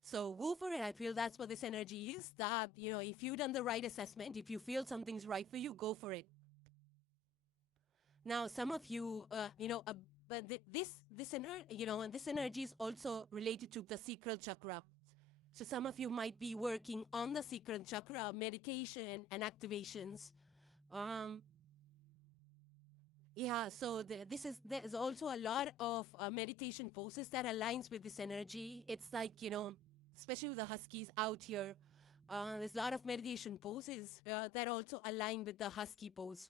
So go for it. I feel that's what this energy is. That, if you've done the right assessment, if you feel something's right for you, go for it. Now, some of you, but this energy is also related to the sacral chakra. So some of you might be working on the sacral chakra, meditation and activations. So there's also a lot of meditation poses that aligns with this energy. It's like, especially with the huskies out here, there's a lot of meditation poses that also align with the husky pose.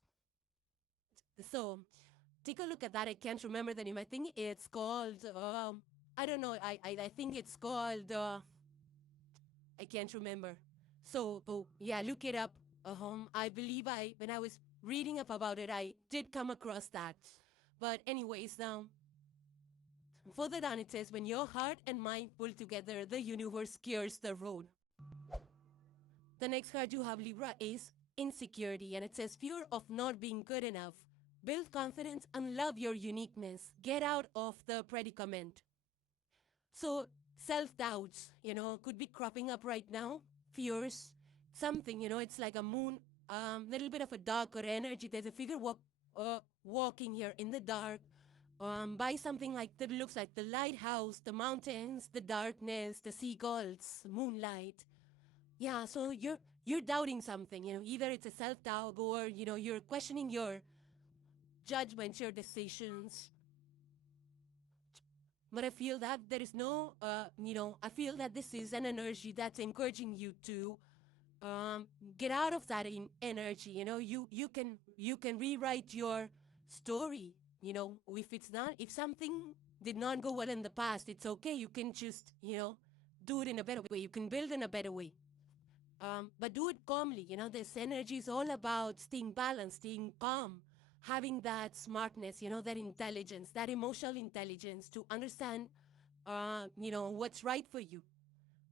So take a look at that. I can't remember the name. I think it's called, I don't know. I think it's called, I can't remember. So, yeah, look it up. I believe when I was reading up about it, I did come across that. But anyways, now, further down it says, when your heart and mind pull together, the universe clears the road. The next card you have, Libra, is insecurity. And it says, fear of not being good enough. Build confidence and love your uniqueness. Get out of the predicament. So self-doubts, could be cropping up right now. Fears, something, it's like a moon, little bit of a darker energy. There's a figure walking here in the dark by something like that looks like the lighthouse, the mountains, the darkness, the seagulls, moonlight. Yeah, so you're doubting something, either it's a self-doubt or, you're questioning your judgments, your decisions. But I feel that there is no, I feel that this is an energy that's encouraging you to get out of that energy. You can rewrite your story. If something did not go well in the past, it's okay. You can just, do it in a better way. You can build in a better way. But do it calmly. This energy is all about staying balanced, staying calm, having that smartness, that intelligence, that emotional intelligence to understand, what's right for you.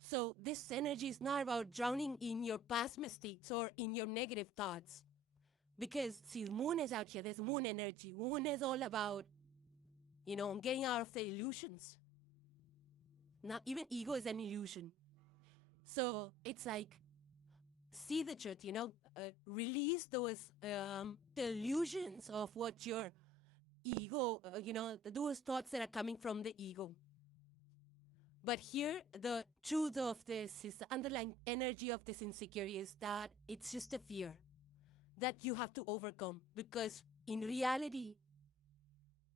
So this energy is not about drowning in your past mistakes or in your negative thoughts. Because, see, the moon is out here. There's moon energy. Moon is all about, getting out of the illusions. Now, even ego is an illusion. So it's like, see the truth, release those the illusions of what your ego, those thoughts that are coming from the ego. But here, the truth of this is the underlying energy of this insecurity is that it's just a fear that you have to overcome. Because in reality,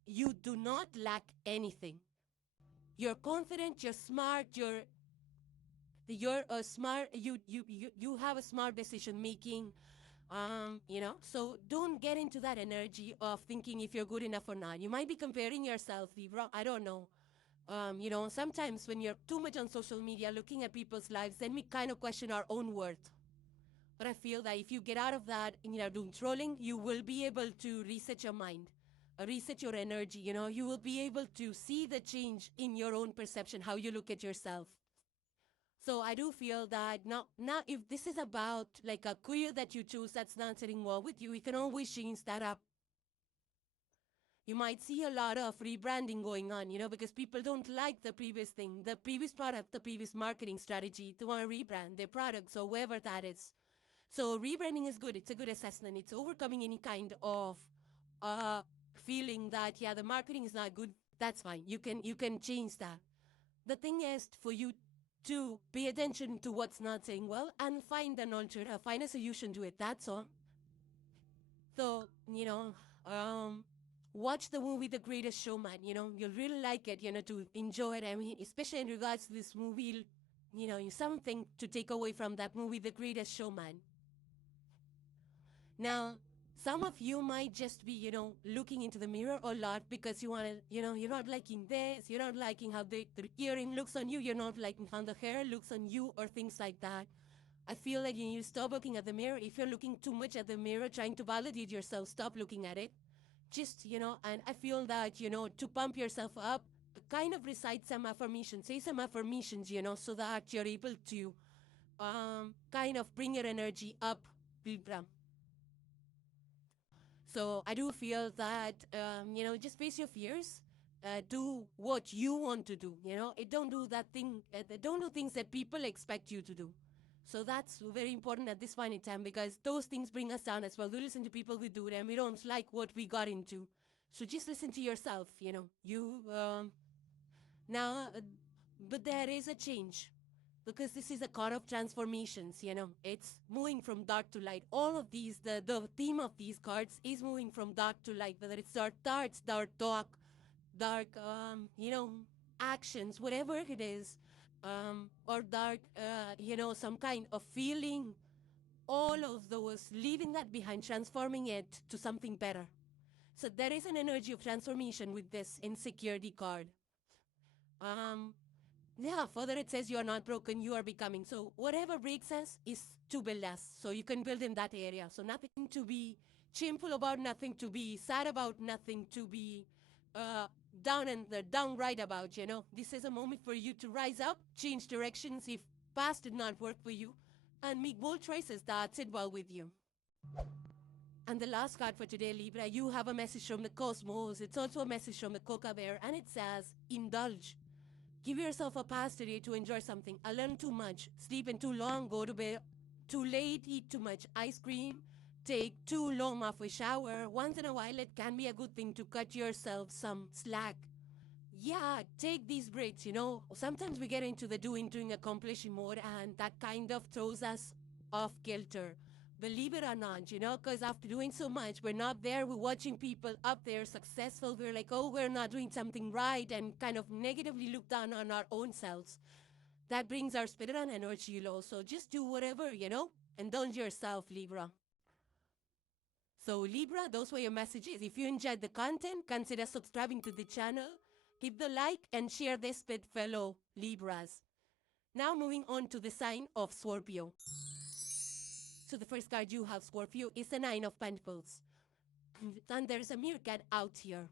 you do not lack anything. You're confident, you're smart, you're smart, you have a smart decision making. So don't get into that energy of thinking if you're good enough or not. You might be comparing yourself, Libra, I don't know. Sometimes when you're too much on social media looking at people's lives, then we kind of question our own worth. But I feel that if you get out of that and doom trolling, you will be able to reset your mind, reset your energy. You will be able to see the change in your own perception, how you look at yourself. So I do feel that now if this is about like a career that you choose that's not sitting well with you, you can always change that up. You might see a lot of rebranding going on, because people don't like the previous thing, the previous product, the previous marketing strategy. They want to rebrand their products or wherever that is. So rebranding is good. It's a good assessment. It's overcoming any kind of feeling that, the marketing is not good. That's fine. You can change that. The thing is for you to pay attention to what's not saying well and find an alternative, find a solution to it. That's all. So, watch the movie The Greatest Showman. You'll really like it, to enjoy it. I mean, especially in regards to this movie, something to take away from that movie, The Greatest Showman. Now, some of you might just be, looking into the mirror a lot because you want to, you're not liking this, you're not liking how the earring looks on you, you're not liking how the hair looks on you, or things like that. I feel like you need to stop looking at the mirror. If you're looking too much at the mirror, trying to validate yourself, stop looking at it. Just, and I feel that, to pump yourself up, kind of recite some affirmations, say some affirmations, so that you're able to kind of bring your energy up, Libra. So I do feel that, just face your fears. Do what you want to do. Don't do that thing. Don't do things that people expect you to do. So that's very important at this point in time, because those things bring us down as well. We listen to people who do it and we don't like what we got into. So just listen to yourself. Now, but there is a change, because this is a card of transformations. It's moving from dark to light. All of these, the theme of these cards is moving from dark to light, whether it's dark thoughts, dark talk, dark actions, whatever it is, or dark some kind of feeling. All of those, leaving that behind, transforming it to something better. So there is an energy of transformation with this insecurity card. Yeah, further it says you are not broken, you are becoming. So whatever breaks us is to build us. So you can build in that area. So nothing to be shameful about, nothing to be sad about, nothing to be downright about. This is a moment for you to rise up, change directions if past did not work for you, and make bold choices that sit well with you. And the last card for today, Libra, you have a message from the cosmos. It's also a message from the 𝓼𝍊𝓼, and it says, indulge. Give yourself a pass today to enjoy something. I learned too much. Sleep in too long. Go to bed too late. Eat too much ice cream. Take too long of a shower. Once in a while, it can be a good thing to cut yourself some slack. Yeah, take these breaks. Sometimes we get into the doing, accomplishing mode, and that kind of throws us off kilter. Believe it or not, because after doing so much, we're not there. We're watching people up there successful. We're like, oh, we're not doing something right, and kind of negatively look down on our own selves. That brings our spirit and energy low. So just do whatever, indulge yourself, Libra. So Libra, those were your messages. If you enjoyed the content, consider subscribing to the channel. Give the like and share this with fellow Libras. Now moving on to the sign of Scorpio. So the first card you have, Scorpio, is the Nine of Pentacles. And there's a meerkat out here.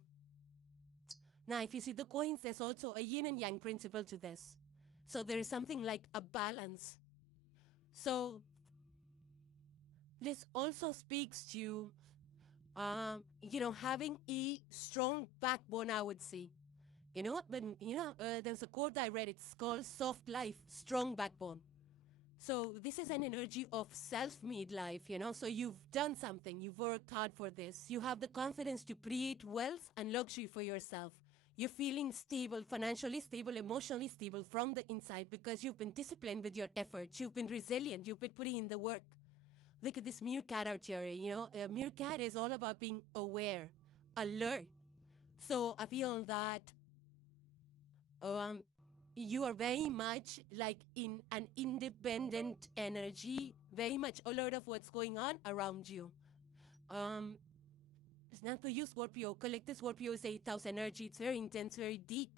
Now, if you see the coins, there's also a yin and yang principle to this. So there is something like a balance. So this also speaks to, having a strong backbone, I would say. But there's a quote I read. It's called soft life, strong backbone. So this is an energy of self-made life, So you've done something. You've worked hard for this. You have the confidence to create wealth and luxury for yourself. You're feeling stable, financially stable, emotionally stable from the inside, because you've been disciplined with your efforts. You've been resilient. You've been putting in the work. Look at this meerkat out here, A meerkat is all about being aware, alert. So I feel that you are very much like in an independent energy, very much alert of what's going on around you. It's not for you, Scorpio. Collective Scorpio is 8th energy. It's very intense, very deep.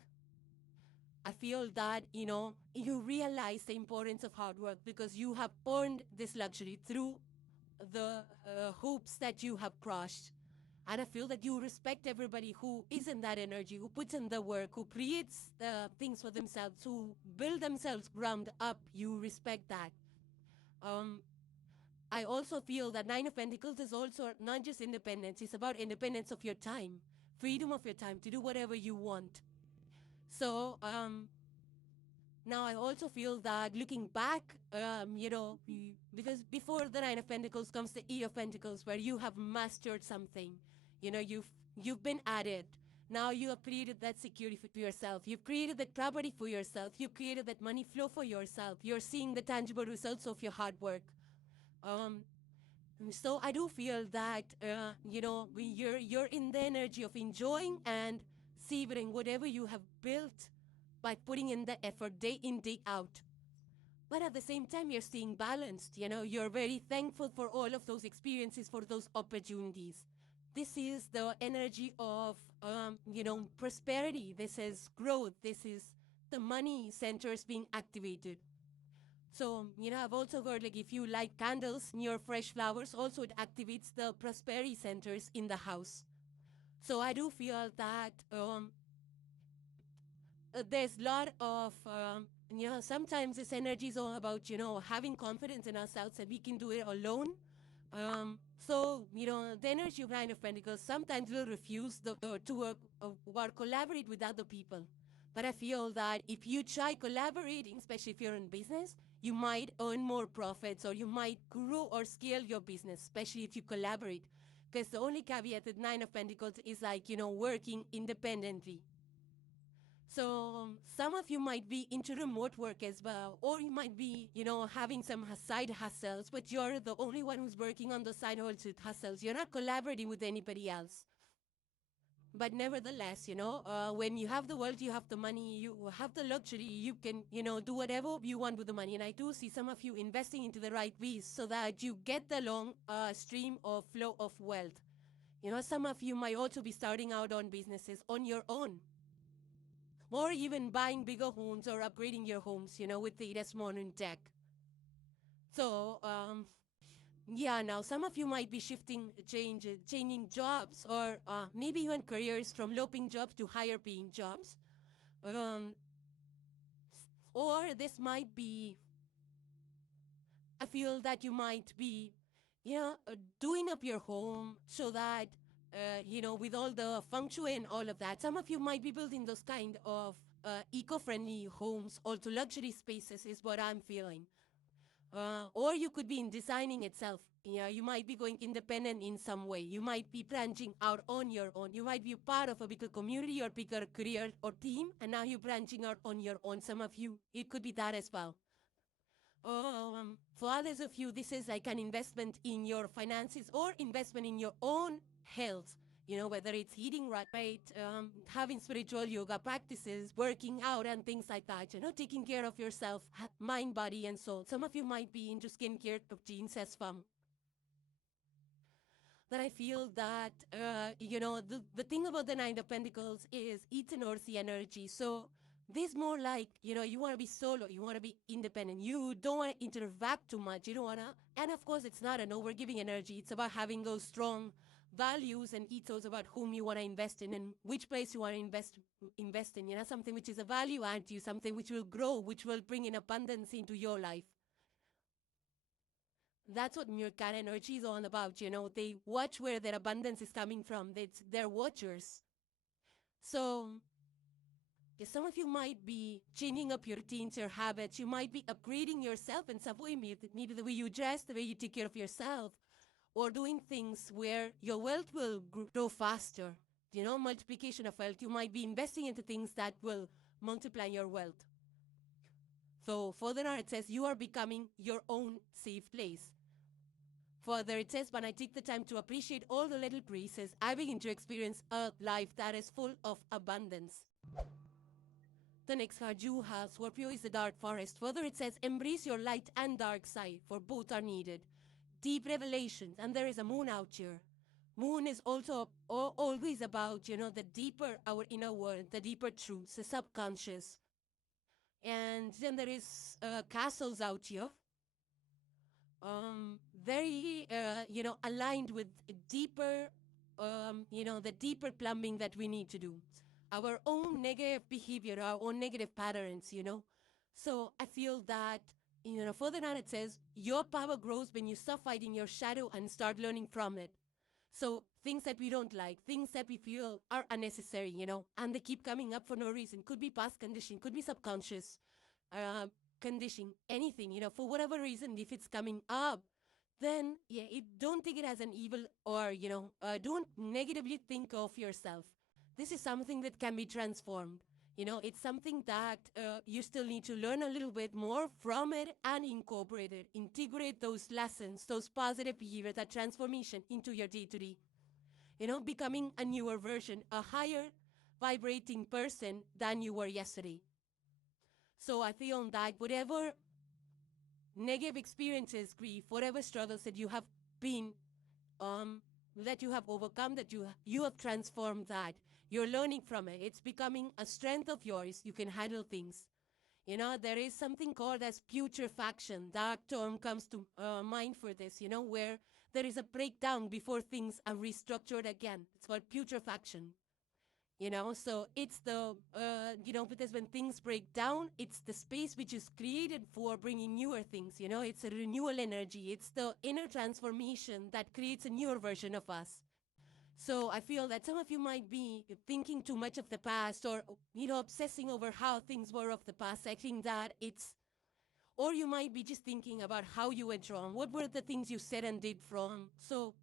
I feel that, you realize the importance of hard work, because you have earned this luxury through the hoops that you have crossed. And I feel that you respect everybody who is in that energy, who puts in the work, who creates the things for themselves, who build themselves ground up. You respect that. I also feel that Nine of Pentacles is also not just independence. It's about independence of your time, freedom of your time to do whatever you want. So now I also feel that looking back, because before the Nine of Pentacles comes the Eight of Pentacles, where you have mastered something. You've been at it. Now you have created that security for yourself. You've created that property for yourself. You've created that money flow for yourself. You're seeing the tangible results of your hard work. So I do feel that, you're in the energy of enjoying and savoring whatever you have built by putting in the effort day in, day out. But at the same time, you're staying balanced. You're very thankful for all of those experiences, for those opportunities. This is the energy of, prosperity. This is growth. This is the money centers being activated. So, I've also heard like if you light candles near fresh flowers, also it activates the prosperity centers in the house. So I do feel that there's a lot of, sometimes this energy is all about, having confidence in ourselves that we can do it alone. The energy of Nine of Pentacles sometimes will refuse to work or collaborate with other people. But I feel that if you try collaborating, especially if you're in business, you might earn more profits or you might grow or scale your business, especially if you collaborate. Because the only caveat with Nine of Pentacles is like, working independently. So some of you might be into remote work as well, or you might be, having some side hustles, but you're the only one who's working on the side hustles. You're not collaborating with anybody else. But nevertheless, when you have the wealth, you have the money, you have the luxury, you can, do whatever you want with the money. And I do see some of you investing into the right ways so that you get the long stream or flow of wealth. Some of you might also be starting out on businesses on your own, or even buying bigger homes or upgrading your homes, with the latest modern tech. So, now some of you might be changing jobs, or maybe even careers from low-paying jobs to higher-paying jobs. Or this might be, I feel that you might be, doing up your home so that, with all the feng shui and all of that, some of you might be building those kind of eco-friendly homes, also luxury spaces is what I'm feeling. Or you could be in designing itself. You might be going independent in some way. You might be branching out on your own. You might be part of a bigger community or bigger career or team, and now you're branching out on your own. Some of you, it could be that as well. For others of you, this is like an investment in your finances or investment in your own health. Whether it's eating right, having spiritual yoga practices, working out and things like that, taking care of yourself, mind, body, and soul. Some of you might be into skincare routines as well. That I feel that, the thing about the Nine of Pentacles is it's an earthy energy. So this more like, you want to be solo, you want to be independent. You don't want to interact too much. You don't want to, and of course it's not an overgiving energy. It's about having those strong values and ethos about whom you want to invest in and which place you want to invest in, something which is a value add to you, something which will grow, which will bring in abundance into your life. That's what Meerkat energy is all about. They watch where their abundance is coming from. They're watchers. So some of you might be changing up your routines, your habits. You might be upgrading yourself in some way, maybe the way you dress, the way you take care of yourself, or doing things where your wealth will grow faster. Multiplication of wealth. You might be investing into things that will multiply your wealth. So further on, it says you are becoming your own safe place. Further, it says, when I take the time to appreciate all the little breezes, I begin to experience a life that is full of abundance. The next card you have, Scorpio, is the dark forest. Further, it says, embrace your light and dark side, for both are needed. Deep revelations, and there is a moon out here. Moon is also always about, the deeper our inner world, the deeper truths, the subconscious. And then there is castles out here. Very, aligned with deeper, the deeper plumbing that we need to do. Our own negative behavior, our own negative patterns, So I feel that, further on it says, your power grows when you stop fighting your shadow and start learning from it. So things that we don't like, things that we feel are unnecessary, and they keep coming up for no reason. Could be past conditioning, could be subconscious conditioning, anything, for whatever reason, if it's coming up, then don't take it as an evil or, don't negatively think of yourself. This is something that can be transformed. It's something that you still need to learn a little bit more from it and incorporate it. Integrate those lessons, those positive behavior, that transformation into your day-to-day. Becoming a newer version, a higher vibrating person than you were yesterday. So I feel that whatever negative experiences, grief, whatever struggles that you have been, that you have overcome, that you have transformed that. You're learning from it. It's becoming a strength of yours. You can handle things. There is something called as putrefaction. That term comes to mind for this, where there is a breakdown before things are restructured again. It's called putrefaction. So it's the, because when things break down, it's the space which is created for bringing newer things, it's a renewal energy. It's the inner transformation that creates a newer version of us. So I feel that some of you might be thinking too much of the past, or, obsessing over how things were of the past. I think that or you might be just thinking about how you went wrong. What were the things you said and did wrong? So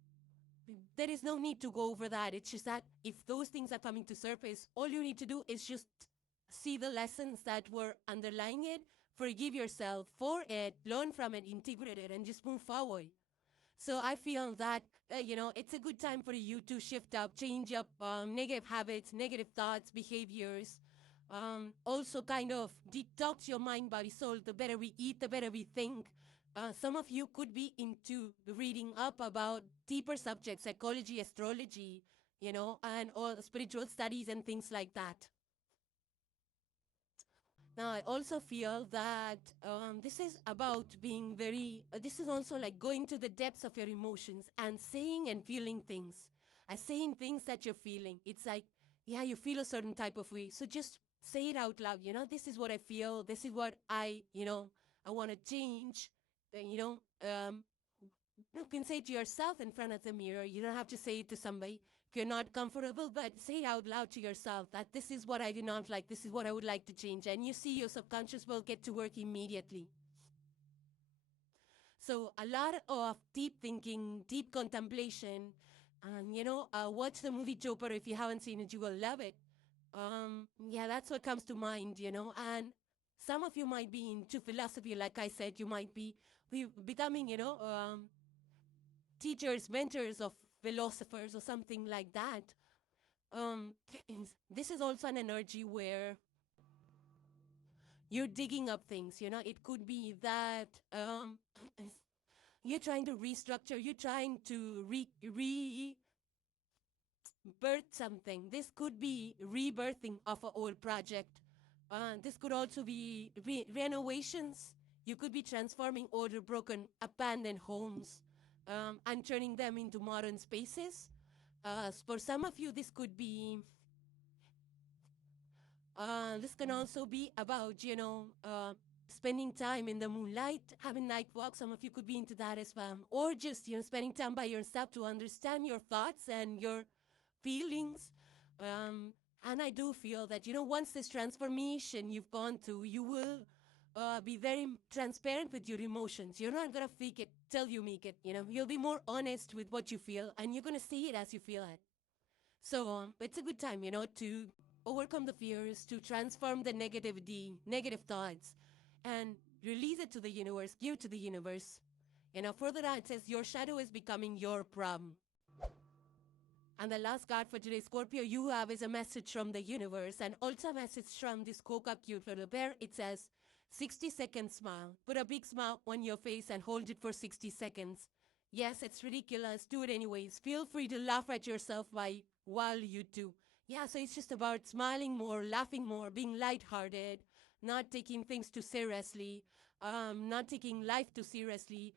there is no need to go over that. It's just that if those things are coming to surface, all you need to do is just see the lessons that were underlying it, forgive yourself for it, learn from it, integrate it, and just move forward. So I feel that, it's a good time for you to shift up, change up negative habits, negative thoughts, behaviors. Also kind of detox your mind, body, soul. The better we eat, the better we think. Some of you could be into reading up about deeper subjects, psychology, astrology, and all spiritual studies and things like that. Now, I also feel that this is about being this is also like going to the depths of your emotions and saying and feeling things. Saying things that you're feeling. It's like, yeah, you feel a certain type of way. So just say it out loud. This is what I feel. This is what I want to change. You can say it to yourself in front of the mirror. You don't have to say it to somebody. If you're not comfortable, but say it out loud to yourself that this is what I do not like. This is what I would like to change. And you see your subconscious will get to work immediately. So a lot of deep thinking, deep contemplation. And, watch the movie Joker. If you haven't seen it, you will love it. Yeah, that's what comes to mind, And some of you might be into philosophy. Like I said, you might be becoming, teachers, mentors of philosophers or something like that. This is also an energy where you're digging up things, It could be that you're trying to restructure, you're trying to rebirth something. This could be rebirthing of an old project. This could also be renovations. You could be transforming older, broken, abandoned homes and turning them into modern spaces. For some of you, this could be, this can also be about, spending time in the moonlight, having night walks. Some of you could be into that as well. Or just, spending time by yourself to understand your thoughts and your feelings. And I do feel that, once this transformation you've gone through, you will be very transparent with your emotions. You're not going to fake it till you make it, You'll be more honest with what you feel, and you're going to see it as you feel it. So it's a good time, to overcome the fears, to transform the negativity, negative thoughts, and release it to the universe, give to the universe. Further on, it says, your shadow is becoming your problem. And the last card for today, Scorpio, you have is a message from the universe, and also a message from this cute little bear. It says, 60-second smile. Put a big smile on your face and hold it for 60 seconds. Yes, it's ridiculous. Do it anyways. Feel free to laugh at yourself while you do. Yeah, so it's just about smiling more, laughing more, being lighthearted, not taking things too seriously, not taking life too seriously,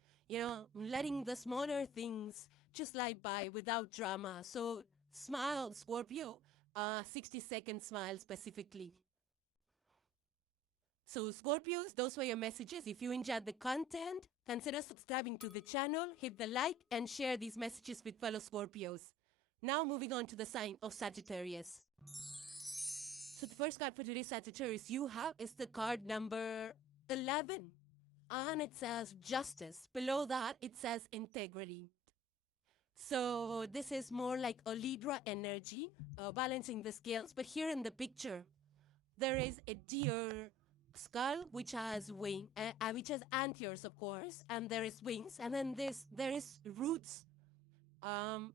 letting the smaller things just slide by without drama. So smile, Scorpio, 60-second smile specifically. So Scorpios, those were your messages. If you enjoyed the content, consider subscribing to the channel, hit the like, and share these messages with fellow Scorpios. Now moving on to the sign of Sagittarius. So the first card for today's Sagittarius you have is the card number 11. And it says justice. Below that, it says integrity. So this is more like a Libra energy, balancing the scales. But here in the picture, there is a deer skull which has which has antlers, of course, and there is wings, and then there is roots, um,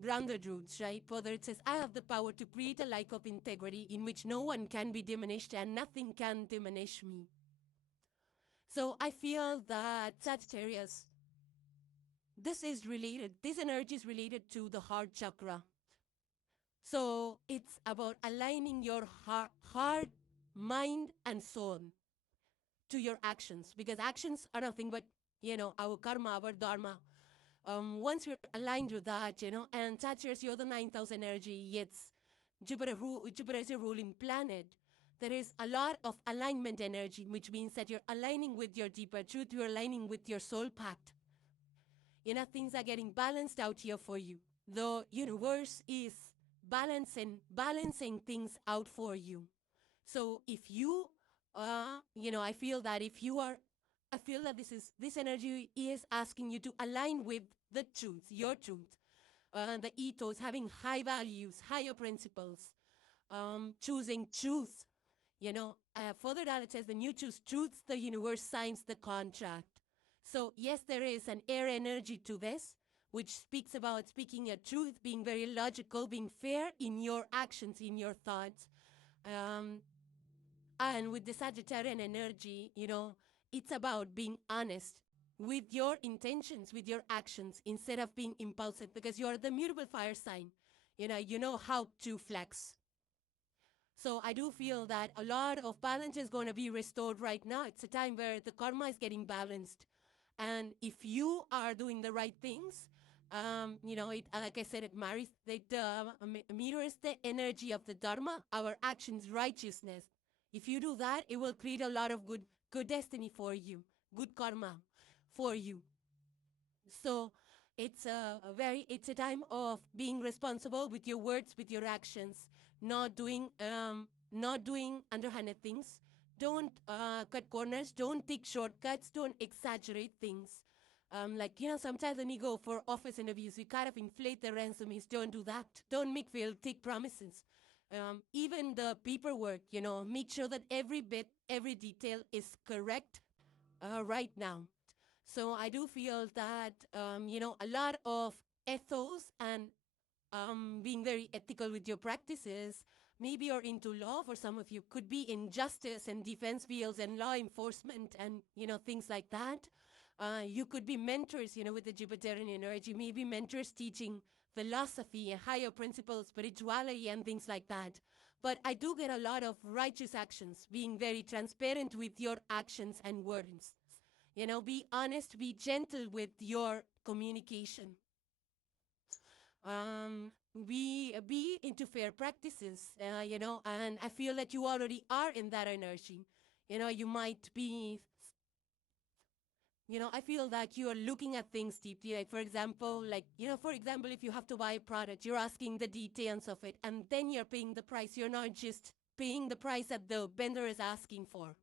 grounded roots, right? Further, it says, I have the power to create a life of integrity in which no one can be diminished and nothing can diminish me. So I feel that Sagittarius, this energy is related to the heart chakra. So it's about aligning your heart, mind, and soul to your actions, because actions are nothing but, our karma, our dharma. Once you're aligned with that, and Sagittarius, you're the 9th energy, it's Jupiter is a ruling planet. There is a lot of alignment energy, which means that you're aligning with your deeper truth, you're aligning with your soul path. Things are getting balanced out here for you. The universe is balancing things out for you. So if you, I feel that this energy is asking you to align with the truth, your truth, the ethos, having high values, higher principles, choosing truth. Further down it says, when you choose truth, the universe signs the contract. So yes, there is an air energy to this, which speaks about speaking your truth, being very logical, being fair in your actions, in your thoughts. And with the Sagittarian energy, it's about being honest with your intentions, with your actions, instead of being impulsive, because you're the mutable fire sign. You know how to flex. So I do feel that a lot of balance is going to be restored right now. It's a time where the karma is getting balanced. And if you are doing the right things, like I said, it mirrors the energy of the dharma, our actions, righteousness. If you do that, it will create a lot of good destiny for you, good karma for you. So it's a time of being responsible with your words, with your actions, not doing underhanded things. Don't cut corners. Don't take shortcuts. Don't exaggerate things. Sometimes when we go for office interviews, we kind of inflate the resumes. Don't do that. Don't make take promises. Even the paperwork, make sure that every bit, every detail is correct right now. So I do feel that, a lot of ethos and being very ethical with your practices. Maybe you're into law for some of you, could be in justice and defense fields and law enforcement and, things like that. You could be mentors, with the Jupiterian energy, maybe mentors teaching philosophy and higher principles, spirituality and things like that. But I do get a lot of righteous actions, being very transparent with your actions and words. Be honest, be gentle with your communication. Be into fair practices, and I feel that you already are in that energy. You might be, I feel that you are looking at things deeply. Like, for example, if you have to buy a product, you're asking the details of it, and then you're paying the price. You're not just paying the price that the vendor is asking for.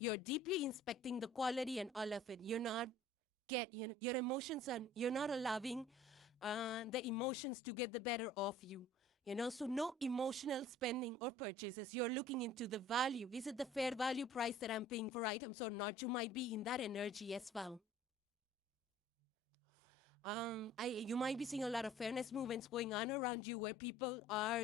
You're deeply inspecting the quality and all of it. You're not your emotions, and you're not allowing the emotions to get the better of you. So no emotional spending or purchases. You're looking into the value. Is it the fair value price that I'm paying for items or not? You might be in that energy as well. You might be seeing a lot of fairness movements going on around you, where people are,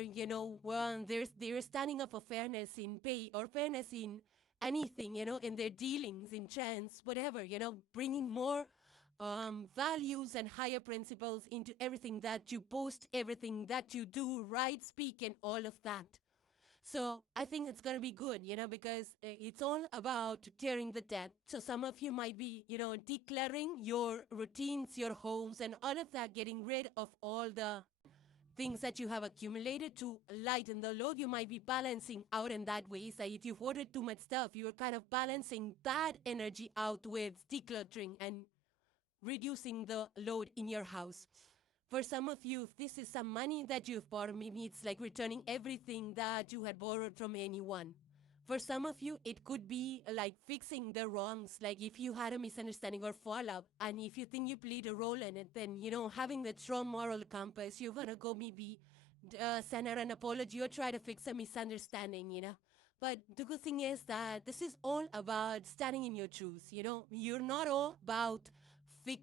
they're standing up for fairness in pay or fairness in anything, in their dealings, in chance, whatever, bringing more values and higher principles into everything that you post, everything that you do, write, speak, and all of that. So I think it's going to be good, because it's all about tearing the dead. So some of you might be, declaring your routines, your homes, and all of that, getting rid of all the things that you have accumulated to lighten the load. You might be balancing out in that way. So if you've ordered too much stuff, you're kind of balancing that energy out with decluttering and reducing the load in your house. For some of you, if this is some money that you've borrowed, maybe it's like returning everything that you had borrowed from anyone. For some of you, it could be like fixing the wrongs. Like if you had a misunderstanding or fallout, and if you think you played a role in it, then, having that strong moral compass, you're going to go maybe send her an apology or try to fix a misunderstanding, But the good thing is that this is all about standing in your truth. You know, you're not all about the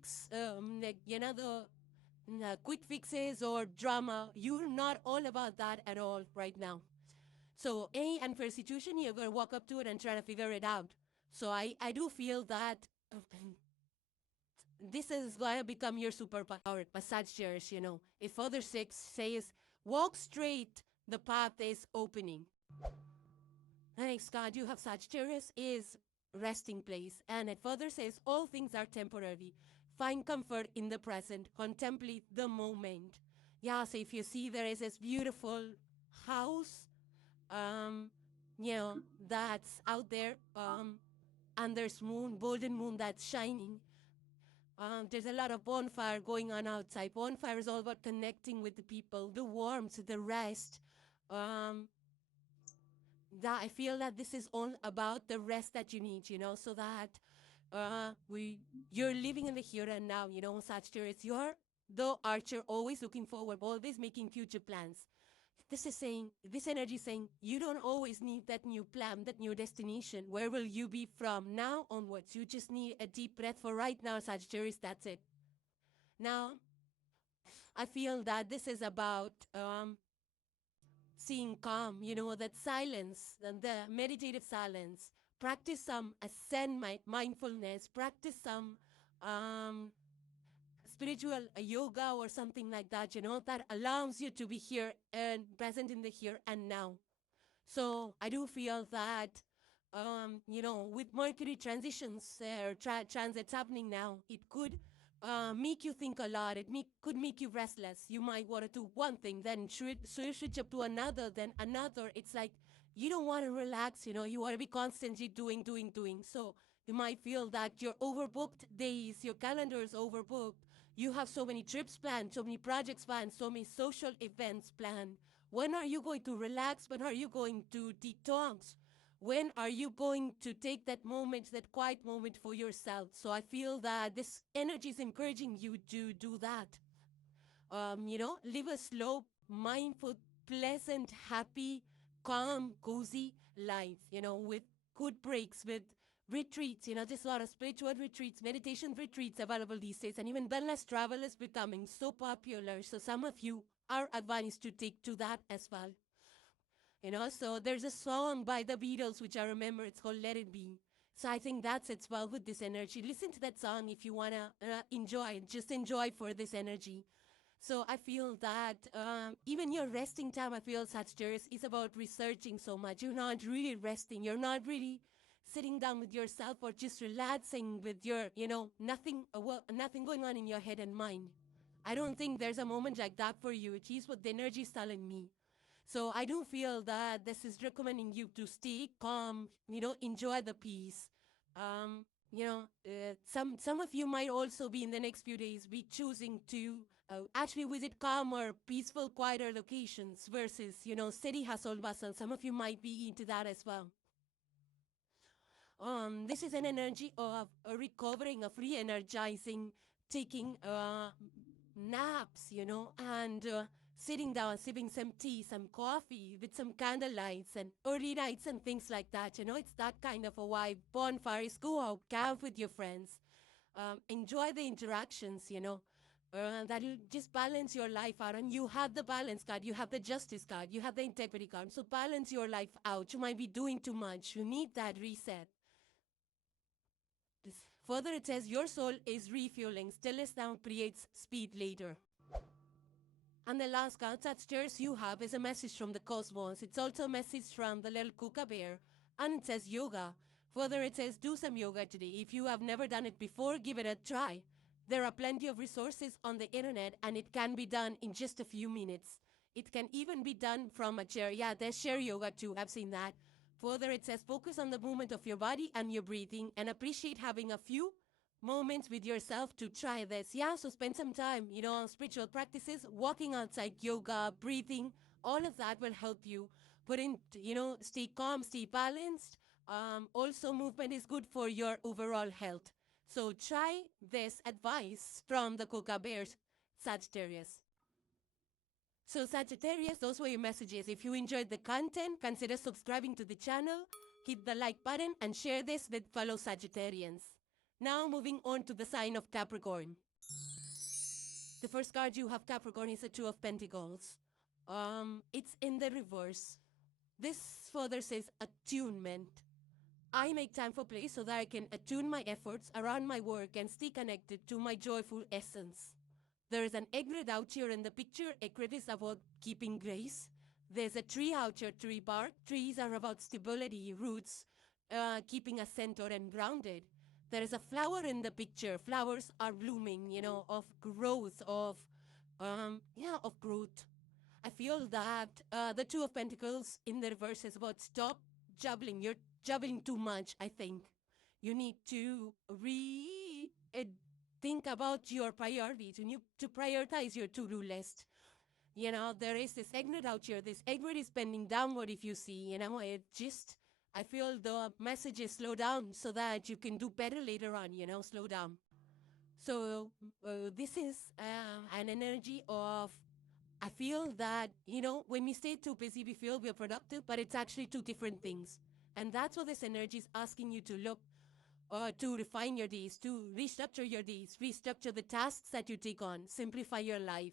quick fixes or drama. You're not all about that at all right now. So any unfair situation, you're going to walk up to it and try to figure it out. So I do feel that this is going to become your superpower, Sagittarius, you know. If further 6 says, walk straight, the path is opening. The next card you have, Sagittarius, is resting place. And it further says, all things are temporary. Find comfort in the present. Contemplate the moment. Yeah, so if you see there is this beautiful house, you know, that's out there, and there's moon, golden moon that's shining. There's a lot of bonfire going on outside. Bonfire is all about connecting with the people, the warmth, the rest. That I feel that this is all about the rest that you need, you know, so that you're living in the here and now, you know, Sagittarius. You're the archer, always looking forward, always making future plans. This is saying, this energy is saying, you don't always need that new plan, that new destination. Where will you be from now onwards? You just need a deep breath for right now, Sagittarius. That's it. Now, I feel that this is about seeing calm, you know, that silence, the meditative silence. Practice some ascend mindfulness. Practice some spiritual yoga or something like that, you know, that allows you to be here and present in the here and now. So I do feel that, you know, with Mercury transitions or transits happening now, it could make you think a lot. It could make you restless. You might want to do one thing, then switch up to another, then another. It's like you don't want to relax, you know, you want to be constantly doing. So you might feel that you're overbooked days, your calendar is overbooked. You have so many trips planned, so many projects planned, so many social events planned. When are you going to relax? When are you going to detox? When are you going to take that moment, that quiet moment for yourself? So I feel that this energy is encouraging you to do that. You know, live a slow, mindful, pleasant, happy, calm, cozy life, you know, with good breaks, with retreats, you know, there's a lot of spiritual retreats, meditation retreats available these days, and even wellness travel is becoming so popular. So some of you are advised to take to that as well. You know, so there's a song by the Beatles, which I remember, it's called Let It Be. So I think that sits well with this energy. Listen to that song if you want to enjoy, just enjoy for this energy. So I feel that even your resting time, I feel, Sagittarius, is about researching so much. You're not really resting. You're not really sitting down with yourself or just relaxing with your, you know, nothing going on in your head and mind. I don't think there's a moment like that for you. It is what the energy is telling me. So I do feel that this is recommending you to stay calm, you know, enjoy the peace. You know, some of you might also be in the next few days be choosing to actually visit calmer, peaceful, quieter locations versus, you know, city hustle bustle. Some of you might be into that as well. This is an energy of recovering, of re-energizing, taking naps, you know, and sitting down, sipping some tea, some coffee with some candlelights and early nights and things like that. You know, it's that kind of a vibe. Bonfires, go out, camp with your friends, enjoy the interactions, you know. That'll just balance your life out. And you have the balance card, you have the justice card, you have the integrity card. So balance your life out. You might be doing too much. You need that reset. Further, it says your soul is refueling. Stillness now creates speed later. And the last card that stirs you have is a message from the cosmos. It's also a message from the little 𝓼𝓊𝓆. And it says yoga. Further, it says do some yoga today. If you have never done it before, give it a try. There are plenty of resources on the internet and it can be done in just a few minutes. It can even be done from a chair. Yeah, there's chair yoga too. I've seen that. Further, it says focus on the movement of your body and your breathing and appreciate having a few moments with yourself to try this. Yeah, so spend some time, you know, on spiritual practices, walking outside, yoga, breathing, all of that will help you put in, you know, stay calm, stay balanced. Also, movement is good for your overall health. So try this advice from the 𝓼𝓊𝓆, Sagittarius. So Sagittarius, those were your messages. If you enjoyed the content, consider subscribing to the channel, hit the like button, and share this with fellow Sagittarians. Now moving on to the sign of Capricorn. The first card you have, Capricorn, is a Two of Pentacles. It's in the reverse. This further says attunement. I make time for play so that I can attune my efforts around my work and stay connected to my joyful essence. There is an egret out here in the picture. Egret is about keeping grace. There's a tree out here, tree bark. Trees are about stability, roots, keeping us centered and grounded. There is a flower in the picture. Flowers are blooming, of growth, of growth. I feel that the Two of Pentacles in the reverse is about stop juggling. You're juggling too much, I think. You need to think about your priorities. You need to prioritize your to-do list. There is this egret out here. This egret is bending downward, if you see. I feel the message is slow down so that you can do better later on, slow down. So this is an energy of, I feel that, when we stay too busy, we feel we're productive, but it's actually two different things. And that's what this energy is asking you to look, to refine your days, to restructure your days, restructure the tasks that you take on, simplify your life,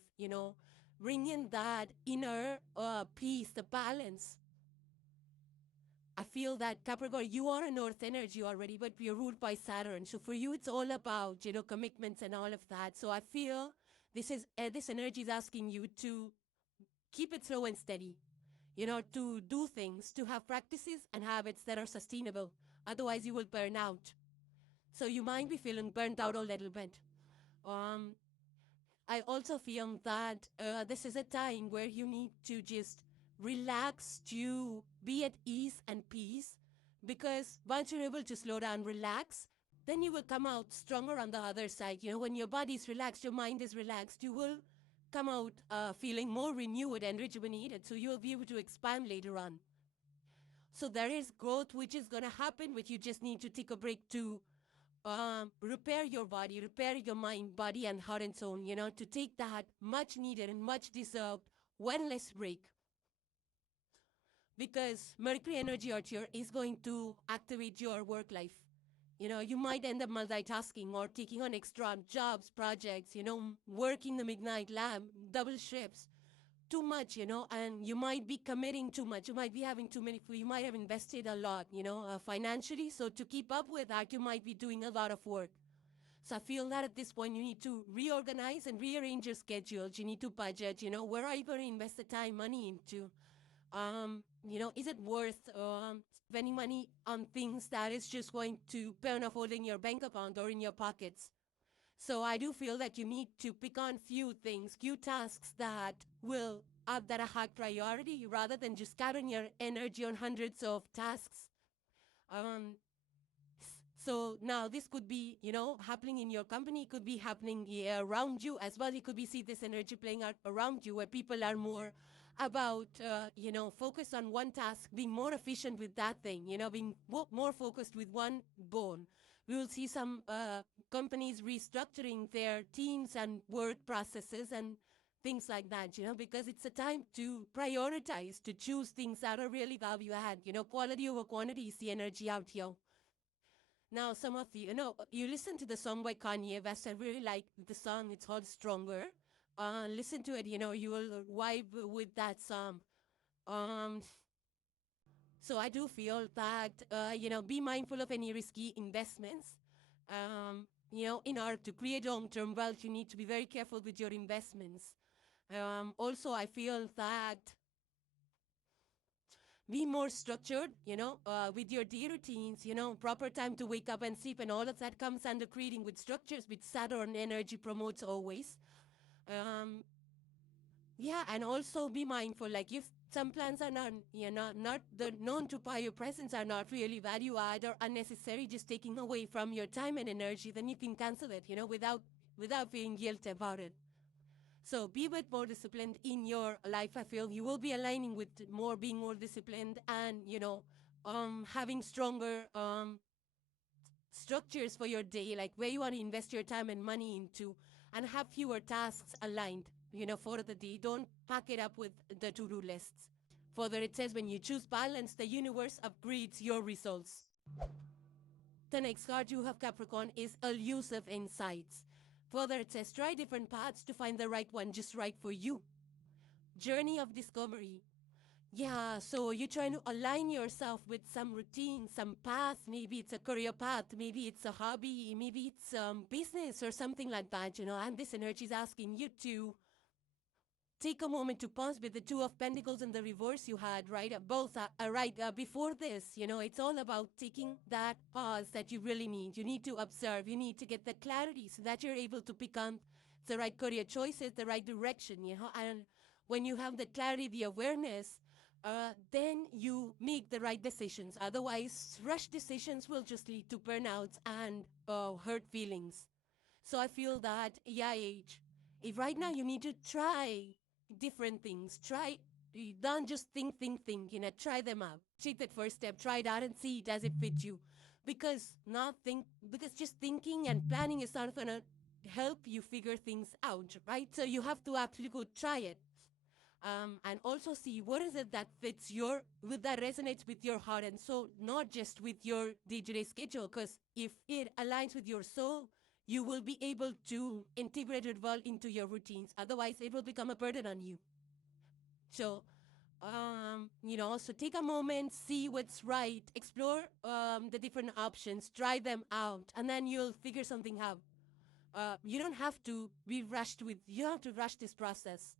bring in that inner peace, the balance. I feel that Capricorn, you are an earth energy already, but you're ruled by Saturn. So for you, it's all about, commitments and all of that. So I feel this energy is asking you to keep it slow and steady, to do things, to have practices and habits that are sustainable. Otherwise, you will burn out. So you might be feeling burnt out a little bit. I also feel that this is a time where you need to just relax, to be at ease and peace, because once you're able to slow down, relax, then you will come out stronger on the other side. When your body is relaxed, your mind is relaxed, you will come out feeling more renewed and rejuvenated, so you'll be able to expand later on. So there is growth which is going to happen, which you just need to take a break to repair your body, repair your mind, body, and heart and soul, to take that much needed and much deserved wellness break. Because Mercury energy out here is going to activate your work life. You might end up multitasking or taking on extra jobs, projects, working the midnight lab, double shifts, too much, and you might be committing too much. You might be having too many, you might have invested a lot, financially. So to keep up with that, you might be doing a lot of work. So I feel that at this point, you need to reorganize and rearrange your schedules. You need to budget, where are you going to invest the time, money into? Is it worth spending money on things that is just going to burn a hole in your bank account or in your pockets? So I do feel that you need to pick on few things, few tasks that will have that a high priority, rather than just scattering your energy on hundreds of tasks. So now this could be, happening in your company. It could be happening around you as well. You could see this energy playing out around you, where people are more about, focus on one task, being more efficient with that thing, being more focused with one bone. We will see some companies restructuring their teams and work processes and things like that, because it's a time to prioritize, to choose things that are really value add. Quality over quantity is the energy out here. Now, some of you, you listen to the song by Kanye West. I really like the song. It's called Stronger. Listen to it, you will vibe with that song. So I do feel that, be mindful of any risky investments. In order to create long-term wealth, you need to be very careful with your investments. Also, I feel that be more structured, with your day routines, proper time to wake up and sleep, and all of that comes under creating with structures, which Saturn energy promotes always. And also be mindful, like if some plans are not, not the known to buy your presents are not really value add or unnecessary, just taking away from your time and energy, then you can cancel it, without feeling guilt about it. So be a bit more disciplined in your life. I feel you will be aligning with being more disciplined and, having stronger structures for your day, like where you want to invest your time and money into, and have fewer tasks aligned. for the day. Don't pack it up with the to-do lists. Further, it says when you choose balance, the universe upgrades your results. The next card you have, Capricorn, is elusive insights. Further, it says try different paths to find the right one just right for you. Journey of discovery. Yeah, so you're trying to align yourself with some routine, some path. Maybe it's a career path, maybe it's a hobby, maybe it's business or something like that, and this energy is asking you to take a moment to pause with the Two of Pentacles in the reverse you had, right? Before this, it's all about taking that pause that you really need. You need to observe. You need to get the clarity so that you're able to pick up the right career choices, the right direction, and when you have the clarity, the awareness, then you make the right decisions. Otherwise, rush decisions will just lead to burnouts and hurt feelings. So I feel that, if right now you need to try different things, don't just think, try them out. Take that first step, try it out and see does it fit you. Because just thinking and planning is not going to help you figure things out, right? So you have to actually go try it. And also see what is it that that resonates with your heart and soul, not just with your day-to-day schedule. Because if it aligns with your soul, you will be able to integrate it well into your routines. Otherwise, it will become a burden on you. So, so take a moment, see what's right, explore the different options, try them out, and then you'll figure something out. You don't have to rush this process.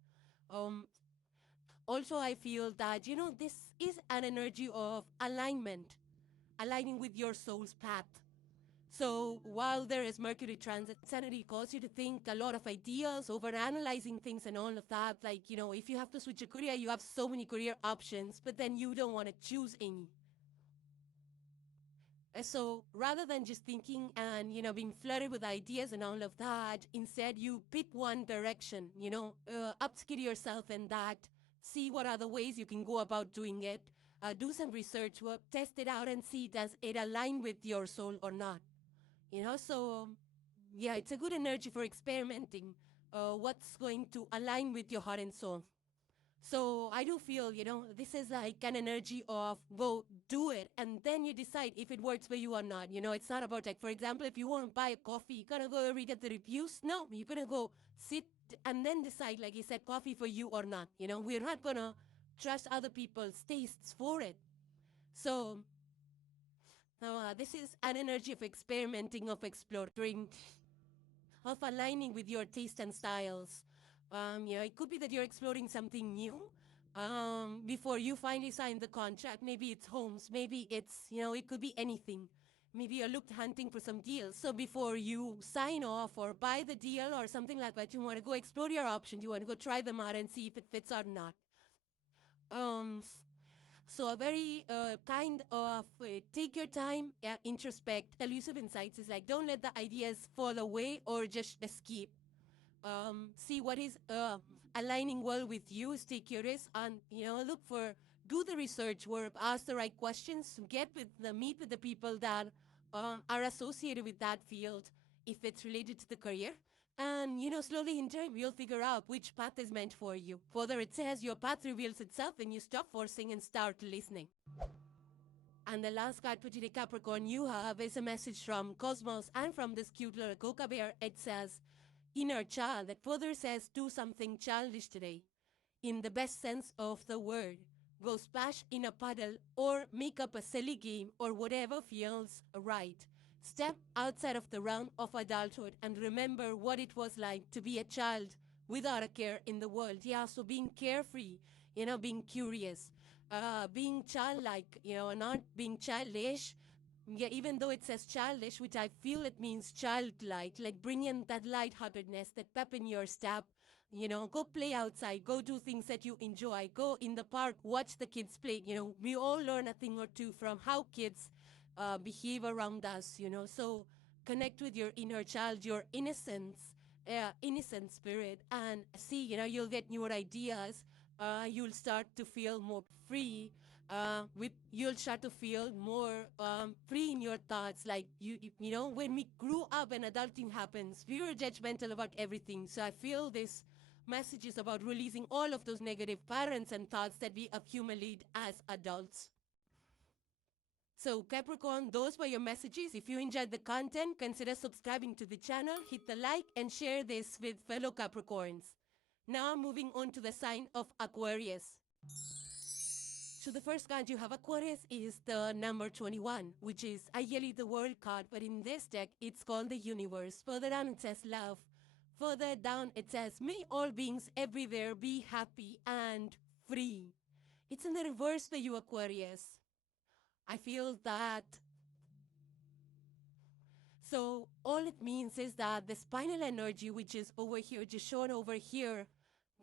Also, I feel that, this is an energy of alignment, aligning with your soul's path. So while there is Mercury transit, sanity calls you to think a lot of ideas, over-analyzing things and all of that. Like, if you have to switch a career, you have so many career options, but then you don't want to choose any. So rather than just thinking and, being flooded with ideas and all of that, instead you pick one direction, upskill yourself in that, see what other ways you can go about doing it, do some research work, test it out and see does it align with your soul or not. So it's a good energy for experimenting what's going to align with your heart and soul. So I do feel, this is like an energy of go do it and then you decide if it works for you or not. It's not about, like, for example, if you want to buy a coffee, you're going to go read at the reviews. No, you're going to go sit and then decide, like you said, coffee for you or not. We're not going to trust other people's tastes for it. So this is an energy of experimenting, of exploring, of aligning with your taste and styles. It could be that you're exploring something new before you finally sign the contract. Maybe it's homes. Maybe it's, it could be anything. Maybe you're hunting for some deals. So before you sign off or buy the deal or something like that, you want to go explore your options. You want to go try them out and see if it fits or not. So a very kind of take your time, introspect. Elusive insights is like, don't let the ideas fall away or just escape. See what is aligning well with you. Stay curious and, do the research work, ask the right questions, meet with the people that are associated with that field if it's related to the career. And, slowly in time, you'll figure out which path is meant for you. Further, it says your path reveals itself when you stop forcing and start listening. And the last card for today, Capricorn, you have is a message from Cosmos and from this cute little 𝑓𝋼𝑊𝑊. It says, inner child. That further says, do something childish today. In the best sense of the word. Go splash in a puddle or make up a silly game or whatever feels right. Step outside of the realm of adulthood and remember what it was like to be a child without a care in the world. Yeah, so being carefree, being curious, being childlike, not being childish. Yeah, even though it says childish, which I feel it means childlike, like bring in that lightheartedness, that pep in your step. Go play outside, go do things that you enjoy, go in the park, watch the kids play. We all learn a thing or two from how kids behave around us, so connect with your inner child, your innocent spirit, and see, you'll get newer ideas. You'll start to feel more free. You'll start to feel more free in your thoughts. Like when we grew up and adulting happens, we were judgmental about everything. So I feel this messages about releasing all of those negative patterns and thoughts that we accumulate as adults. So Capricorn, those were your messages. If you enjoyed the content, consider subscribing to the channel, hit the like and share this with fellow Capricorns. Now moving on to the sign of Aquarius. So the first card you have Aquarius is the number 21, which is ideally the world card, but in this deck it's called the universe. Further down it says love. Further down it says, may all beings everywhere be happy and free. It's in the reverse for you, Aquarius. I feel that. So all it means is that the spinal energy, which is over here, just shown over here,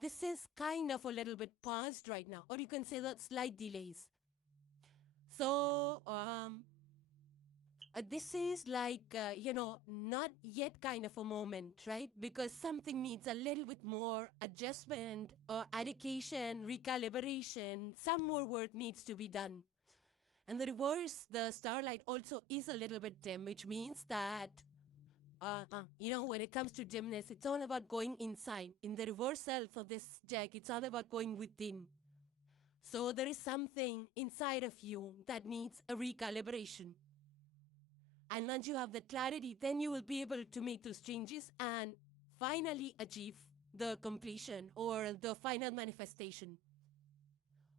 this is kind of a little bit paused right now, or you can say that slight delays. So this is like, not yet kind of a moment, right? Because something needs a little bit more adjustment or education, recalibration, some more work needs to be done. And the reverse, the starlight also is a little bit dim, which means that, when it comes to dimness, it's all about going inside. In the reverse self of this deck, it's all about going within. So there is something inside of you that needs a recalibration. And once you have the clarity, then you will be able to make those changes and finally achieve the completion or the final manifestation.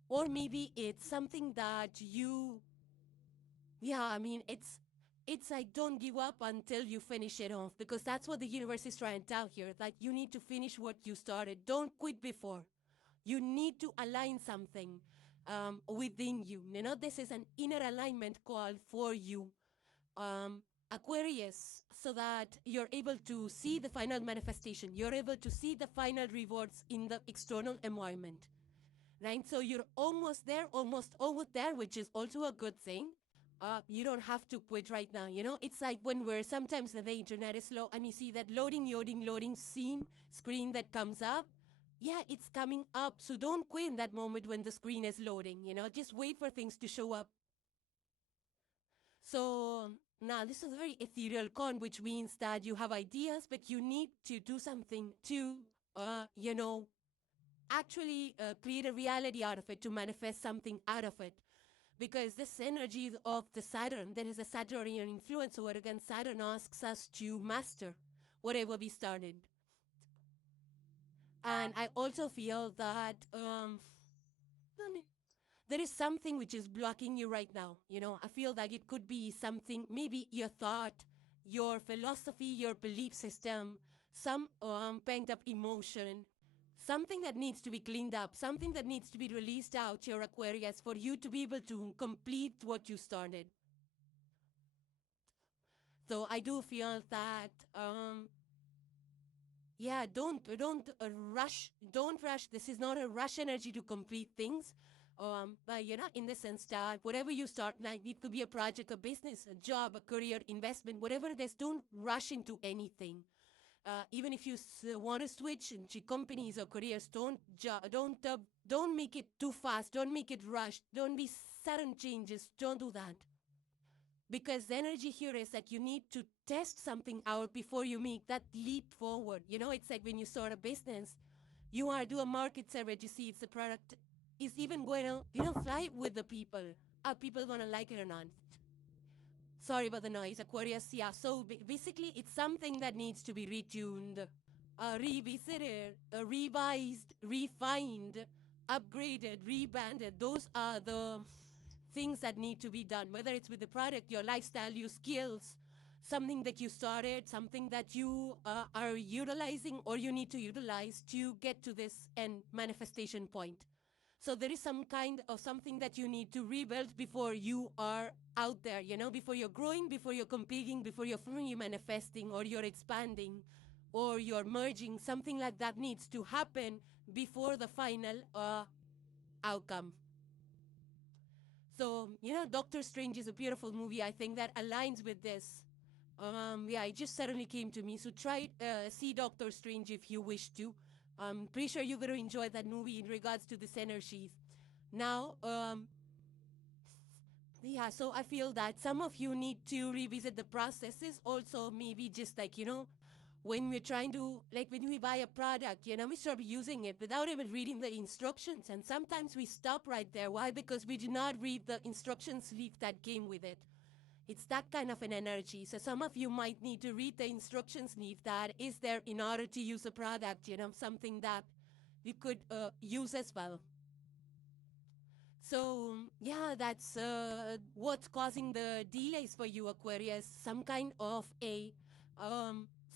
Or maybe it's something that it's like don't give up until you finish it off, because that's what the universe is trying to tell here, that you need to finish what you started. Don't quit before. You need to align something within you. This is an inner alignment call for you, Aquarius, so that you're able to see the final manifestation. You're able to see the final rewards in the external environment. Right? So you're almost there, which is also a good thing. You don't have to quit right now. It's like when sometimes the internet is slow and you see that loading screen that comes up. Yeah, it's coming up. So don't quit in that moment when the screen is loading. Just wait for things to show up. So now this is a very ethereal con, which means that you have ideas, but you need to do something to, actually create a reality out of it, to manifest something out of it. Because this energy of the Saturn, there is a Saturnian influence over again. Saturn asks us to master whatever we started. And I also feel that there is something which is blocking you right now. I feel like it could be something, maybe your thought, your philosophy, your belief system, some pent up emotion, something that needs to be cleaned up, something that needs to be released out, your Aquarius, for you to be able to complete what you started. So I do feel that, don't rush. Don't rush. This is not a rush energy to complete things. But in the sense that whatever you start, like it could be a project, a business, a job, a career, investment, whatever it is, don't rush into anything. Even if you want to switch into companies or careers, don't make it too fast. Don't make it rushed. Don't be sudden changes. Don't do that. Because the energy here is that you need to test something out before you make that leap forward. It's like when you start a business, you are do a market survey to see if the product is even going to, fly with the people. Are people going to like it or not? Sorry about the noise, Aquarius. Yeah, so basically it's something that needs to be retuned, revisited, revised, refined, upgraded, rebanded. Those are the things that need to be done, whether it's with the product, your lifestyle, your skills, something that you started, something that you are utilizing or you need to utilize to get to this end manifestation point. So there is some kind of something that you need to rebuild before you are out there, before you're growing, before you're competing, before you're fully manifesting or you're expanding or you're merging. Something like that needs to happen before the final outcome. So, Doctor Strange is a beautiful movie, I think, that aligns with this. It just suddenly came to me. So try see Doctor Strange if you wish to. I'm pretty sure you're going to enjoy that movie in regards to this energy. Now, so I feel that some of you need to revisit the processes. Also, maybe just like, when we're trying to, like when we buy a product, you know, we start using it without even reading the instructions. And sometimes we stop right there. Why? Because we do not read the instructions leaf that came with it. It's that kind of an energy. So some of you might need to read the instructions leaf that is there in order to use a product, you know, something that we could use as well. So yeah, that's what's causing the delays for you, Aquarius. Some kind of a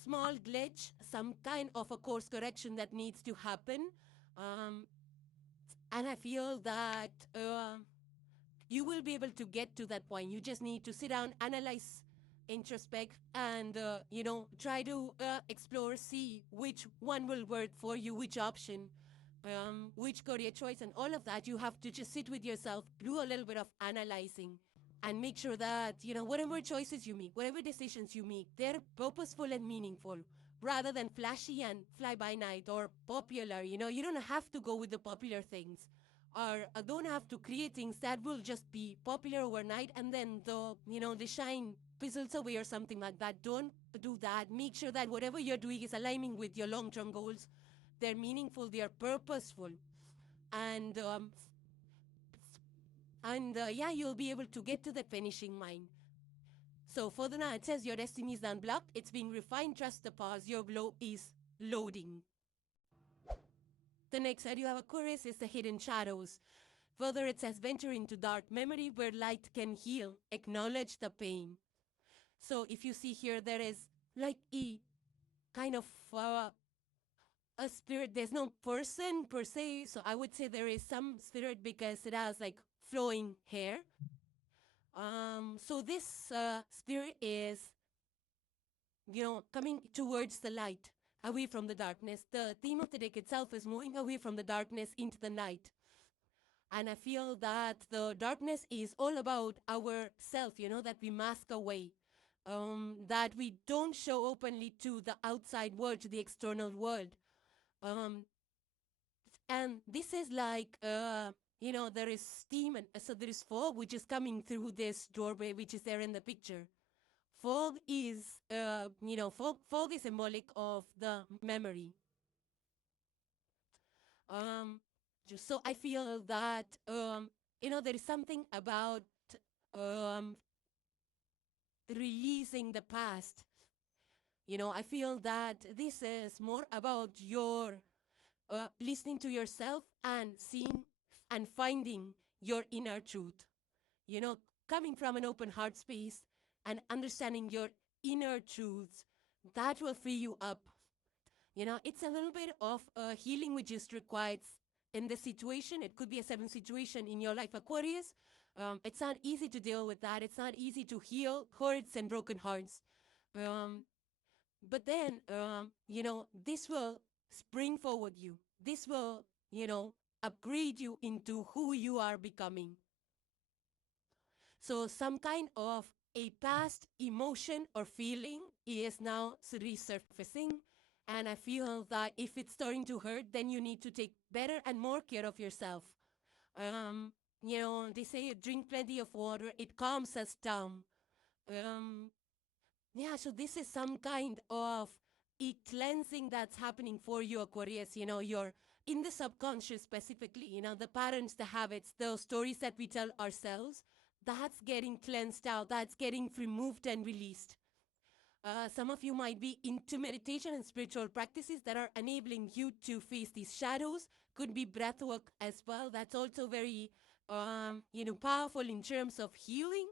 small glitch, some kind of a course correction that needs to happen. And I feel that you will be able to get to that point. You just need to sit down, analyze, introspect, and you know, try to explore, see which one will work for you, which option, which career choice, and all of that. You have to just sit with yourself, do a little bit of analyzing, and make sure that, you know, whatever choices you make, whatever decisions you make, they're purposeful and meaningful, rather than flashy and fly by night or popular. You know, you don't have to go with the popular things, or don't have to create things that will just be popular overnight and then the, you know, the shine fizzles away or something like that. Don't do that. Make sure that whatever you're doing is aligning with your long-term goals. They're meaningful, they're purposeful, and yeah, you'll be able to get to that finishing line. So further now, it says your destiny is unblocked, it's being refined, trust the pause, your glow is loading. The next side you have Aquarius is the hidden shadows. Further, it says venture into dark memory where light can heal, acknowledge the pain. So if you see here, there is like a kind of a spirit. There's no person per se, so I would say there is some spirit because it has like flowing hair. So this spirit is, you know, coming towards the light, away from the darkness. The theme of the deck itself is moving away from the darkness into the light. And I feel that the darkness is all about our self, you know, that we mask away, that we don't show openly to the outside world, to the external world. And this is like, you know, there is steam, and so there is fog, which is coming through this doorway, which is there in the picture. Fog is, you know, fog is symbolic of the memory. Just so I feel that, you know, there is something about um, releasing the past. You know, I feel that this is more about your listening to yourself and seeing and finding your inner truth. You know, coming from an open heart space and understanding your inner truths, that will free you up. You know, it's a little bit of healing which is required in this situation. It could be a 7th situation in your life, Aquarius. It's not easy to deal with that. It's not easy to heal hurts and broken hearts. But then, you know, this will spring forward you. This will, you know, upgrade you into who you are becoming. So some kind of a past emotion or feeling is now resurfacing. And I feel that if it's starting to hurt, then you need to take better and more care of yourself. You know, they say drink plenty of water, it calms us down. Yeah, so this is some kind of a cleansing that's happening for you, Aquarius. You know, you're in the subconscious specifically, you know, the patterns, the habits, the stories that we tell ourselves, that's getting cleansed out, that's getting removed and released. Some of you might be into meditation and spiritual practices that are enabling you to face these shadows. Could be breath work as well. That's also very, you know, powerful in terms of healing.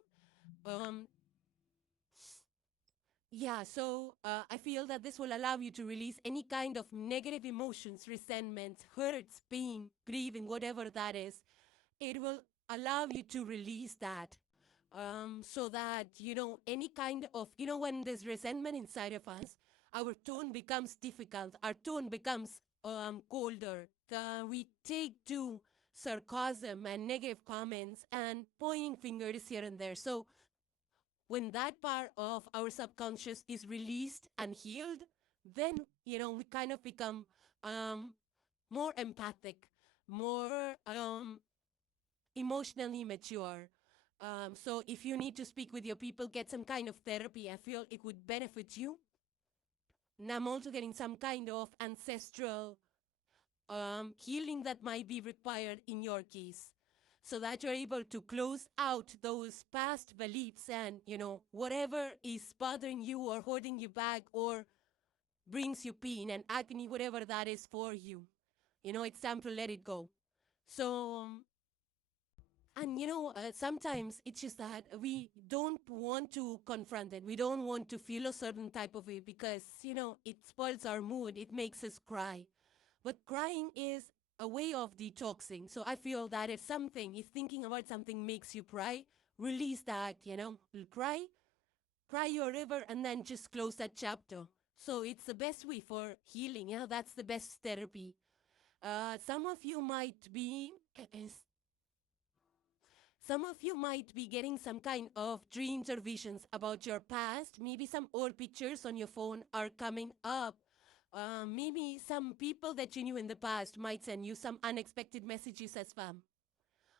Yeah, so I feel that this will allow you to release any kind of negative emotions, resentment, hurts, pain, grieving, whatever that is. It will allow you to release that. So that, you know, any kind of, you know, when there's resentment inside of us, our tone becomes difficult, our tone becomes colder. We take to sarcasm and negative comments and pointing fingers here and there. So when that part of our subconscious is released and healed, then, you know, we kind of become more empathic, more emotionally mature. So if you need to speak with your people, get some kind of therapy. I feel it would benefit you. And I'm also getting some kind of ancestral healing that might be required in your case, so that you're able to close out those past beliefs and, whatever is bothering you or holding you back or brings you pain and agony, whatever that is for you. It's time to let it go. So, and sometimes it's just that we don't want to confront it. We don't want to feel a certain type of way because, it spoils our mood. It makes us cry. But crying is a way of detoxing. So I feel that if thinking about something makes you cry, release that, cry your river and then just close that chapter. So it's the best way for healing. That's the best therapy. Some of you might be getting some kind of dreams or visions about your past. Maybe some old pictures on your phone are coming up. Maybe some people that you knew in the past might send you some unexpected messages as well.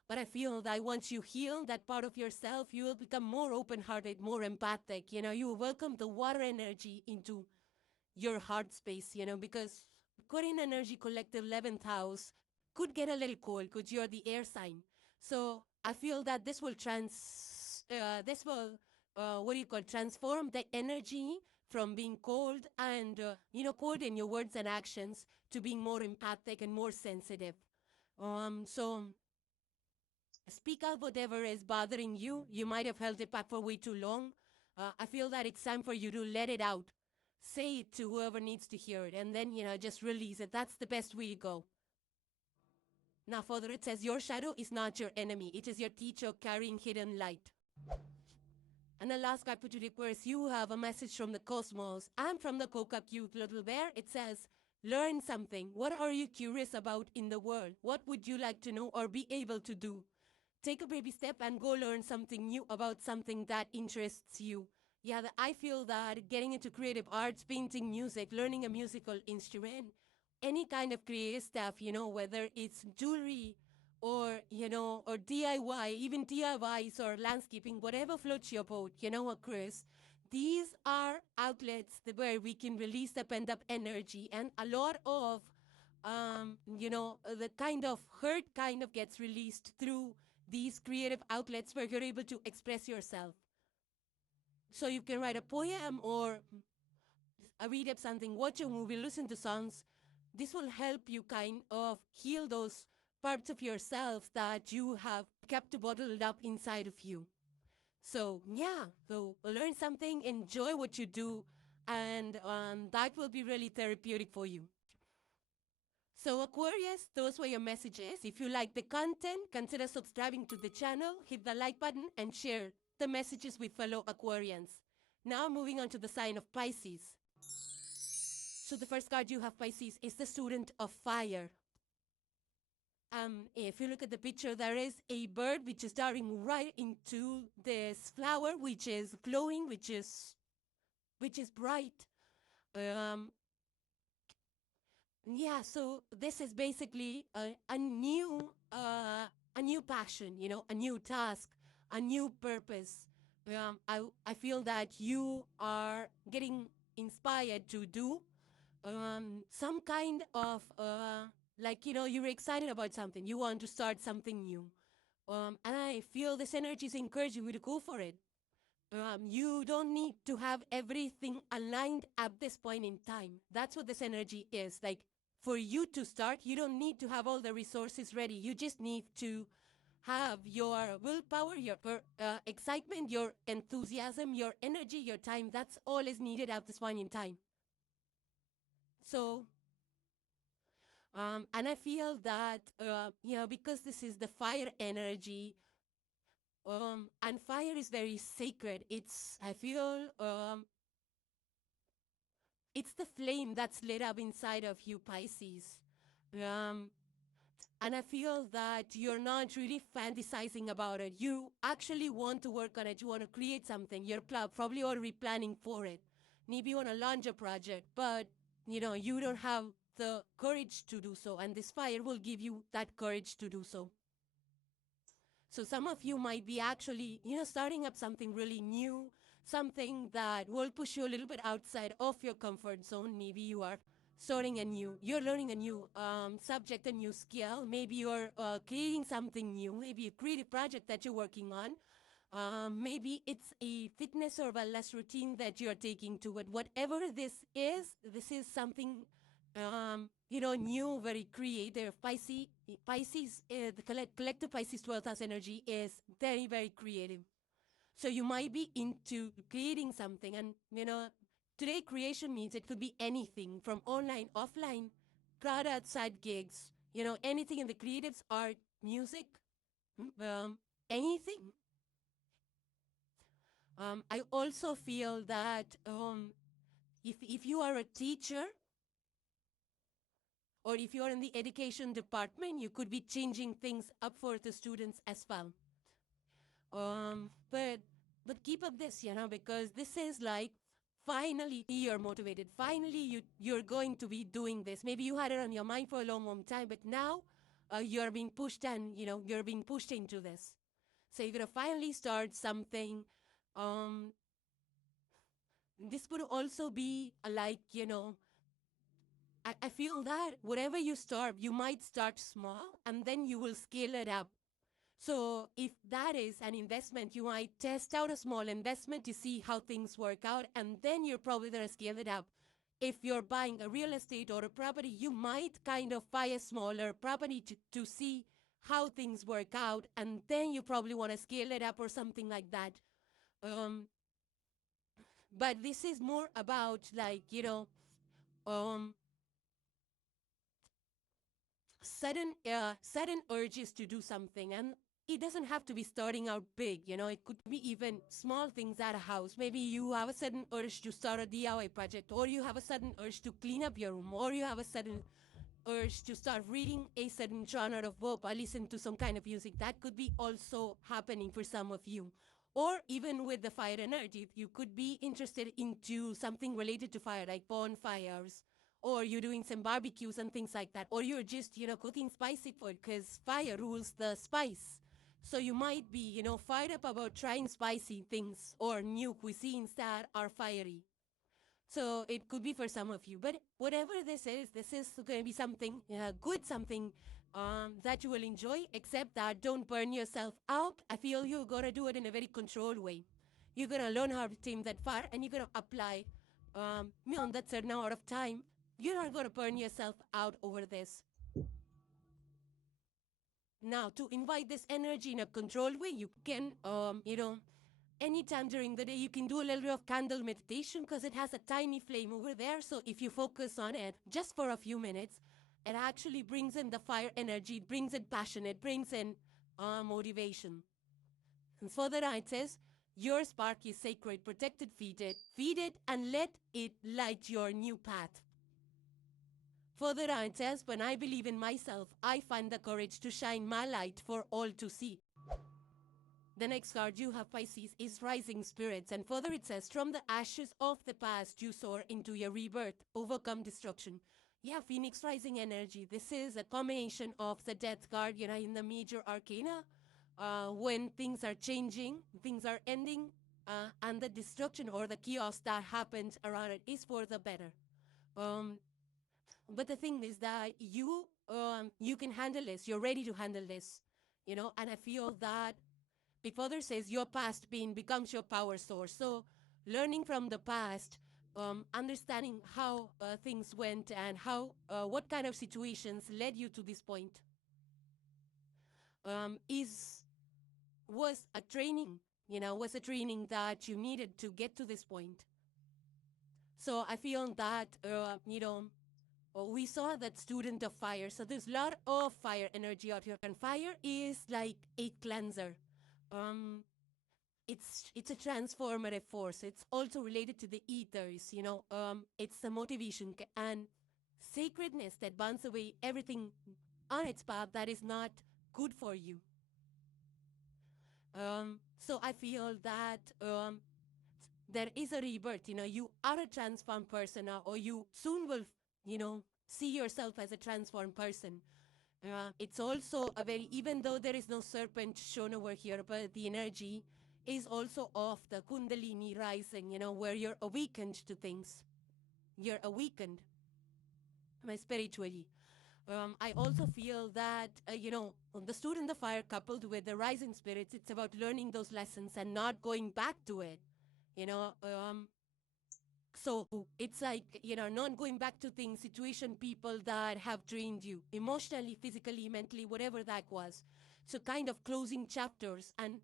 But I feel that once you heal that part of yourself, you will become more open-hearted, more empathic. You will welcome the water energy into your heart space, because Aquarian energy collective 11th house could get a little cold because you're the air sign. So I feel that this will transform the energy from being cold and, cold in your words and actions to being more empathic and more sensitive. So speak out whatever is bothering you. You might have held it back for way too long. I feel that it's time for you to let it out. Say it to whoever needs to hear it, and then, just release it. That's the best way to go. Now, further, it says, your shadow is not your enemy. It is your teacher carrying hidden light. And the last card put to request, you have a message from the cosmos. I'm from the cute little bear. It says, learn something. What are you curious about in the world? What would you like to know or be able to do? Take a baby step and go learn something new about something that interests you. Yeah, I feel that getting into creative arts, painting, music, learning a musical instrument, any kind of creative stuff, whether it's jewelry or, or DIY, even DIYs or landscaping, whatever floats your boat, Chris, these are outlets where we can release the pent-up energy, and a lot of, the kind of hurt kind of gets released through these creative outlets where you're able to express yourself. So you can write a poem or read up something, watch a movie, listen to songs. This will help you kind of heal those parts of yourself that you have kept bottled up inside of you. So yeah, so learn something, enjoy what you do, and that will be really therapeutic for you. So Aquarius, those were your messages. If you like the content, consider subscribing to the channel, hit the like button, and share the messages with fellow Aquarians. Now moving on to the sign of Pisces. So the first card you have, Pisces, is the student of fire. If you look at the picture, there is a bird which is darting right into this flower, which is glowing, which is bright. Yeah, so this is basically a new passion, a new task, a new purpose. I feel that you are getting inspired to do some kind of you're excited about something. You want to start something new. And I feel this energy is encouraging you to go for it. You don't need to have everything aligned at this point in time. That's what this energy is. Like, for you to start, you don't need to have all the resources ready. You just need to have your willpower, your excitement, your enthusiasm, your energy, your time. That's all is needed at this point in time. So, and I feel that, because this is the fire energy, and fire is very sacred. I feel, it's the flame that's lit up inside of you, Pisces. And I feel that you're not really fantasizing about it. You actually want to work on it. You want to create something. You're probably already planning for it. Maybe you want to launch a project, but, you don't have the courage to do so. And this fire will give you that courage to do so. So some of you might be actually, starting up something really new, something that will push you a little bit outside of your comfort zone. Maybe you are you're learning a new subject, a new skill. Maybe you're creating something new, maybe a creative project that you're working on. Maybe it's a fitness or wellness routine that you're taking to it. Whatever this is something, new, very creative. Pisces, the collective Pisces 12th house energy is very, very creative. So you might be into creating something, and today creation means it could be anything from online, offline, crowd outside gigs, anything in the creatives, art, music, anything. I also feel that if you are a teacher or if you are in the education department, you could be changing things up for the students as well. But keep up this, because this is like finally you're motivated. Finally, you're going to be doing this. Maybe you had it on your mind for a long, long time, but now you're being pushed and, you're being pushed into this. So you're going to finally start something. This could also be like, I feel that whatever you start, you might start small and then you will scale it up. So if that is an investment, you might test out a small investment to see how things work out, and then you're probably going to scale it up. If you're buying a real estate or a property, you might kind of buy a smaller property to see how things work out, and then you probably want to scale it up or something like that. But this is more about like, sudden urges to do something, and it doesn't have to be starting out big. It could be even small things at a house. Maybe you have a sudden urge to start a DIY project, or you have a sudden urge to clean up your room, or you have a sudden urge to start reading a certain genre of book or listen to some kind of music. That could be also happening for some of you. Or even with the fire energy, you could be interested into something related to fire, like bonfires, or you're doing some barbecues and things like that, or you're just, cooking spicy food because fire rules the spice. So you might be, fired up about trying spicy things or new cuisines that are fiery. So it could be for some of you. But whatever this is going to be something good, something that you will enjoy, except that don't burn yourself out. I feel you're going to do it in a very controlled way. You're going to learn how to tame that fire, and you're going to apply on that certain amount of time. You're not going to burn yourself out over this. Now, to invite this energy in a controlled way, you can, anytime during the day, you can do a little bit of candle meditation because it has a tiny flame over there. So if you focus on it just for a few minutes, it actually brings in the fire energy, it brings in passion, it brings in motivation. And further on, it says, your spark is sacred, protected, feed it, and let it light your new path. Further on, it says, when I believe in myself, I find the courage to shine my light for all to see. The next card you have, Pisces, is rising spirits. And further it says, from the ashes of the past, you soar into your rebirth, overcome destruction. Yeah, Phoenix rising energy. This is a combination of the death card, in the major arcana, when things are changing, things are ending, and the destruction or the chaos that happens around it is for the better. But the thing is that you can handle this. You're ready to handle this, and I feel that further says your past pain becomes your power source. So learning from the past, understanding how things went and how what kind of situations led you to this point was a training, was a training that you needed to get to this point. So I feel that, we saw that student of fire. So there's a lot of fire energy out here. And fire is like a cleanser. It's a transformative force. It's also related to the ethers, it's the motivation and sacredness that burns away everything on its path that is not good for you. So I feel that there is a rebirth. You are a transformed person now, or you soon will, see yourself as a transformed person. It's also a very, even though there is no serpent shown over here, but the energy is also of the Kundalini rising, where you're awakened to things. You're awakened, spiritually. I also feel that, the student, the fire coupled with the rising spirits, it's about learning those lessons and not going back to it. You know, so it's like, not going back to things, situation, people that have drained you emotionally, physically, mentally, whatever that was. So kind of closing chapters, and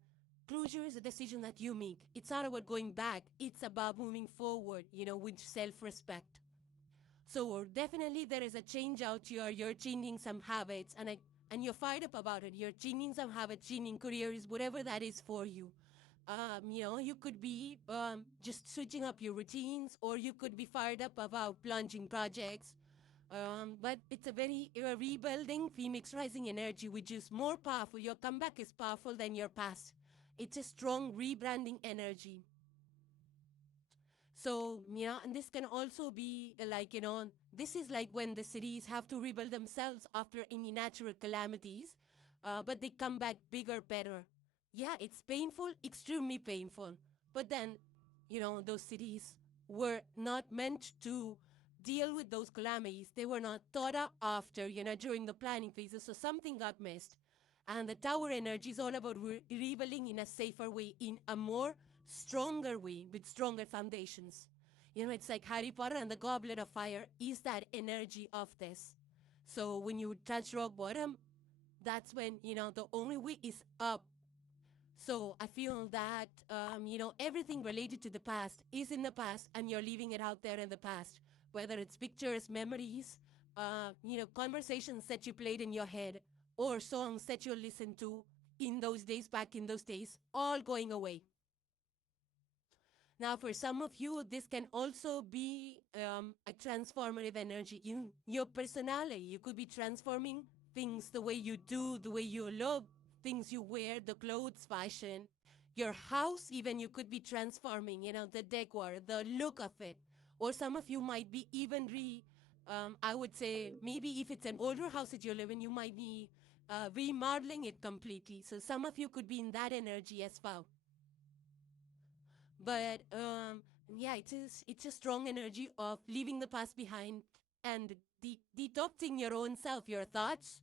closure is a decision that you make. It's not about going back. It's about moving forward, with self-respect. So definitely there is a change out here. You're changing some habits, and you're fired up about it. You're changing some habits, changing careers, whatever that is for you. You could be just switching up your routines, or you could be fired up about plunging projects. But it's a very rebuilding Phoenix rising energy, which is more powerful. Your comeback is powerful than your past. It's a strong rebranding energy. So, and this can also be like, this is like when the cities have to rebuild themselves after any natural calamities, but they come back bigger, better. Yeah, it's painful, extremely painful. But then, those cities were not meant to deal with those calamities. They were not thought of after, during the planning phases. So something got missed. And the tower energy is all about rebuilding in a safer way, in a more stronger way, with stronger foundations. It's like Harry Potter and the Goblet of Fire is that energy of this. So when you touch rock bottom, that's when, the only way is up. So I feel that, everything related to the past is in the past, and you're leaving it out there in the past. Whether it's pictures, memories, conversations that you played in your head, or songs that you listened to in those days, back in those days, all going away. Now, for some of you, this can also be a transformative energy in your personality. You could be transforming things, the way you do, the way you look, things you wear, the clothes, fashion. Your house, even, you could be transforming, the decor, the look of it. Or some of you might be even I would say, maybe if it's an older house that you live in, you might be remodeling it completely. So some of you could be in that energy as well. But yeah, it's a strong energy of leaving the past behind and detoxing your own self, your thoughts,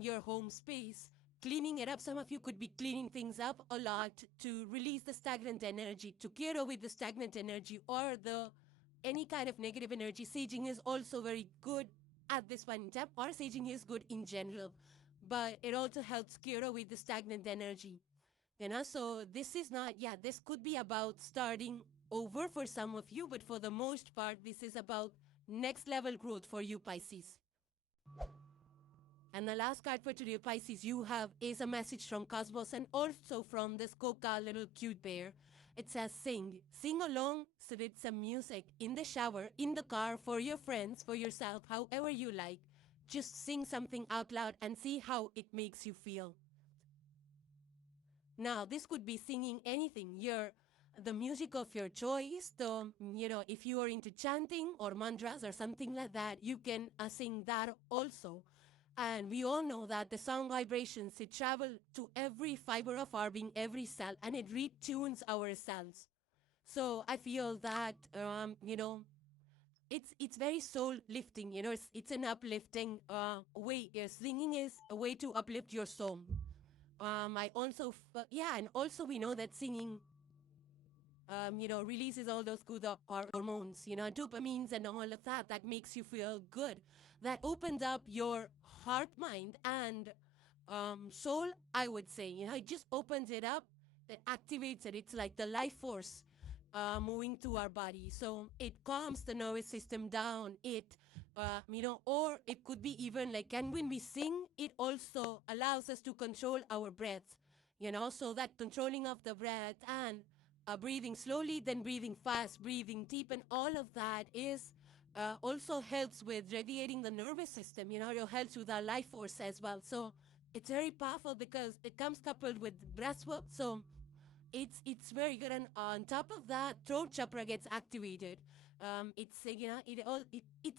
your home space, cleaning it up. Some of you could be cleaning things up a lot to release the stagnant energy, to clear away the stagnant energy or any kind of negative energy. Saging is also very good at this point in time, or saging is good in general, but it also helps clear away the stagnant energy. So this is not, this could be about starting over for some of you, but for the most part, this is about next level growth for you, Pisces. And the last card for today, Pisces, you have is a message from Cosmos and also from this Coca little cute bear. It says, sing along with some music in the shower, in the car, for your friends, for yourself, however you like. Just sing something out loud and see how it makes you feel. Now, this could be singing anything, the music of your choice. If you are into chanting or mantras or something like that, you can sing that also. And we all know that the sound vibrations, it travel to every fiber of our being, every cell, and it retunes our cells. So I feel that, it's very soul lifting, it's an uplifting way. Singing is a way to uplift your soul. I also, and also we know that singing, releases all those good hormones, dopamines and all of that, that makes you feel good. That opens up your heart, mind, and soul, I would say. It just opens it up, it activates it. It's like the life force moving through our body. So it calms the nervous system down. Or it could be even like, and when we sing, it also allows us to control our breath, so that controlling of the breath and breathing slowly, then breathing fast, breathing deep, and all of that is also helps with radiating the nervous system, it helps with our life force as well. So it's very powerful because it comes coupled with breath work. So it's very good. And on top of that, throat chakra gets activated. It's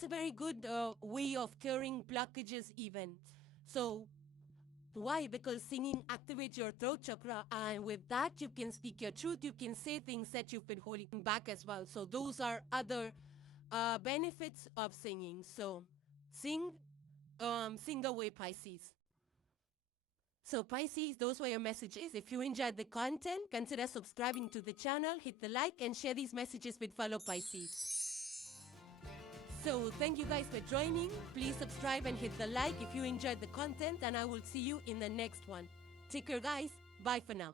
a very good way of curing blockages even. So Why? Because singing activates your throat chakra, and with that you can speak your truth. You can say things that you've been holding back as well. So those are other benefits of singing. So sing away, Pisces. So Pisces, those were your messages. If you enjoyed the content, consider subscribing to the channel, hit the like, and share these messages with fellow Pisces. So thank you guys for joining. Please subscribe and hit the like if you enjoyed the content, and I will see you in the next one. Take care, guys. Bye for now.